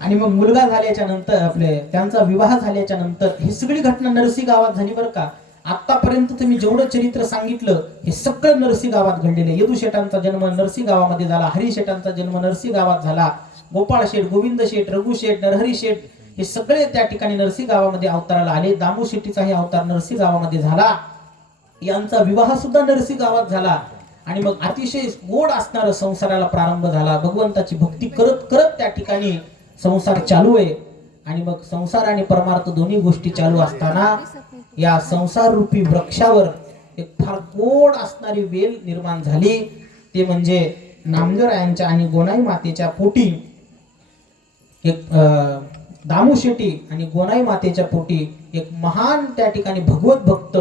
आणि मग मुलगा झाल्याच्या नंतर त्यांचा विवाह झाल्याच्या नंतर ही सगळी घटना नरसी गावात झाली बरं का. आतापर्यंत तुम्ही जेवढं चरित्र सांगितलं हे सगळं नरसी गावात घडलेलं. यदू शेटांचा जन्म नरसी गावामध्ये झाला, हरी शेटांचा जन्म नरसी गावात झाला, गोपाळ शेठ, गोविंद शेठ, रघु शेठ, नरहरी शेठ हे सगळे त्या ठिकाणी नरसी गावामध्ये अवताराला आले. दामू शेट्टीचाही अवतार नरसी गावामध्ये झाला. यांचा विवाह सुद्धा नरसी गावात झाला. आणि मग अतिशय गोड असणारा संसाराला प्रारंभ झाला. भगवंताची भक्ती करत करत त्या ठिकाणी संसार चालू आहे. आणि मग संसार आणि परमार्थ दोन्ही गोष्टी चालू असताना या संसार रूपी वृक्षावर एक फार गोड असणारी वेल निर्माण झाली. ते म्हणजे नामदेवरायांच्या आणि गोनाई मातेच्या पोटी एक दामू शेट्टी आणि गोनाई मातेच्या पोटी एक महान त्या ठिकाणी भगवत भक्त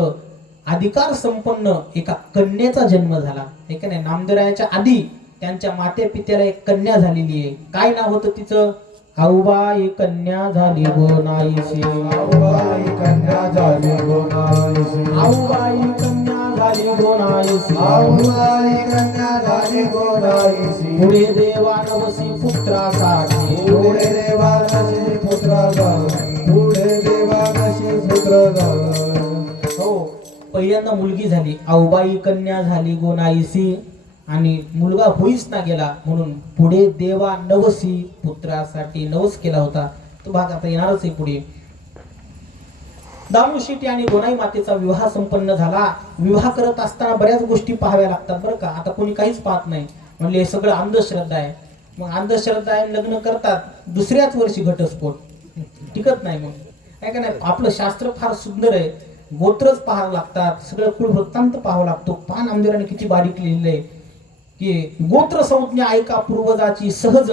अधिकार संपन्न एका कन्येचा जन्म झाला, हे का नाही. नामदेवरायाच्या आधी त्यांच्या माते पित्याला एक कन्या झालेली आहे. काय नाव होतं तिचं? आऊबाई कन्या झाली गोनाईची, आऊबाई कन्या झाली गोनाईची, आऊबाई कन्या झाली गोनाईची, आऊबाई कन्या झाली गोनाईची. पुढे देवा नवसी पुत्रासाठी, पुढे देवा नशी पुत्र झाला, पुढे देवा नशी पुत्र झाला. हो, पहिल्यांदा मुलगी झाली, आऊबाई कन्या झाली गोनाईसी, आणि मुलगा होईच ना गेला म्हणून पुढे देवा नवसी पुत्रासाठी नवस केला होता. तो भाग आता येणारच आहे पुढे. दामू शेट्टी आणि गोनाई मातेचा विवाह संपन्न झाला. विवाह करत असताना बऱ्याच गोष्टी पाहाव्या लागतात बरं का. आता कोणी काहीच पाहत नाही, म्हणले हे सगळं अंधश्रद्धा आहे. मग अंधश्रद्धा आहे, लग्न करतात, दुसऱ्याच वर्षी घटस्फोट, टिकत नाही. मग काय का नाही, आपलं शास्त्र फार सुंदर आहे. गोत्रच पाहावं लागतात, सगळं कुळ वृत्तांत पाहावं लागतो. पान आमदेवराने किती बारीक लिहिलंय की गोत्र संज्ञा ऐका पूर्वजाची सहज,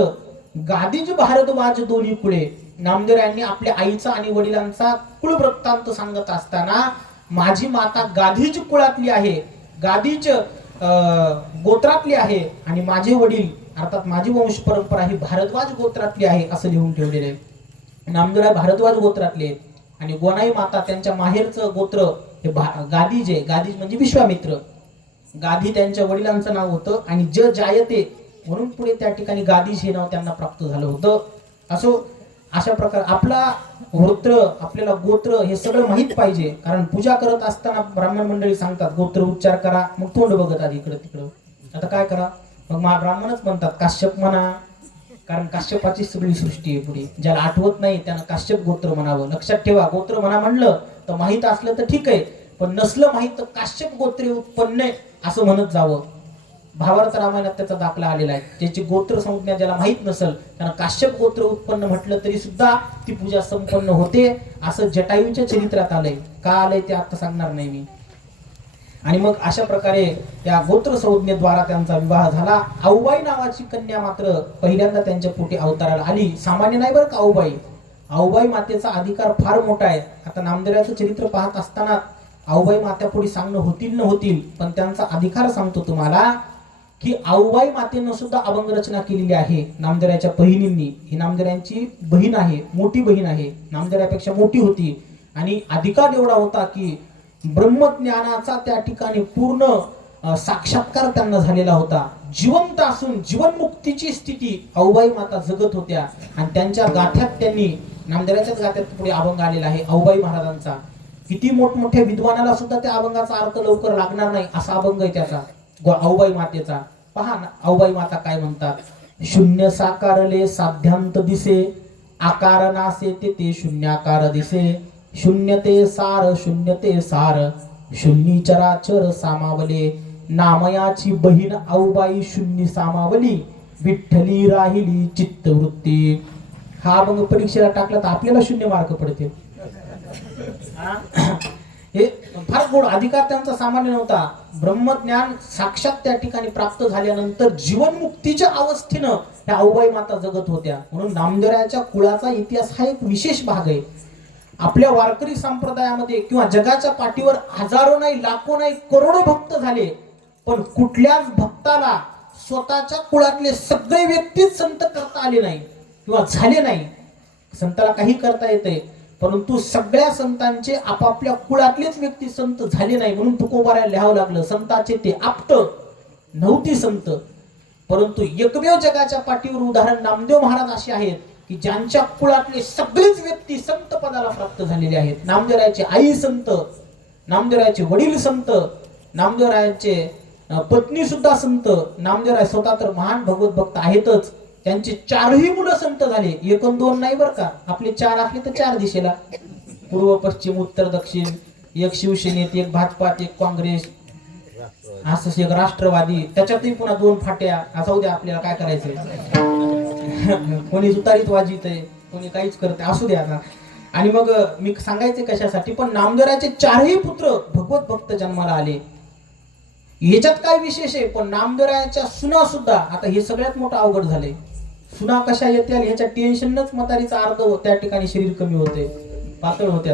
गादीज भारद्वाज दोन्ही कुळे. नामदेव यांनी आपल्या आईचा आणि वडिलांचा कुळ वृत्तांत सांगत असताना माझी माता गादीज कुळातली आहे, गादीज गोत्रातली आहे आणि माझे वडील अर्थात माझी वंश परंपरा ही भारद्वाज गोत्रातली आहे असं लिहून ठेवलेले आहे. नामदेवराय भारद्वाज गोत्रातले आहेत आणि गोनाई माता त्यांच्या माहेरचं गोत्र हे गादीज आहे. गादीज म्हणजे विश्वामित्र. गादी त्यांच्या वडिलांचं नाव होतं आणि जायते म्हणून पुढे त्या ठिकाणी गादीज हे नाव त्यांना प्राप्त झालं होतं. असो अशा प्रकारे आपला गोत्र आपल्याला गोत्र हे सगळं माहित पाहिजे. कारण पूजा करत असताना ब्राह्मण मंडळी सांगतात गोत्र उच्चार करा, मग तोंड बघत आधी इकडं तिकडं. आता काय करा, मग ब्राह्मणच म्हणतात काश्यप म्हणा, कारण काश्यपाची सगळी सृष्टी आहे पुढे. ज्याला आठवत नाही त्यानं काश्यप गोत्र म्हणावं. लक्षात ठेवा, गोत्र म्हणा म्हणलं तर माहित असलं तर ठीक आहे, पण नसलं माहित तर काश्यप गोत्रे उत्पन्न असं म्हणत जावं. भावार्थ रामायणात त्याचा दाखला आलेला आहे. ज्याची गोत्र संज्ञा ज्याला माहित नसेल त्यांना काश्यप गोत्र उत्पन्न म्हटलं तरी सुद्धा ती पूजा संपन्न होते असं जटायूच्या चरित्रात आलंय. का आलंय ते आता सांगणार नाही मी. आणि मग अशा प्रकारे त्या गोत्र संज्ञेद्वारा त्यांचा विवाह झाला. आऊबाई नावाची कन्या मात्र पहिल्यांदा त्यांच्या पोटी अवताराला आली. सामान्य नाही बरं का आऊबाई. आऊबाई मातेचा अधिकार फार मोठा आहे. आता नामदेवाचं चरित्र पाहत असताना आऊबाई मात्यापुढे सांगणं होतील न होतील, पण त्यांचा अधिकार सांगतो तुम्हाला की आऊबाई मातेनं सुद्धा अभंग रचना केलेली आहे नामदेवाच्या बहिणींनी. ही नामदेवांची बहीण आहे, मोठी बहीण आहे, नामदेवापेक्षा मोठी होती आणि अधिकार एवढा होता की ब्रह्मज्ञानाचा त्या ठिकाणी पूर्ण साक्षात्कार त्यांना झालेला होता. जिवंत असून जीवनमुक्तीची स्थिती आऊबाई माता जगत होत्या आणि त्यांच्या गाथ्यात त्यांनी नामदेवाच्याच गाथ्यात पुढे अभंग आलेला आहे आऊबाई महाराजांचा. किती मोठमोठ्या विद्वानाला सुद्धा त्या अभंगाचा अर्थ लवकर लागणार नाही असा अभंग आहे त्याचा आऊबाई मातेचा. पहा ना आऊबाई माता काय म्हणतात. शून्य साकारले साध्यांत दिसे, आकार नासे ते शून्याकार दिसे. शून्य ते सार, शून्य ते सार, शून्य चराचर सामावले. नामयाची बहीण आऊबाई शून्य सामावली, विठ्ठली राहिली चित्तवृत्ती. हा अभंग परीक्षेला टाकला तर आपल्याला 0 मार्क पडतील. हे फार गोड अधिकार त्यांचा सामान्य नव्हता. ब्रह्मज्ञान साक्षात त्या ठिकाणी प्राप्त झाल्यानंतर जीवनमुक्तीच्या अवस्थेनं त्या आऊबाई माता जगत होत्या. म्हणून नामदेवाच्या कुळाचा इतिहास हा एक विशेष भाग आहे. आपल्या वारकरी संप्रदायामध्ये किंवा जगाच्या पाठीवर हजारो नाही, लाखो नाही, करोडो भक्त झाले, पण कुठल्याच भक्ताला स्वतःच्या कुळातले सगळे व्यक्तीच संत करता आले नाही किंवा झाले नाही. संताला काही करता येते, परंतु सगळ्या संतांचे आपापल्या कुळातलेच व्यक्ती संत झाले नाही. म्हणून तुकोबाराला लिहावं लागलं संतांचे ते आप्त नव्हती संत. परंतु एकमेव जगाच्या पाठीवर उदाहरण नामदेव महाराज असे आहेत की ज्यांच्या कुळातले सगळेच व्यक्ती संत पदाला प्राप्त झालेले आहेत. नामदेवरायाची आई संत, नामदेवरायाचे वडील संत, नामदेवरायांचे पत्नी सुद्धा संत, नामदेवराय स्वतः तर महान भगवत भक्त आहेतच. त्यांचे 4ही मुलं संत झाले. 1-2 नाही बरं का, आपले 4 असले तर 4 दिशेला, पूर्व पश्चिम उत्तर दक्षिण, एक शिवसेनेत, एक भाजपात, एक काँग्रेस, असं एक राष्ट्रवादी, त्याच्यातही पुन्हा 2 फाट्या. असं उद्या आपल्याला काय करायचंय, कोणी तुतारीत वाजित आहे, कोणी काहीच करते, असू द्या आता. आणि मग मी सांगायचे कशासाठी, पण नामदेवराचे 4ही पुत्र भगवत भक्त जन्माला आले. याच्यात काय विशेष आहे, पण नामदेवरायाच्या सुना सुद्धा, आता हे सगळ्यात मोठं अवघड झालंय. सुना कशा येतील ह्याच्या टेन्शनच म्हातारीचा अर्ध त्या ठिकाणी शरीर कमी होते, पातळ होते.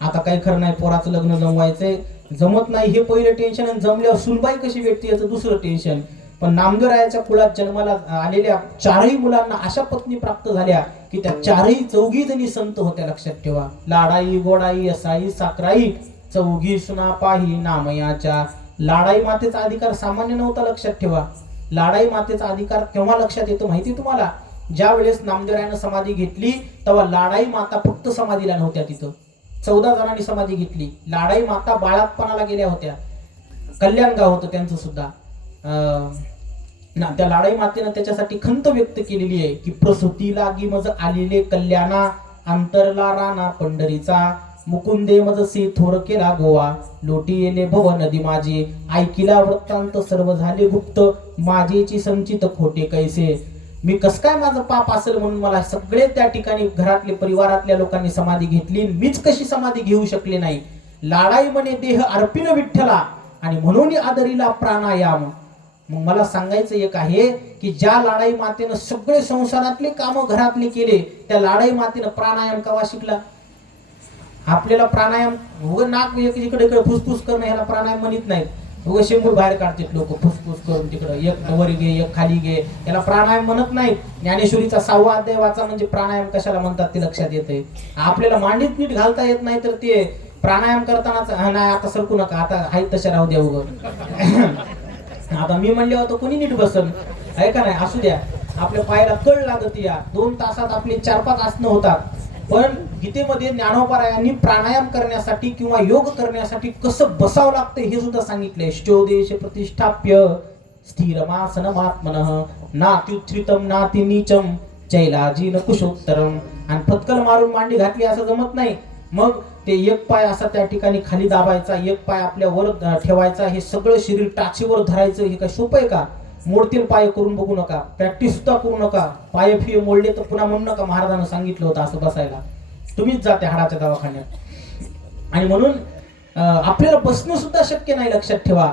आता काही खरं नाही, पोराचं लग्न जमवायचंय, जमत नाही हे पहिलं टेन्शन, आणि जमल्यावर सुनबाई कशी भेटते याचं दुसरं टेन्शन. पण नामदेवरायाच्या कुळात जन्माला आलेल्या 4ही मुलांना अशा पत्नी प्राप्त झाल्या की त्या 4ही 4घी जणी संत होत्या. लक्षात ठेवा, लाडाई गोडाई असाई साकराई, 4घी सुना पाही नामयाच्या. लाडाई मातेचा अधिकार सामान्य नव्हता. लक्षात ठेवा, लाडाई मातेचा अधिकार केव्हा लक्षात येतो माहिती तुम्हाला, ज्या वेळेस नामदेवरायानं समाधी घेतली तेव्हा लाडाई माता फक्त समाधीला नव्हत्या, तिथं 14 जणांनी समाधी घेतली. लाडाई माता बाळातपणाला गेल्या होत्या. कल्याण गाव होतं त्यांचं सुद्धा. त्या लाडाई मातेनं त्याच्यासाठी खंत व्यक्त केलेली आहे की प्रसूती लागी मज आलेले कल्याणा, अंतरला राणा पंढरीचा. मुकुंदे मजसे थोर केला गोवा, लोटी येले भव नदी माझे. ऐकिला वृत्तांत सर्व झाले गुप्त, माझेची संचित खोटे कैसे. मी कस काय माझं पाप असेल म्हणून मला सगळे त्या ठिकाणी घरातले परिवारातल्या लोकांनी समाधी घेतली, मीच कशी समाधी घेऊ शकले नाही. लाडाई म्हणे देह अर्पिन विठ्ठला, आणि म्हणून आदरीला प्राणायाम. मग मला सांगायचं एक आहे की ज्या लाडाई मातेनं सगळे संसारातले कामं घरातले केले, त्या लाडाई मातेनं प्राणायाम कवा शिकला? आपल्याला प्राणायाम उगं नाक इकडे इकडे फुसफुस करणं ह्याला प्राणायाम म्हणत नाहीत. उगं शेंबूड बाहेर काढतात लोक फुसफुस करून तिकडं, एक वर घे एक खाली घे, याला प्राणायाम म्हणत नाहीत. ज्ञानेश्वरीचा 6वा अध्याय वाचा म्हणजे प्राणायाम कशाला म्हणतात ते लक्षात येते. आपल्याला मांडीत नीट घालता येत नाही तर ते प्राणायाम करतानाच नाही आता सरकू नका, आता हाय तशा राहू द्या उगं. आता मी म्हणले होतो कोणी नीट बसन आहे का नाही, असू द्या. आपल्या पायाला कळ लागत, या 2 तासात आपले 4-5 आसनं होतात. पण गीतेमध्ये ज्ञानोबरायांनी प्राणायाम करण्यासाठी किंवा योग करण्यासाठी कसं बसावं लागतं हे सुद्धा सांगितलंय. श्चोदेश प्रतिष्ठाप्य स्थिरमासनमात्मनः नात्युत्थ्रितम नाति नीचम चैलाजीन कुशोत्तरम. आणि फटकल मारून मांडी घातली असं जमत नाही. मग ते एक पाय असा त्या ठिकाणी खाली दाबायचा, एक पाय आपल्या वर ठेवायचा, हे सगळं शरीर टाचीवर धरायचं. हे काय सोपं आहे का? मोडतील पाय करून बघू नका, प्रॅक्टिस सुद्धा करू नका. पाय फिय मोडले तर पुन्हा म्हणू नका महाराजांना सांगितलं होतं असं बसायला. तुम्हीच जाते हाडाच्या दवाखान्यात. आणि म्हणून आपल्याला बसणं सुद्धा शक्य नाही, लक्षात ठेवा.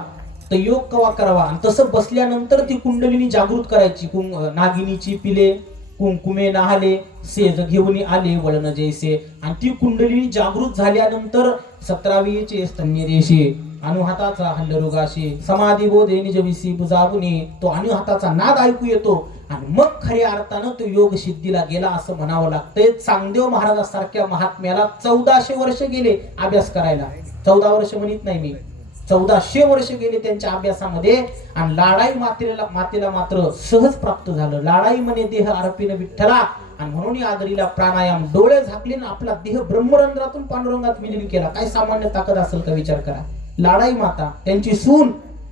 तर योग कवा करावा? आणि तसं बसल्यानंतर ती कुंडलिनी जागृत करायची. नागिनीची पिले कुंकुमे नाहले सेज घेऊन आले वळण जैसे. आणि ती कुंडलिनी जागृत झाल्यानंतर 17वीचे स्तन्य देशी अनुहाताचा हल्लरुगाशी समाधी बोधे निजविसी बुजाबुनी, तो अनुहाताचा नाद ऐकू येतो. आणि मग खऱ्या अर्थानं तो योग सिद्धीला गेला असं म्हणावं लागतंय. चांगदेव महाराजासारख्या महात्म्याला 1400 वर्ष गेले अभ्यास करायला. 14 वर्ष म्हणत नाही मी, 1400 वर्ष गेले त्यांच्या अभ्यासामध्ये. आणि लाडाई मातेला मात्र सहज प्राप्त झालं. लाडाई म्हणे देह अर्पिन विठ्ठला. आणि म्हणून आदरीला प्राणायाम, डोळे झाकले ना आपला देह ब्रह्मरंध्रातून पांडुरंगात विलीन केला. काय सामान्य ताकद असेल का विचार करा. लाडाई माता त्यांची सून,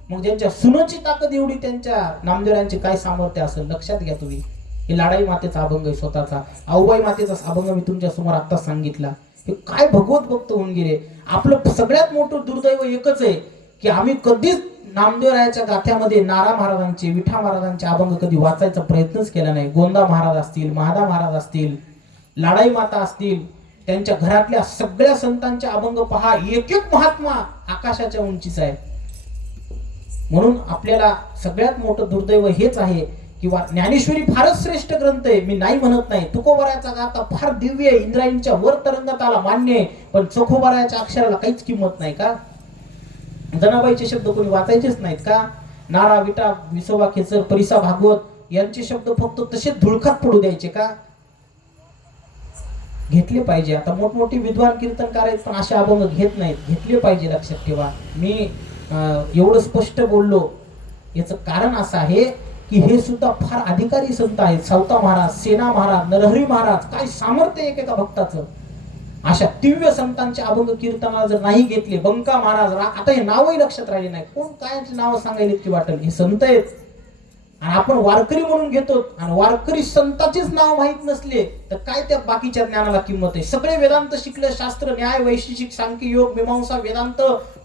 मग ज्यांच्या सुनाची ताकद एवढी त्यांच्या नामदेवांची काय सामर्थ्य असेल लक्षात घ्या तुम्ही. हे लाडाई मातेचा अभंग आहे स्वतःचा. आऊबाई मातेचा अभंग मी तुमच्या समोर आता सांगितला. हे काय भगवत भक्त होऊन गेले. आपलं सगळ्यात मोठं दुर्दैव एकच आहे की आम्ही कधीच नामदेवरायाच्या गाथ्यामध्ये नारा महाराजांचे, विठा महाराजांचे अभंग कधी वाचायचा प्रयत्नच केला नाही. गोंदा महाराज असतील, महादा महाराज असतील, लाडाई माता असतील, त्यांच्या घरातल्या सगळ्या संतांचे अभंग पहा. एक एक महात्मा आकाशाच्या उंचीचा आहे. म्हणून आपल्याला सगळ्यात मोठं दुर्दैव हेच आहे की ज्ञानेश्वरी फारच श्रेष्ठ ग्रंथ आहे, मी नाही म्हणत नाही. तुकोबारायाचा गाथा फार दिव्य आहे, इंद्रायणीच्या वर तरंगत आला मान्य आहे. पण चोखोबारायाच्या अक्षराला काहीच किंमत नाही का? जनाबाईचे शब्द कोणी वाचायचेच नाहीत का? नारा विटा विसोबा खेचर परिसा भागवत यांचे शब्द फक्त तसेच धुळखात पडू द्यायचे का? घेतले पाहिजे. आता मोठमोठी विद्वान कीर्तनकार आहेत पण असे अभंग घेत नाहीत. घेतले पाहिजे, लक्षात ठेवा. मी एवढं स्पष्ट बोललो याचं कारण असं आहे की हे सुद्धा फार अधिकारी संत आहेत. सावता महाराज, सेना महाराज, नरहरी महाराज, काय सामर्थ्य एकेका भक्ताचं. अशा दिव्य संतांचे अभंग कीर्तनाला जर नाही घेतले, बंका महाराज, आता हे नावही लक्षात राहिले नाही. कोण काय नाव सांगायला की वाटेल, हे संत आहेत. आणि आपण वारकरी म्हणून घेतो. आणि वारकरी संताचेच नाव माहित नसले तर काय त्या बाकीच्या ज्ञानाला किंमत आहे. सगळे वेदांत शिकले, शास्त्र, न्याय, वैशेषिक, सांख्य, योग, मीमांसा, वेदांत,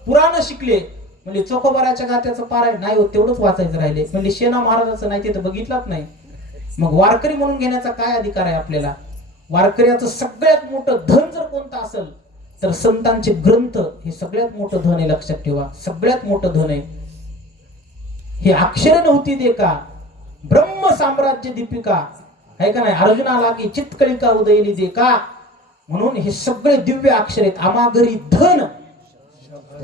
पुराण शिकले. म्हणजे चोखोबाराच्या गाथ्याचं पारायण नाही होत, तेवढंच वाचायचं राहिले. म्हणजे शेना महाराजाचं नाही ते तर बघितलंच नाही. मग वारकरी म्हणून घेण्याचा काय अधिकार आहे आपल्याला? वारकऱ्याचं सगळ्यात मोठं धन जर कोणतं असेल तर संतांचे ग्रंथ हे सगळ्यात मोठं धन आहे, लक्षात ठेवा. सगळ्यात मोठं धन आहे. हे अक्षर नव्हती दे का ब्रह्म साम्राज्य दीपिका आहे का नाही? अर्जुनाला की चित्कळिका उदयली दे का. म्हणून हे सगळे दिव्य अक्षर आहेत. आमाघरी धन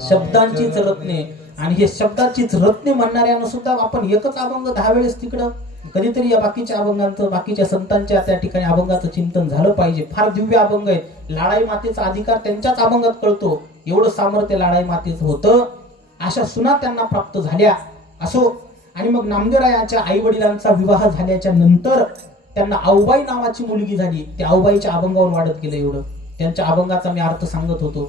शब्दांचीच रत्ने. आणि हे शब्दाचीच रत्ने म्हणणाऱ्यांना सुद्धा आपण एकच अभंग 10 वेळेस तिकडं कधीतरी या बाकीच्या अभंगांचं, बाकीच्या संतांच्या त्या ठिकाणी अभंगाचं चिंतन झालं पाहिजे. फार दिव्य अभंग आहेत. लाडाई मातेचा अधिकार त्यांच्याच अभंगात कळतो. एवढं सामर्थ्य लाडाई मातेचं होतं. अशा सुना त्यांना प्राप्त झाल्या असो. आणि मग नामदेवरायांच्या आई वडिलांचा विवाह झाल्याच्या नंतर त्यांना आऊबाई नावाची मुलगी झाली. त्या आऊबाईच्या अभंगावर वाढत गेलं. एवढं त्यांच्या अभंगाचा मी अर्थ सांगत होतो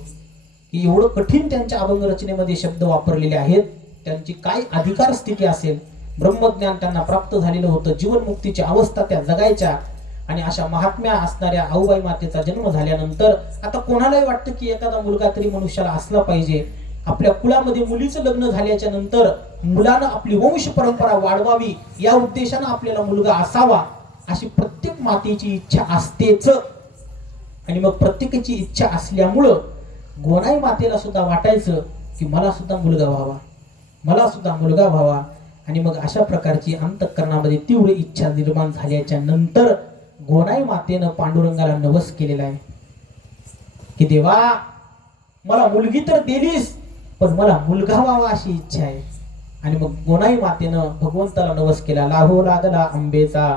की एवढं कठीण त्यांच्या अभंग रचनेमध्ये शब्द वापरलेले आहेत. त्यांची काय अधिकार स्थिती असेल. ब्रह्मज्ञान त्यांना प्राप्त झालेलं होतं. जीवनमुक्तीची अवस्था त्या जगायच्या. आणि अशा महात्म्या असणाऱ्या आऊबाई मातेचा जन्म झाल्यानंतर आता कोणालाही वाटतं की एखादा मुलगा तरी मनुष्याला असला पाहिजे. आपल्या कुळामध्ये मुलीचं लग्न झाल्याच्या नंतर मुलानं आपली वंश परंपरा वाढवावी या उद्देशानं आपल्याला मुलगा असावा अशी प्रत्येक मातेची इच्छा असतेच. आणि मग प्रत्येकाची इच्छा असल्यामुळं गोनाई मातेला सुद्धा वाटायचं की मला सुद्धा मुलगा व्हावा, मला सुद्धा मुलगा व्हावा. आणि मग अशा प्रकारची अंतःकरणामध्ये तीव्र इच्छा निर्माण झाल्याच्या नंतर गोनाई मातेनं पांडुरंगाला नवस केलेला आहे की देवा मला मुलगी तर दिलीस पण मला मुलगा व्हावा अशी इच्छा आहे. आणि मग गोनाई मातेनं भगवंताला नवस केला. लाहो लागला अंबेचा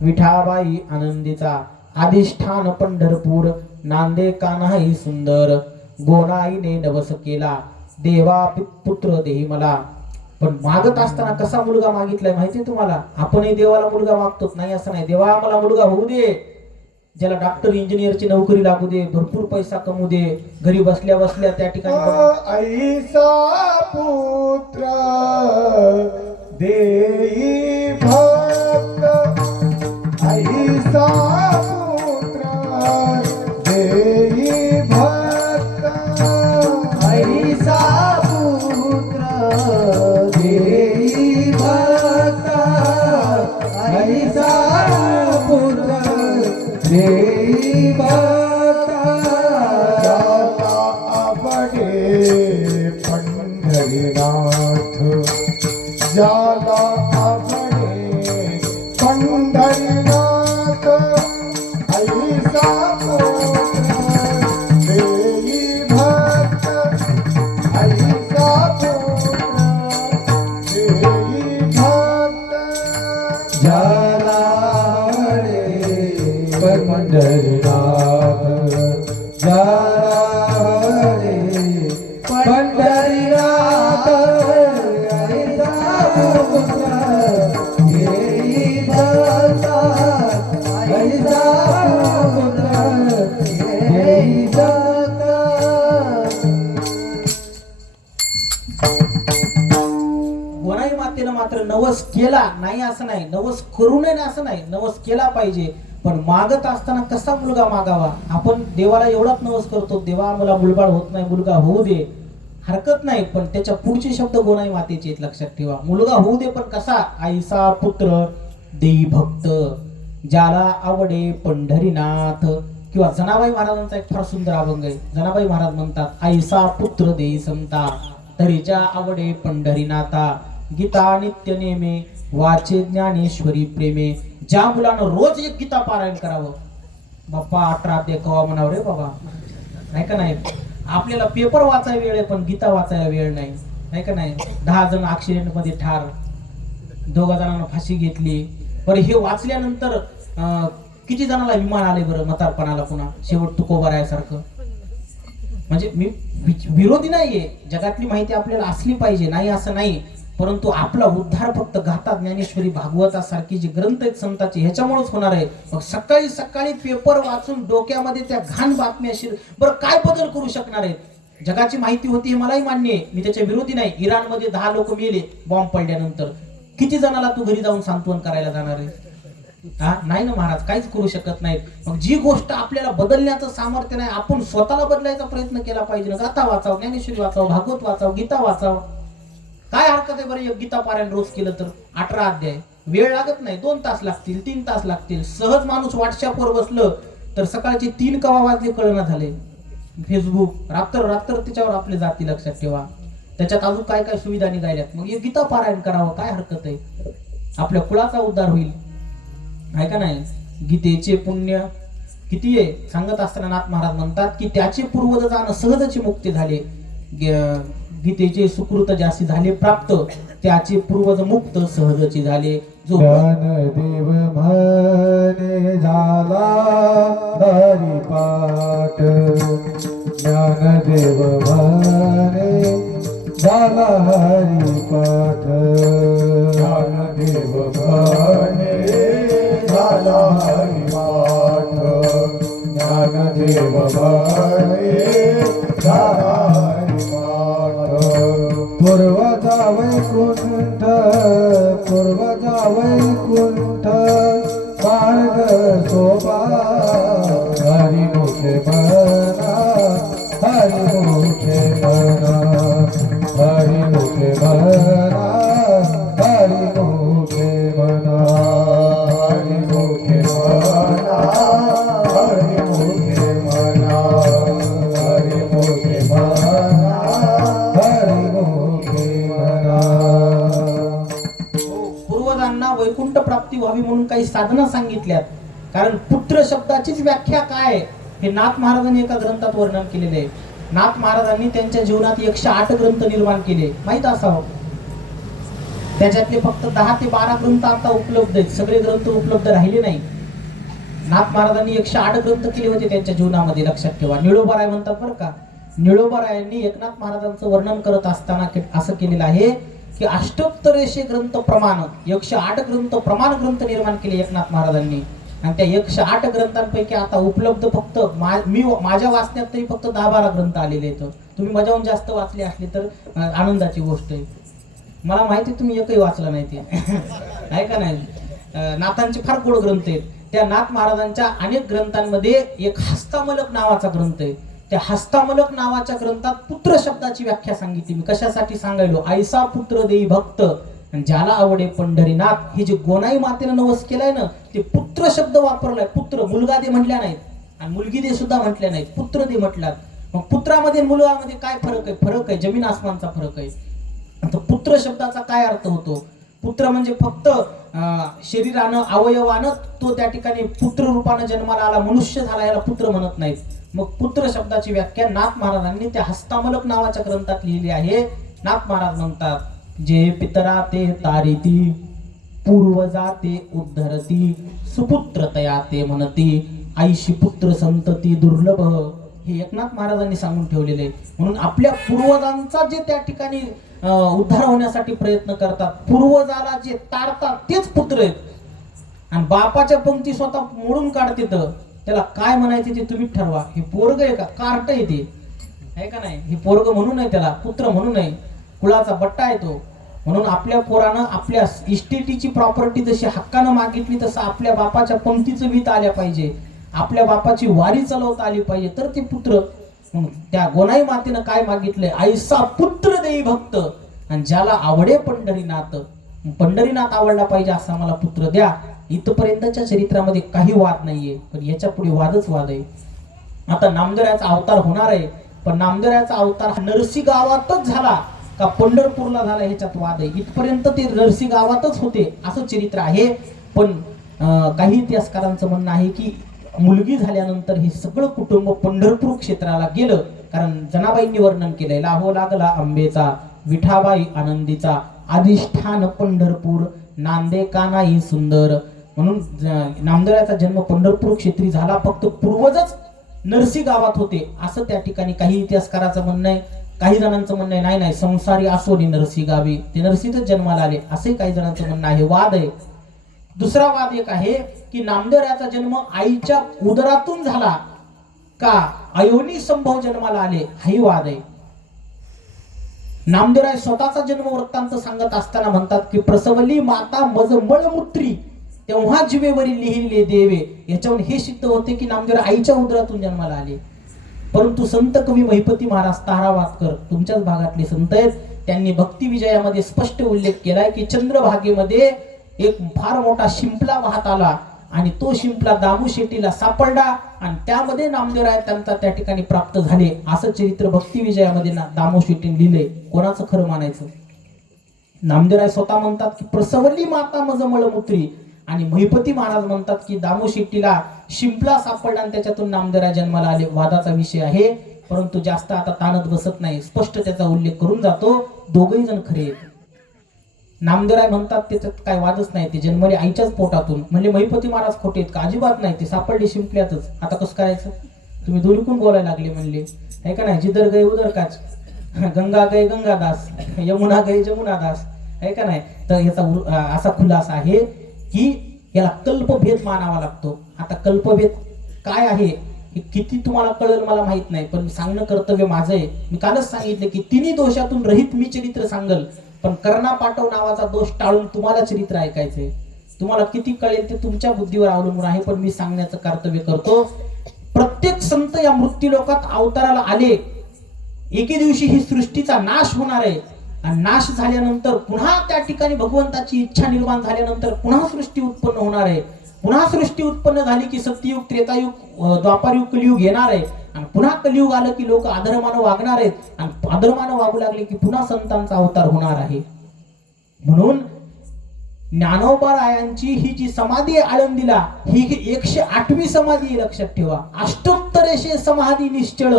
विठाबाई आनंदीचा अधिष्ठान पंढरपूर नांदे कान्हाई सुंदर. गोनाईने नवस केला देवा पुत्र देही मला. पण मागत असताना कसा मुलगा मागितलाय माहितीये तुम्हाला? आपणही देवाला मुलगा मागतोच नाही असं नाही. देवा मला मुलगा होऊ दे, ज्याला डॉक्टर इंजिनियरची नोकरी लागू दे, भरपूर पैसा कमवू दे, घरी बसल्या बसल्या त्या ठिकाणी ऐसा पुत्र देई भक्त ऐसा पुत्र देई भक्त ऐसा पुत्र देई भक्त ऐसा पुत्र देई भक्त ज्याला आवडे पंढरीनाथ ज्याला आवडे पंढरीनाथ ऐसा पुत्र देई भक्त ऐसा पुत्र देई भक्त ज्याला पंढरीनाथ ज्याला पंढरीनाथ ऐसा पुत्र देई भक्त ऐसा पुत्र देई भक्त. गोनाई मातेनं मात्र नवस केला नाही असं नाही, नवस करू नये असं नाही, नवस केला पाहिजे. पण मागत असताना कसा मुलगा मागावा? आपण देवाला एवढाच नवस करतो, देवा मला मुलबाळ होत नाही, मुलगा होऊ दे, हरकत नाही. पण त्याच्या पुढचे शब्द गोनाई मातेचे आहेत, लक्षात ठेवा. मुलगा होऊ दे पण कसा? ऐसा पुत्र देई भक्त ज्याला आवडे पंढरीनाथ. किंवा जनाबाई महाराजांचा एक फार सुंदर अभंग आहे. जनाबाई महाराज म्हणतात ऐसा पुत्र देई समता तरीच्या आवडे पंढरीनाथा. गीता नित्य नेमे वाचे ज्ञानेश्वरी प्रेमे. ज्या मुलानं रोज एक गीता पारायण करावं, बाप्पा 18 देखावा म्हणावं रे बाबा, नाही का नाही? आपल्याला पेपर वाचायला वेळ आहे पण गीता वाचायला वेळ नाही, नाही का नाही? 10 जण ऍक्सिडेंट मध्ये ठार, 2 जणांना फाशी घेतली. बरं हे वाचल्यानंतर किती जणांना विमान आले बरं म्हातारपणाला पुन्हा शेवट तुकोबारायासारखं? म्हणजे मी विरोधी नाहीये, जगातली माहिती आपल्याला असली पाहिजे, नाही असं नाही. परंतु आपला उद्धार फक्त गाथा ज्ञानेश्वरी भागवतासारखी जी ग्रंथ आहेत संतांची ह्याच्यामुळेच होणार आहे. मग सकाळी सकाळी पेपर वाचून डोक्यामध्ये त्या घाण बातम्या बरं काय बदल करू शकणार आहेत? जगाची माहिती होती हे मलाही मान्य आहे, मी त्याच्या विरोधी नाही. इराणमध्ये 10 लोक मेले बॉम्ब पडल्यानंतर, किती जणाला तू घरी जाऊन सांत्वन करायला जाणार आहे? हा नाही ना महाराज, काहीच करू शकत नाहीत. मग जी गोष्ट आपल्याला बदलण्याचं सामर्थ्य नाही, आपण स्वतःला बदलायचा प्रयत्न केला पाहिजे ना. गाथा वाचाव, ज्ञानेश्वरी वाचाव, भागवत वाचाव, गीता वाचाव. काय हरकत आहे बरं एक गीता पारायण रोज केलं तर? 18 अध्याय, वेळ लागत नाही, 2 तास लागतील, 3 तास लागतील. सहज माणूस व्हॉट्सअपवर बसलं तर सकाळचे 3 कवा वाजले कळना झाले. फेसबुक रात्र रात्र त्याच्यावर आपले जाती, लक्षात ठेवा. त्याच्यात अजून काय काय सुविधा निघाल्यात. मग एक गीता पारायण करावं, काय हरकत आहे? आपल्या कुळाचा उद्धार होईल, आहे का नाही? गीतेचे पुण्य किती आहे सांगत असताना नाथ महाराज म्हणतात की त्याचे पूर्वज जाणं सहजची मुक्ती झाले. गीतेचे सुकृत ज्यासी झाले प्राप्त त्याचे पूर्वज मुक्त सहजची झाले. जो ज्ञानदेव म्हणे झाला हरिपाठ ज्ञानदेव म्हणे झाला हरिपाठ ज्ञानदेव म्हणे झाला हरिपाठ ज्ञानदेव म्हणे झाला पूर्वजा वैकुंठ पूर्वजा वैकुंठ मार्ग शोभा हरिमुखे मना हरिमुखे मना हरिमुखे मना हरिमुखे मना हरिमुखे मना हरिमुखे मना हरिमुखे मना हरिमुखे मना. वैकुंठ प्राप्ती व्हावी म्हणून काही साधना सांगितल्यात. कारण पुत्र शब्दाचीच व्याख्या काय हे नाथ महाराजांनी एका ग्रंथात वर्णन केलेले आहे. नाथ महाराजांनी त्यांच्या जीवनात 108 ग्रंथ निर्माण केले, माहित असावं. त्याच्यातले फक्त 10 ते 12 ग्रंथ आता उपलब्ध आहेत, सगळे ग्रंथ उपलब्ध राहिले नाही. नाथ महाराजांनी 108 ग्रंथ केले होते त्यांच्या जीवनामध्ये, लक्षात ठेवा. निळोबाराय म्हणतात बरं का. निळोबारायांनी एकनाथ महाराजांचं वर्णन करत असताना असं केलेलं आहे की अष्टोत्तरेशे ग्रंथ प्रमाण 108 ग्रंथ प्रमाण ग्रंथ निर्माण केले एकनाथ महाराजांनी. आणि त्या 108 ग्रंथांपैकी आता उपलब्ध फक्त मी माझ्या वाचण्यात तरी फक्त 10-12 ग्रंथ आलेले आहेत. तुम्ही माझ्याहून जास्त वाचले असले तर आनंदाची गोष्ट आहे. मला माहिती तुम्ही एकही वाचला नाही ते आहे का नाही. नाथांचे फार गोड ग्रंथ आहेत. त्या नाथ महाराजांच्या अनेक ग्रंथांमध्ये एक हस्तामलक नावाचा ग्रंथ आहे. त्या हस्तामलक नावाच्या ग्रंथात पुत्र शब्दाची व्याख्या सांगितली. मी कशासाठी सांगायलो, ऐसा पुत्र देई भक्त ज्याला आवडे पंढरीनाथ. हे जे गोनाई मातेनं नवस केलाय ना, ते पुत्र शब्द वापरलाय. पुत्र, मुलगा दे म्हटल्या नाहीत आणि मुलगी दे सुद्धा म्हटल्या नाहीत, पुत्र दे म्हटलात. मग पुत्रामध्ये मुलगामध्ये काय फरक आहे? फरक आहे, जमीन आसमानचा फरक आहे. तर पुत्र शब्दाचा काय अर्थ होतो? पुत्र म्हणजे फक्त शरीरानं अवयवानं तो त्या ठिकाणी पुत्र रूपानं जन्माला आला, मनुष्य झाला, याला पुत्र म्हणत नाहीत. मग पुत्र शब्दाची व्याख्या नाथ महाराजांनी त्या हस्तामलक नावाच्या ग्रंथात लिहिली आहे. नाथ महाराज म्हणतात, जे पितरा ते तारिती, पूर्वजा ते उद्धरती, सुपुत्रतया ते म्हणती, आईशी पुत्र संतती दुर्लभ. हे एकनाथ महाराजांनी सांगून ठेवलेले आहे. म्हणून आपल्या पूर्वजांचा जे त्या ठिकाणी उद्धार होण्यासाठी प्रयत्न करतात, पूर्वजाला जे तारतात तेच पुत्र आहेत. आणि बापाच्या पंक्ती स्वतः मोडून काढते, तर त्याला काय म्हणायचे ते तुम्ही ठरवा. हे पोरग आहे का कार्ट आहे ते, आहे का नाही. हे पोरग म्हणू नये, त्याला पुत्र म्हणू नये, कुळाचा बट्टा आहे तो. म्हणून आपल्या पोरानं आपल्या इस्टेटीची प्रॉपर्टी जशी हक्कानं मागितली तसं आपल्या बापाच्या पंक्तीचं वीत आल्या पाहिजे, आपल्या बापाची वारी चालवता आली पाहिजे, तर ते पुत्र. त्या गोनाई मातेनं काय मागितलंय, ऐसा पुत्र देई भक्त आणि ज्याला आवडे पंढरीनाथ. पंढरीनाथ आवडला पाहिजे असा मला पुत्र द्या. इथपर्यंतच्या चरित्रामध्ये काही वाद नाहीये, पण याच्या पुढे वादच वाद आहे. आता नामदेवरायाचा अवतार होणार आहे, पण नामदेवरायाचा अवतार नरसी गावातच झाला का पंढरपूरला झाला ह्याच्यात वाद आहे. इथपर्यंत ते नरसी गावातच होते असं चरित्र आहे. पण काही इतिहासकारांचं म्हणणं आहे की मुलगी झाल्यानंतर हे सगळं कुटुंब पंढरपूर क्षेत्राला गेलं. कारण जनाबाईंनी वर्णन केलंय, लाहो लागला आंबेचा, विठाबाई आनंदीचा, अधिष्ठान पंढरपूर, नांदे कानाई सुंदर. म्हणून नामदेवरायाचा जन्म पंढरपूर क्षेत्री झाला, फक्त पूर्वजच नरसी गावात होते असं त्या ठिकाणी काही इतिहासकाराचं म्हणणं आहे. काही जणांचं म्हणणं आहे नाही नाही, संसारी असोनी नरसी गावी, ते नरसीतच जन्माला आले, असे काही जणांचं म्हणणं आहे. वाद आहे. दुसरा वाद एक आहे की नामदेवरायाचा जन्म आईच्या उदरातून झाला का अयोनी संभव जन्माला आले, हाही वाद आहे. नामदेवराय स्वतःचा जन्म वृत्तांत सांगत असताना म्हणतात की प्रसवली माता मज मळमूत्री तेव्हा जिवेवरी लिहिले देवे. याच्यावरून हे सिद्ध होते की नामदेवराय आईच्या उदरातून जन्माला आले. परंतु संत कवी महिपती महाराज तारावासकर तुमच्याच भागातले संत आहेत, त्यांनी भक्ती विजयामध्ये स्पष्ट उल्लेख केलाय की चंद्रभागेमध्ये एक फार मोठा शिंपला वाहत आला आणि तो शिंपला दामू शेट्टीला सापडला आणि त्यामध्ये नामदेवराय त्यांचा त्या ठिकाणी प्राप्त झाले असं चरित्र भक्ती विजयामध्ये दामू शेट्टीने लिहिले. कोणाचं खरं मानायचं? नामदेवराय स्वतः म्हणतात की प्रसवली माता मज मळमूत्री आणि महिपती महाराज म्हणतात की दामू शेट्टीला शिंपला सापडला आणि त्याच्यातून नामदेवराय जन्माला आले. वादाचा विषय आहे, परंतु जास्त आता ताणत बसत नाही, स्पष्ट त्याचा उल्लेख करून जातो. दोघही जण खरे आहेत. नामदेवराय म्हणतात त्याच्यात काय वादच नाही, ते जन्मले आईच्याच पोटातून. म्हणजे महिपती महाराज खोटे आहेत का? अजिबात नाही, ते सापडले शिंपल्यातच. आता कसं करायचं? तुम्ही दोन्हीकून बोलायला लागले म्हणले, आहे का नाही. जिधर गए उधर काच, गंगा गए गंगादास, यमुना गए जमुनादास, आहे का नाही. तर याचा असा खुलासा आहे की याला कल्पभेद मानावा लागतो. आता कल्पभेद काय आहे हे किती तुम्हाला कळेल मला माहित नाही, पण सांगणं कर्तव्य माझं आहे. मी कालच सांगितलं की तिन्ही दोषातून रहित मी चरित्र सांगल, पण कर्णा पाटव नावाचा दोष टाळून तुम्हाला चरित्र ऐकायचंय. तुम्हाला किती कळेल ते तुमच्या बुद्धीवर अवलंबून आहे, पण मी सांगण्याचं कर्तव्य करतो. प्रत्येक संत या मृत्यूलोकात अवताराला आले, एके दिवशी ही सृष्टीचा नाश होणार आहे आणि नाश झाल्यानंतर पुन्हा त्या ठिकाणी भगवंताची इच्छा निर्माण झाल्यानंतर पुन्हा सृष्टी उत्पन्न होणार आहे. पुन्हा सृष्टी उत्पन्न झाली की सत्ययुग, त्रेतायुग, द्वापारयुग, कलियुग येणार आहे आणि पुन्हा कलियुग आलं की लोक अधर्मानं वागणार आहेत आणि अधर्मानं वागू लागले की पुन्हा संतांचा अवतार होणार आहे. म्हणून ज्ञानोबारायांची ही जी समाधी आहे आळंदीला, ही 108वी समाधी आहे, लक्षात ठेवा. अष्टोत्तरेशे समाधी निश्चळ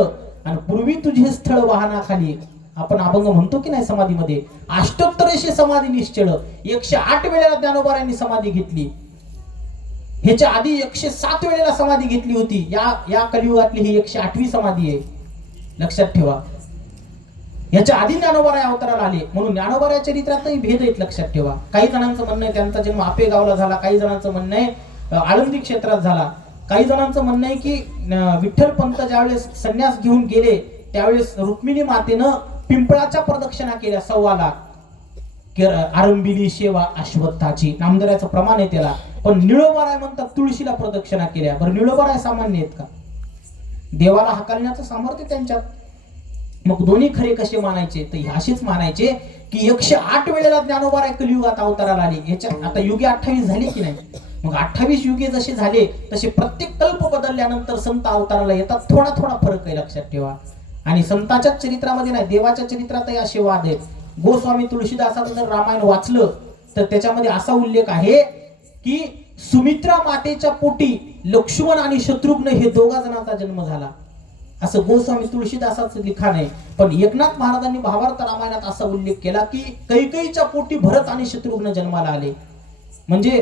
आणि पूर्वी तुझे स्थळ वाहनाखाली. आपण अभंग म्हणतो की नाही समाधीमध्ये, अष्टोत्तरेशे समाधी निश्चळ. 108 वेळेला ज्ञानोबारायांनी समाधी घेतली. ह्याच्या आधी 107 वेळेला समाधी घेतली होती. या कलियुगातली ही 108वी समाधी आहे, लक्षात ठेवा. याच्या आधी ज्ञानोबाराय अवताराला आले, म्हणून ज्ञानोबाराय चरित्रातही भेद आहेत, लक्षात ठेवा. काही जणांचं म्हणणं आहे त्यांचा जन्म आपेगावला झाला, काही जणांचं म्हणणं आहे आळंदी क्षेत्रात झाला, काही जणांचं म्हणणं आहे की विठ्ठल पंत ज्यावेळेस संन्यास घेऊन गेले त्यावेळेस रुक्मिणी मातेनं पिंपळाच्या प्रदक्षिणा केल्या 1.25 लाख. आरंभिली सेवा अश्वत्थाची, नामदेवाचं प्रमाण आहे त्याला. पण निळोबाराय म्हणतात तुळशीला प्रदक्षिणा केल्या. बरं, निळोबाराय सामान्य आहेत का? देवाला हाकलण्याचं सामर्थ्य त्यांच्यात. मग दोन्ही खरे कसे मानायचे? तर असेच मानायचे की 108 वेळेला ज्ञानोबाराय कलियुगात अवताराला आले. याच्या आता युगे 28 झाले की नाही? मग 28 युगे जसे झाले तसे प्रत्येक कल्प बदलल्यानंतर संत अवताराला येतात. थोडा थोडा फरक आहे, लक्षात ठेवा. आणि संतांच्या चरित्रामध्ये नाही, देवाच्या चरित्रातही असे वाद आहेत. गोस्वामी तुळशीदासाचं जर रामायण वाचलं तर त्याच्यामध्ये असा उल्लेख आहे की सुमित्रा मातेच्या पोटी लक्ष्मण आणि शत्रुघ्न हे दोघा जणांचा जन्म झाला, असं गोस्वामी तुळशीदासाचं लिखाण आहे. पण एकनाथ महाराजांनी भावार्थ रामायणात असा उल्लेख केला की कैकेयीच्या पोटी भरत आणि शत्रुघ्न जन्माला आले. म्हणजे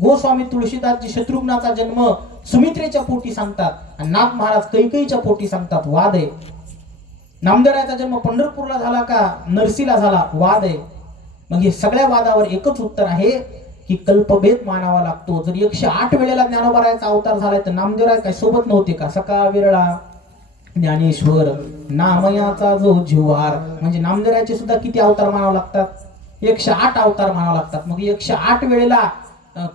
गोस्वामी तुळशीदासजी शत्रुघ्नाचा जन्म सुमित्रेच्या पोटी सांगतात आणि नाथ महाराज कैकेयीच्या पोटी सांगतात. वाद आहे. नामदेवरायाचा जन्म पंढरपूरला झाला का नरसीला झाला? वाद आहे. मग हे सगळ्या वादावर एकच उत्तर आहे की कल्पभेद मानावा लागतो. जर 108 वेळेला ज्ञानोबारायाचा अवतार झालाय तर नामदेवराय काय सोबत नव्हते का? सकाळ विरळा ज्ञानेश्वर नामयाचा जो जिव्हार, म्हणजे नामदेवरायाचे सुद्धा किती अवतार मानावे लागतात? 108 अवतार मानावे लागतात. मग 108 वेळेला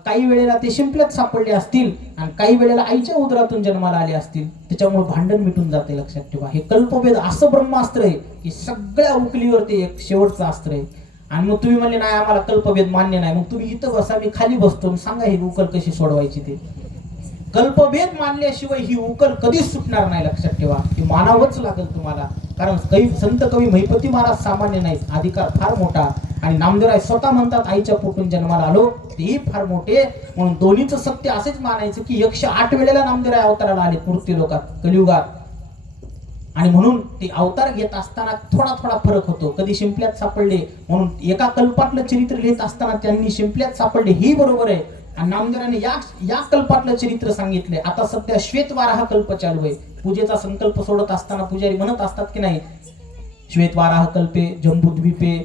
काही वेळेला ते शिंपल्यात सापडले असतील आणि काही वेळेला आईच्या उदरातून जन्माला आले असतील. त्याच्यामुळे भांडण मिटून जाते, लक्षात ठेवा. हे कल्पभेद असं ब्रह्मास्त्र आहे की सगळ्या उकलीवर ते एक शेवटचं अस्त्र आहे. आणि मग तुम्ही म्हणले नाही आम्हाला कल्पभेद मान्य नाही, मग तुम्ही इथं बसा, मी खाली बसतो, सांगा ही उकल कशी सोडवायची. ते कल्पभेद मानल्याशिवाय ही उकल कधीच सुटणार नाही, लक्षात ठेवा. ती मानावंच लागेल तुम्हाला. कारण काही संत कवी महिपती महाराज सामान्य नाहीत, अधिकार फार मोठा. आणि नामदेवराय स्वतः म्हणतात आईच्या पोटून जन्माला आलो, तेही फार मोठे. म्हणून दोन्हीचं सत्य असेच मानायचं की 108 वेळेला नामदेवराय अवताराला आले मूर्ती लोकात कलियुगात. आणि म्हणून ते अवतार घेत असताना थोडा थोडा फरक होतो. कधी शिंपल्यात सापडले, म्हणून एका कल्पातलं चरित्र लिहित असताना त्यांनी शिंपल्यात सापडले ही बरोबर आहे. आणि नामदेवराने या कल्पातलं चरित्र सांगितलंय. आता सध्या श्वेतवाराह कल्प चालू आहे. पूजेचा संकल्प सोडत असताना पुजारी म्हणत असतात की नाही, श्वेतवाराह कल्पे जम्बूद्वीपे.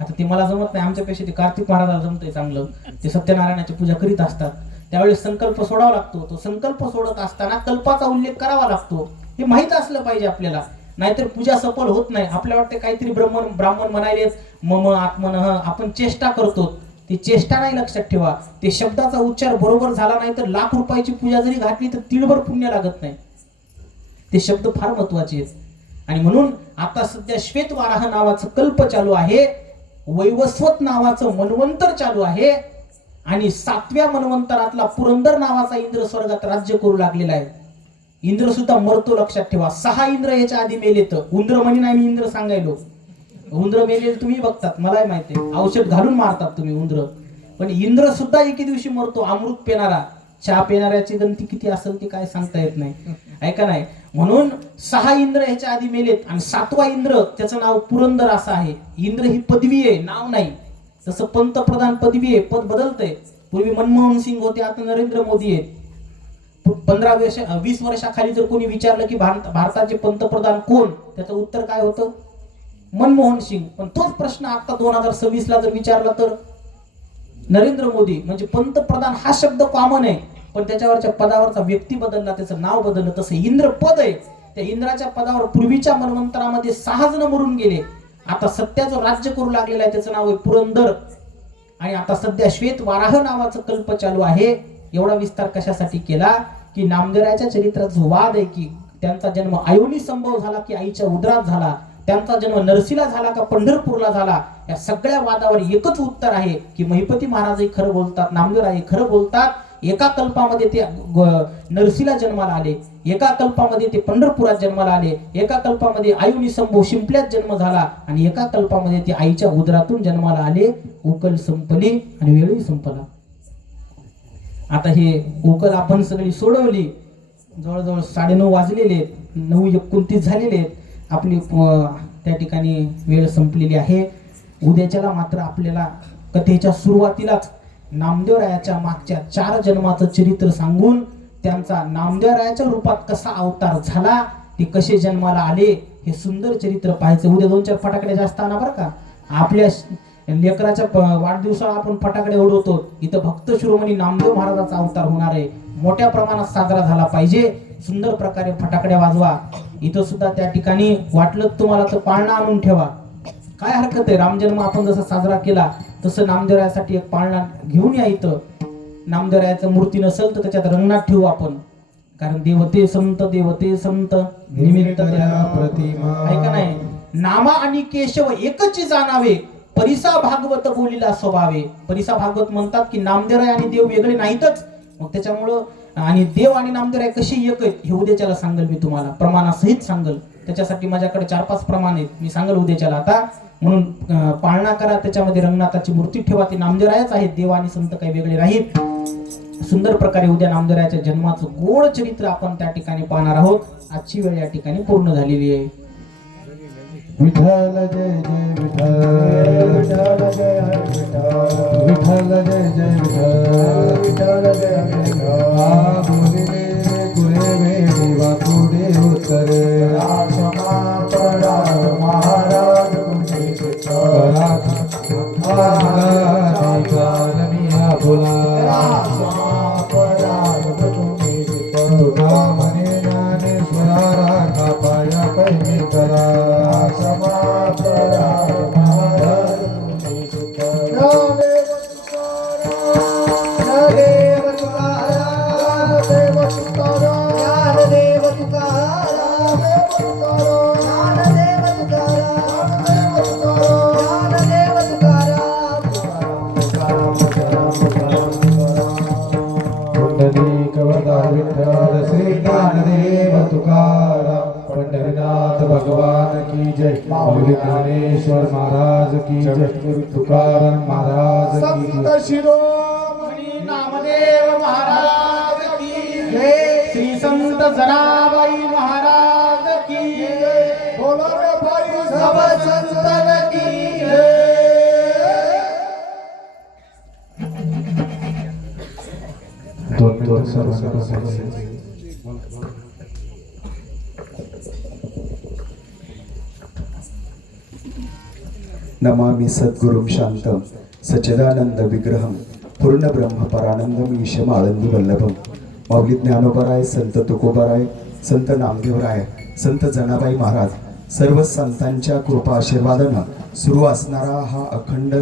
आता ते मला जमत नाही, आमच्यापेक्षा ते कार्तिक महाराजाला जमतंय चांगलं. ते सत्यनारायणाची पूजा करीत असतात, त्यावेळेस संकल्प सोडावा लागतो. तो संकल्प सोडत असताना कल्पाचा उल्लेख करावा लागतो. हे माहित असलं पाहिजे आपल्याला, नाहीतर पूजा सफल होत नाही. आपल्याला वाटतं काहीतरी ब्राह्मण म्हणायलेच मम आत्मनः, आपण चेष्टा करतो. ती चेष्टा नाही, लक्षात ठेवा. ते शब्दाचा उच्चार बरोबर झाला नाही तर लाख रुपयाची पूजा जरी घातली तर तिळभर पुण्य लागत नाही. ते शब्द फार महत्वाचे आहेत. आणि म्हणून आता सध्या श्वेतवाराह नावाचं कल्प चालू आहे, वैवस्वत नावाचं मनवंतर चालू आहे. आणि 7व्या मनवंतरातला पुरंदर नावाचा इंद्र स्वर्गात राज्य करू लागलेला आहे. इंद्र सुद्धा मरतो, लक्षात ठेवा. 6 इंद्र याच्या आधी मेलेत. उंद्र म्हणी नाही, मी इंद्र सांगायलो. उंद्र मेलेले तुम्ही बघतात, मलाही माहिती आहे. औषध घालून मारतात तुम्ही उंद्र. पण इंद्र सुद्धा एके दिवशी मरतो. अमृत पेणारा, चहा पेणाऱ्याची गणती किती असेल ती काय सांगता येत नाही, ऐका नाही. म्हणून 6 इंद्र ह्याच्या आधी मेलेत आणि 7वा इंद्र त्याचं नाव पुरंदर असं आहे. इंद्र ही पदवी आहे, नाव नाही. जसं पंतप्रधान पदवी आहे, पद बदलतंय. पूर्वी मनमोहन सिंग होते, आता नरेंद्र मोदी आहेत. 15-20 वर्षाखाली जर कोणी विचारलं की भारताचे पंतप्रधान कोण, त्याचं उत्तर काय होतं? मनमोहन सिंग. पण तोच प्रश्न आता 2026 ला जर विचारला तर नरेंद्र मोदी. म्हणजे पंतप्रधान हा शब्द कॉमन आहे, पण त्याच्यावरच्या पदावरचा व्यक्ती बदलला, त्याचं नाव बदललं. तसं इंद्र पद आहे. त्या इंद्राच्या पदावर पूर्वीच्या मनवंतरामध्ये 6 जण मरून गेले. आता सध्या जो राज्य करू लागलेला आहे त्याचं नाव आहे पुरंदर. आणि आता सध्या श्वेतवाराह नावाचं कल्प चालू आहे. एवढा विस्तार कशासाठी केला की नामदेवरायाच्या चरित्रात जो वाद आहे की त्यांचा जन्म आयोनी संभव झाला की आईच्या उदरात झाला, त्यांचा जन्म नरसीला झाला का पंढरपूरला झाला, या सगळ्या वादावर एकच उत्तर आहे की महिपती महाराजही खरं बोलतात, नामदेवराय खरं बोलतात एका कल्पामध्ये ते नरसीला जन्माला आले, एका कल्पामध्ये ते पंढरपुरात जन्माला आले, एका कल्पामध्ये आयुनी संभो शिंपल्यात जन्म झाला आणि एका कल्पामध्ये ते आईच्या उदरातून जन्माला आले. उकल संपली आणि वेळही संपला. आता हे उकल आपण सगळी सोडवली. जवळजवळ 9:30 वाजलेले आहेत, 9:29 झालेले आहेत. आपली त्या ठिकाणी वेळ संपलेली आहे. उद्याच्याला मात्र आपल्याला कथेच्या सुरुवातीलाच नामदेवरायाच्या मागच्या 4 जन्माचं चरित्र सांगून त्यांचा नामदेवरायाच्या रूपात कसा अवतार झाला, ते कसे जन्माला आले, हे सुंदर चरित्र पाहायचं. उद्या 2-4 फटाकडे जास्त आणा बरं का. आपल्या लेकराच्या वाढदिवसाला आपण फटाकडे उडवतो, इथं भक्त शिरोमणी नामदेव महाराजाचा अवतार होणार आहे, मोठ्या प्रमाणात साजरा झाला पाहिजे. सुंदर प्रकारे फटाकडे वाजवा. इथं सुद्धा त्या ठिकाणी वाटलं तुम्हाला तर पाळणा आणून ठेवा, काय हरकत आहे. रामजन्म आपण जसा साजरा केला तसं नामदेवरायासाठी एक पाळणा घेऊन या. इथं नामदेवरायाचं मूर्ती नसेल तर त्याच्यात रंगनाथ ठेवू आपण, कारण देवते संत निमित्त त्याला प्रतिमा. ऐका नाही, नामा आणि केशव एकच जाणावे, परिसा भागवत बोलिला स्वभावे. परिसा भागवत म्हणतात की नामदेवराय आणि देव वेगळे नाहीतच. मग त्याच्यामुळं आणि देव आणि नामदेवराय कसे एक आहेत हे उद्याच्याला सांगेल मी तुम्हाला, प्रमाणासहित सांगेल. त्याच्यासाठी माझ्याकडे 4-5 प्रमाण आहेत, मी सांगेल उद्याच्याला. आता म्हणून पाळणा करा, त्याच्यामध्ये रंगनाथाची मूर्ती ठेवा, ती नामदेवरायच आहेत, देव आणि संत काही वेगळे नाहीत. सुंदर प्रकारे उद्या नामदेवरायाच्या जन्माचं गोड चरित्र आपण त्या ठिकाणी पाहणार आहोत. आजची वेळ या ठिकाणी पूर्ण झालेली आहे. विठ्ठल जय जय विठ्ठल, विठ्ठल जय हरी विठ्ठल, विठ्ठल जय जय विठ्ठल, विठ्ठल जय हरी विठ्ठल. बोलिले गुरे देवा पुढे उतरे, क्षमा करा महाराज तुमचे विठ्ठल, मिया बोला क्षमा करा तुमचे विठ्ठल. तुका म्हणे ज्ञानेश्वरा राखा पाया पहिली करा, क्षमा करा महाराज तुमचे विठ्ठल. ज्ञानदेव तुकाराम, ज्ञानदेव तुकाराम, ज्ञानदेव तुकाराम, ज्ञानदेव तुकाराम, ज्ञानदेव तुकाराम, पुंडलिक वरदा विठ्ठल श्री ज्ञानदेव तुकाराम. पंढरीनाथ भगवान की जय, माऊली ज्ञानेश्वर महाराज की जय, तुकाराम महाराज की जय. संत शिरोमणी नामदेव महाराज की जय. श्री संत जनाबाई महाराज की जय. बोलो रे भाई सब संतन की जय. दोन सर्वांना नमामि सद्गुरुं शांतं सच्चिदानंद विग्रहं पूर्ण ब्रह्म परानंदम ईशम आळंदी वल्लभम. माऊली ज्ञानोबराय, संत तुकोबराय, संत नामदेवराय, संत जनाबाई महाराज, सर्व संतांच्या कृपा आशीर्वादानं सुरू असणारा हा अखंड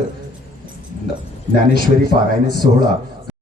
ज्ञानेश्वरी पारायण सोहळा